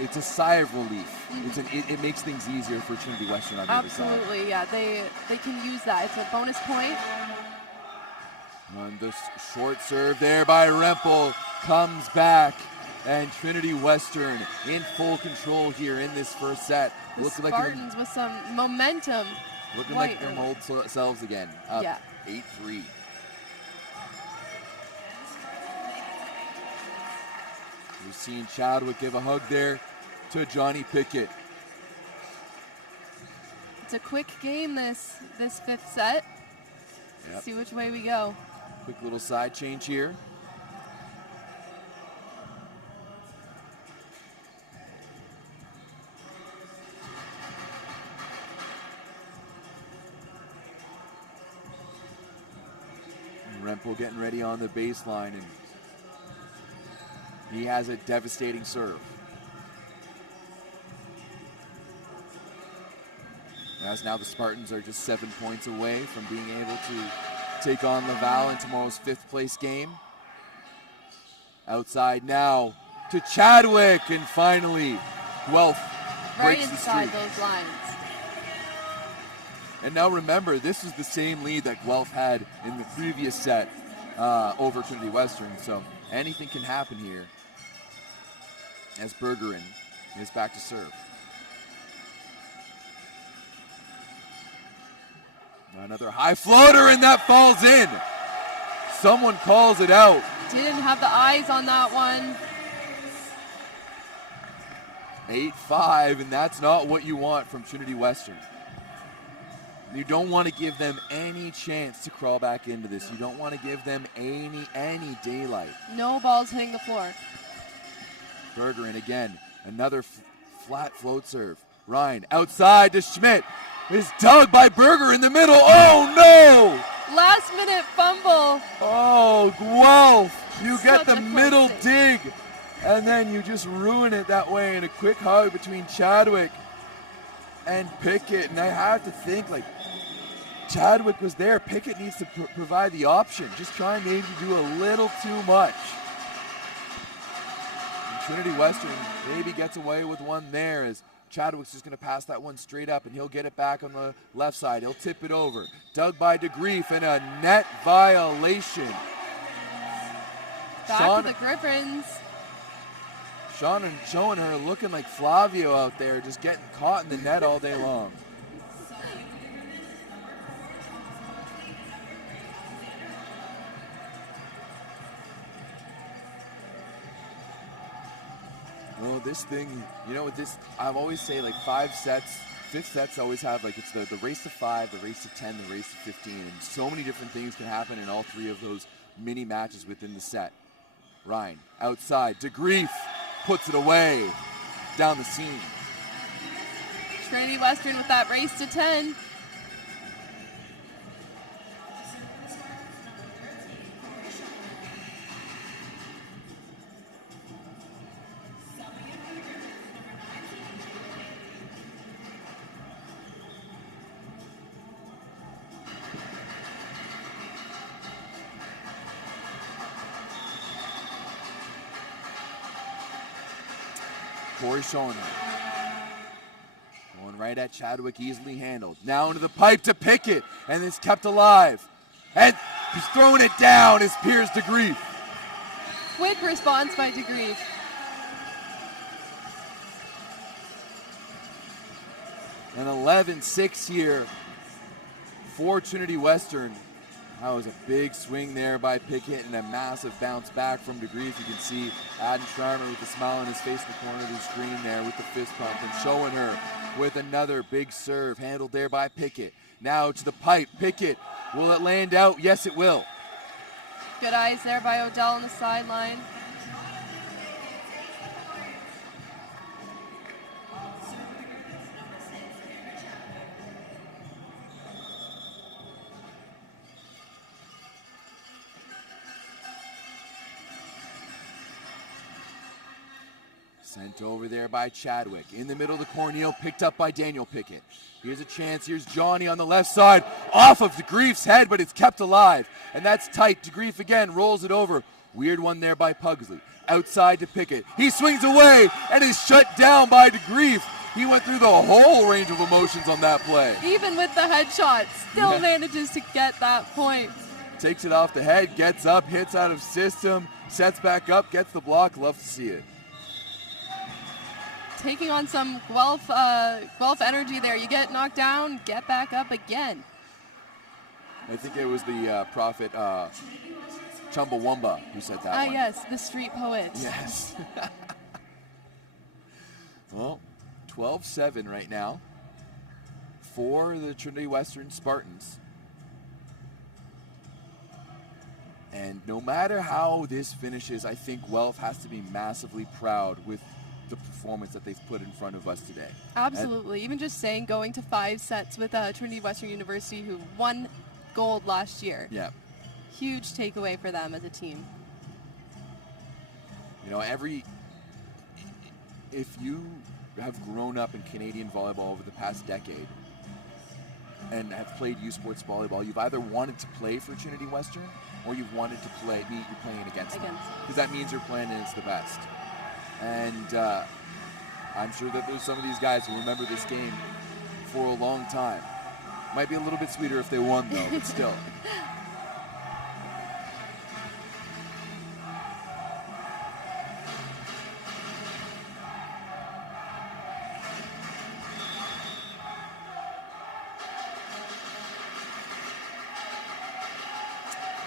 it's a sigh of relief. Mm-hmm. It makes things easier for Trinity Western on the other side. Absolutely, yeah. They can use that. It's a bonus point. And the short serve there by Rempel comes back. And Trinity Western in full control here in this first set. The Spartans with some momentum. Looking like their old selves again. Up 8-3. We've seen Chadwick give a hug there to Johnny Pickett. It's a quick game, this fifth set. Yep. See which way we go. Quick little side change here. Rempel getting ready on the baseline, and he has a devastating serve. As now the Spartans are just 7 points away from being able to take on Laval in tomorrow's 5th place game. Outside now to Chadwick, and finally Guelph breaks the streak. Right inside those lines. And now remember, this is the same lead that Guelph had in the previous set over Trinity Western, so anything can happen here as Bergeron is back to serve. Another high floater, and that falls in. Someone calls it out. Didn't have the eyes on that one. 8-5, and that's not what you want from Trinity Western. You don't want to give them any chance to crawl back into this. You don't want to give them any daylight. No balls hitting the floor. Bergeron again, another flat float serve. Ryan outside to Schmidt. Is dug by Berger in the middle. Oh no! Last minute fumble. Oh, Guelph, you get the middle dig and then you just ruin it that way in a quick hug between Chadwick and Pickett. And I have to think, like, Chadwick was there. Pickett needs to provide the option. Just try and maybe do a little too much. And Trinity Western maybe gets away with one there as Chadwick's just going to pass that one straight up, and he'll get it back on the left side. He'll tip it over. Dug by DeGrief, and a net violation. Back to the Griffins. Sean showing her looking like Flavio out there, just getting caught in the net all day long. Well, this thing, you know, with this, I've always say like 5 sets, 5th sets always have like, it's the race to 5, the race to 10, the race to 15. And so many different things can happen in all 3 of those mini matches within the set. Ryan outside, DeGrief puts it away down the seam. Trinity Western with that race to 10. Corey showing her. Going right at Chadwick, easily handled. Now into the pipe to Pickett, and it's kept alive. And he's throwing it down as Piers DeGrief. Quick response by DeGrief. An 11-6 here for Trinity Western. That was a big swing there by Pickett and a massive bounce back from DeGrief. You can see Adam Schreimer with a smile on his face in the corner of the screen there with the fist pump, and showing her with another big serve handled there by Pickett. Now to the pipe. Pickett, will it land out? Yes, it will. Good eyes there by Odell on the sideline. Sent over there by Chadwick. In the middle of the Cornell, picked up by Daniel Pickett. Here's a chance. Here's Johnny on the left side. Off of DeGrief's head, but it's kept alive. And that's tight. DeGrief again rolls it over. Weird one there by Pugsley. Outside to Pickett. He swings away and is shut down by DeGrief. He went through the whole range of emotions on that play. Even with the headshot, still manages to get that point. Takes it off the head, gets up, hits out of system, sets back up, gets the block. Love to see it. Taking on some Guelph energy there. You get knocked down, get back up again. I think it was the prophet Chumbawamba who said that one. Yes, the street poet. Yes. Well, 12-7 right now for the Trinity Western Spartans. And no matter how this finishes, I think Guelph has to be massively proud with the performance that they've put in front of us today. Absolutely. Even just saying going to 5 sets with Trinity Western University, who won gold last year. Yeah. Huge takeaway for them as a team. You know, if you have grown up in Canadian volleyball over the past decade and have played U Sports volleyball, you've either wanted to play for Trinity Western or you've wanted to you're playing against them. Because that means you're playing against the best. And I'm sure that there's some of these guys who remember this game for a long time. Might be a little bit sweeter if they won, though, but still.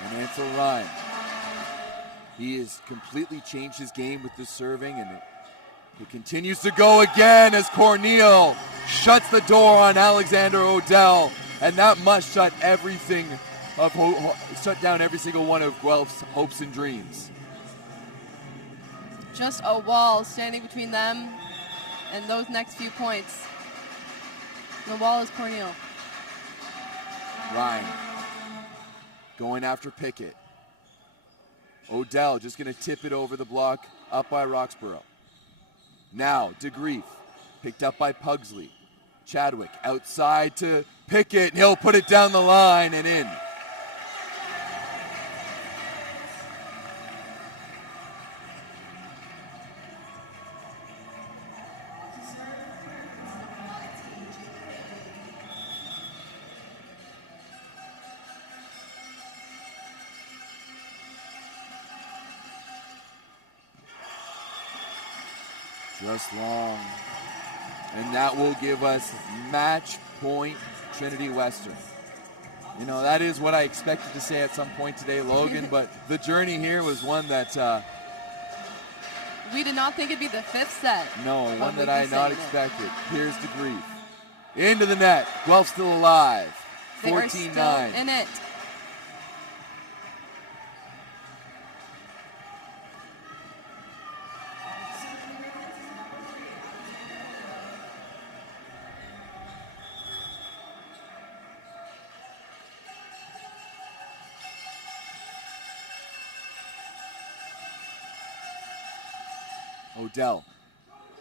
And Ansel Ryan. He has completely changed his game with this serving, and it continues to go again as Cornell shuts the door on Alexander Odell, and that must shut down every single one of Guelph's hopes and dreams. Just a wall standing between them and those next few points. The wall is Cornell. Ryan going after Pickett. Odell just going to tip it over the block, up by Roxborough. Now, DeGrief, picked up by Pugsley. Chadwick outside to Pickett, and he'll put it down the line and in. Just long. And that will give us match point Trinity Western. You know, that is what I expected to say at some point today, Logan, but the journey here was one that... we did not think it'd be the fifth set. No, one that I had not expected. Here's DeGrief. Into the net. Guelph still alive. 14-9. In it. Odell,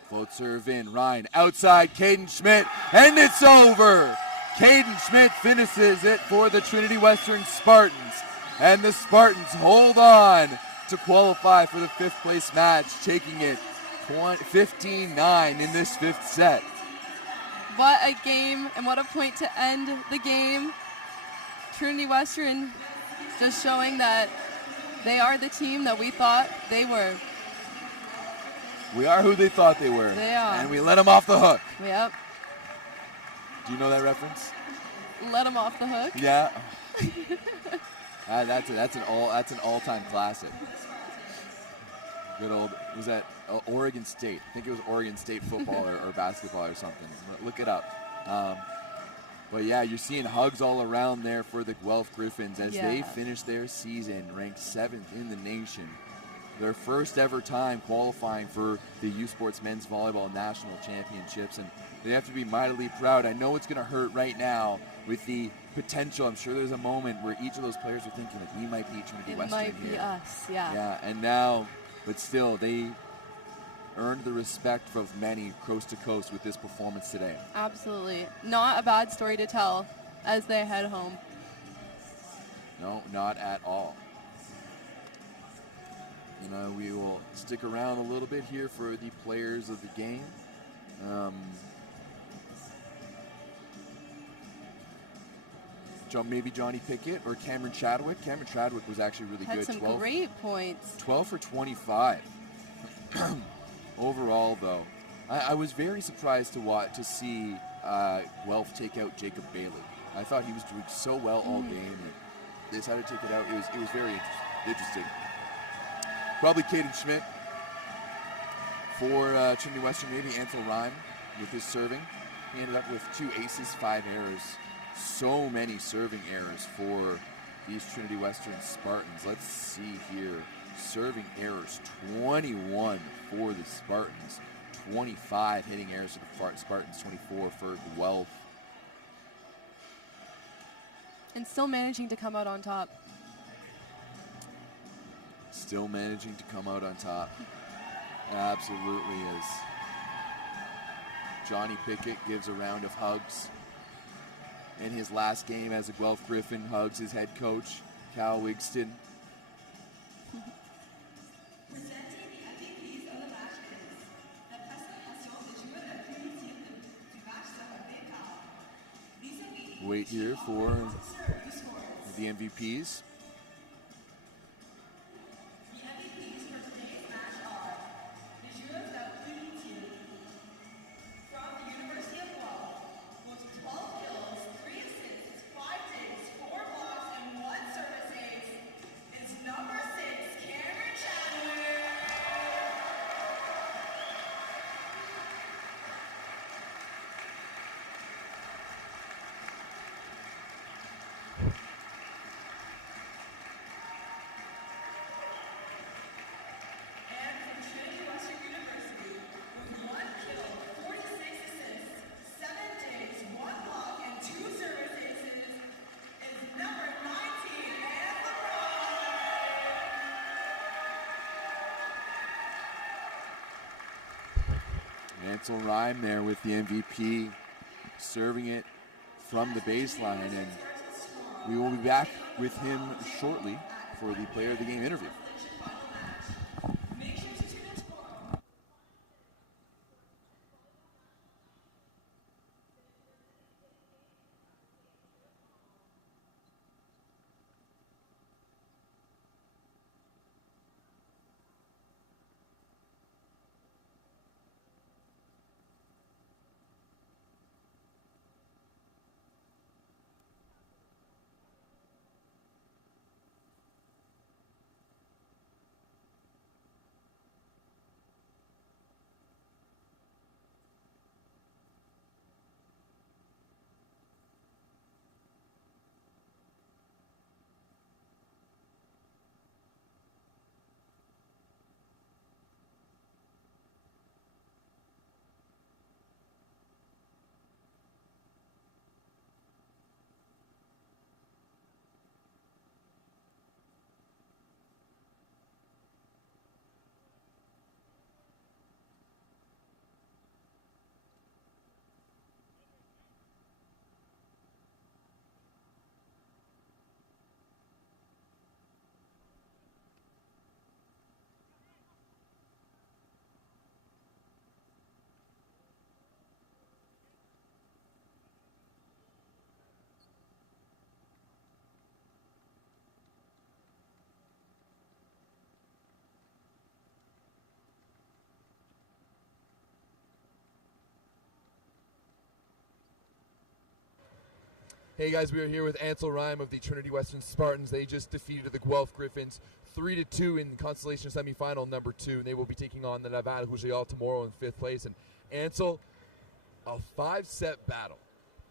float serve in, Ryan outside, Caden Schmidt, and it's over! Caden Schmidt finishes it for the Trinity Western Spartans, and the Spartans hold on to qualify for the fifth place match, taking it 15-9 in this fifth set. What a game, and what a point to end the game. Trinity Western just showing that they are the team that we thought they were. We are who they thought they were. They are. And we let them off the hook. Yep. Do you know that reference? Let them off the hook? Yeah. That's an all-time classic. Good old, was that Oregon State? I think it was Oregon State football or basketball or something. Look it up. But yeah, you're seeing hugs all around there for the Guelph Griffins as they finish their season ranked 7th in the nation. Their first ever time qualifying for the U Sports Men's Volleyball National Championships, and they have to be mightily proud. I know it's going to hurt right now with the potential. I'm sure there's a moment where each of those players are thinking, like, we might be Trinity Western here. It might be us, yeah. Yeah, and now, but still, they earned the respect of many coast to coast with this performance today. Absolutely. Not a bad story to tell as they head home. No, not at all. You know, we will stick around a little bit here for the players of the game. Maybe Johnny Pickett or Cameron Chadwick. Cameron Chadwick was actually really good. Had some great points. 12 for 25. Overall, though, I was very surprised to see Guelph take out Jacob Bailey. I thought he was doing so well all game, and they decided to take it out. It was very interesting. Probably Caden Schmidt for Trinity Western, maybe Ansel Rhyme with his serving. He ended up with 2 aces, 5 errors. So many serving errors for these Trinity Western Spartans. Let's see here. Serving errors, 21 for the Spartans. 25 hitting errors for the Spartans, 24 for Guelph. And still managing to come out on top. Still managing to come out on top. Absolutely is. Johnny Pickett gives a round of hugs. In his last game as a Guelph Griffin, hugs his head coach, Cal Wigston. Wait here for the MVPs. Ansel Rhyme there with the MVP, serving it from the baseline, and we will be back with him shortly for the Player of the Game interview. Hey guys, we are here with Ansel Rhyme of the Trinity Western Spartans. They just defeated the Guelph Griffins 3-2 in Consolation Semifinal number 2, and they will be taking on the Laval Rougeol tomorrow in 5th place. And Ansel, a 5-set battle.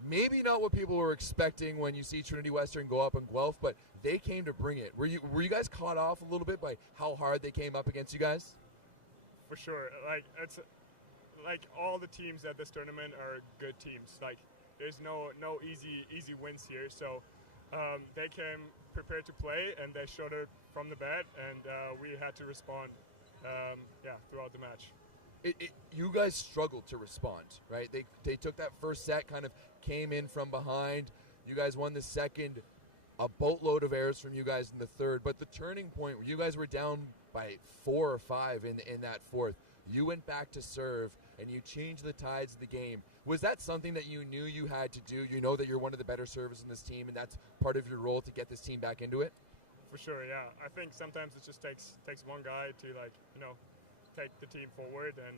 Maybe not what people were expecting when you see Trinity Western go up on Guelph, but they came to bring it. Were you guys caught off a little bit by how hard they came up against you guys? For sure. It's like all the teams at this tournament are good teams. There's no easy wins here, so they came prepared to play, and they showed it from the bat, and we had to respond throughout the match. You guys struggled to respond, right? They took that first set, kind of came in from behind. You guys won the second, a boatload of errors from you guys in the third, but the turning point where you guys were down by 4 or 5 in that fourth, you went back to serve, and you changed the tides of the game. Was that something that you knew you had to do? You know that you're one of the better servers in this team, and that's part of your role to get this team back into it? For sure, yeah. I think sometimes it just takes one guy to take the team forward and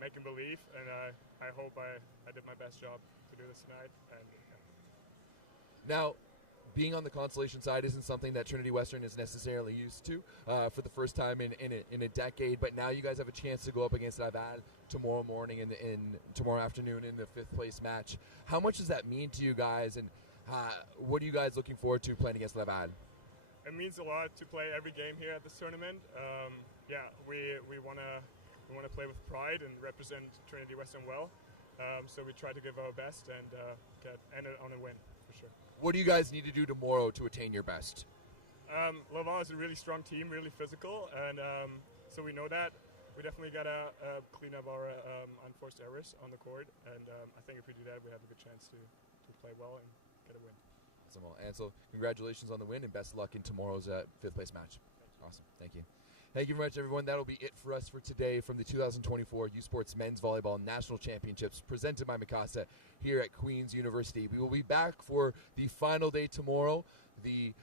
make them believe. And I hope I did my best job to do this tonight. And Now, being on the Consolation side isn't something that Trinity Western is necessarily used to for the first time in a decade, but now you guys have a chance to go up against Laval tomorrow morning and tomorrow afternoon in the 5th place match. How much does that mean to you guys, and what are you guys looking forward to playing against Laval? It means a lot to play every game here at this tournament. We want to play with pride and represent Trinity Western well. So we try to give our best and end it on a win for sure. What do you guys need to do tomorrow to attain your best? Laval is a really strong team, really physical, and so we know that. We definitely got to clean up our unforced errors on the court, and I think if we do that, we have a good chance to play well and get a win. Awesome. Well, Ansel, congratulations on the win, and best of luck in tomorrow's 5th place match. Awesome. Thank you. Thank you very much, everyone. That'll be it for us for today from the 2024 U Sports Men's Volleyball National Championships presented by Mikasa here at Queen's University. We will be back for the final day tomorrow. The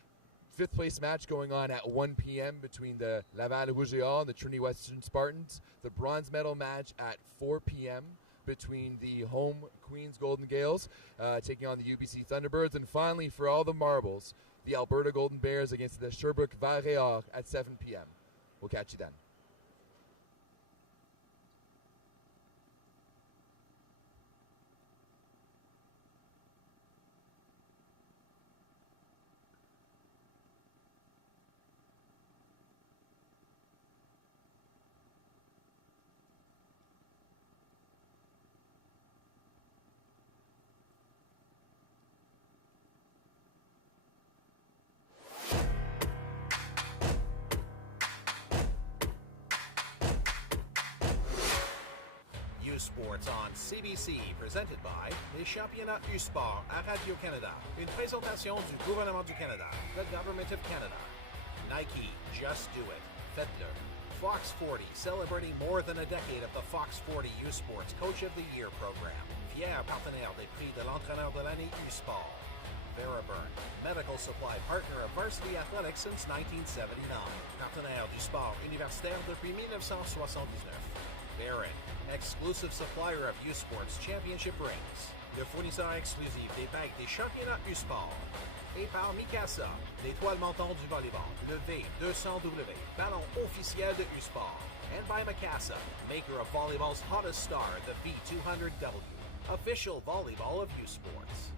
5th place match going on at 1 p.m. between the Laval Rougeol and the Trinity Western Spartans. The bronze medal match at 4 p.m. between the home Queen's Golden Gales taking on the UBC Thunderbirds. And finally, for all the marbles, the Alberta Golden Bears against the Sherbrooke Val-Réal at 7 p.m. We'll catch you then. U-Sports on CBC, presented by les championnats U-Sport à Radio-Canada. Une présentation du gouvernement du Canada, the Government of Canada. Nike, just do it. Faites-le. Fox 40, celebrating more than a decade of the Fox 40 U-Sports Coach of the Year program. Fier partenaire des prix de l'entraîneur de l'année U-Sport. Veriburn, medical supply partner of Varsity Athletics since 1979. Partenaire du sport universitaire depuis 1979. Barron, exclusive supplier of U-Sports Championship rings. Le fournisseur exclusif des bagues des championnats U-Sport. Et par Mikasa, l'étoile montante du volleyball, le V200W, ballon officiel de U-Sport. And by Mikasa, maker of volleyball's hottest star, the V200W, official volleyball of U-Sports.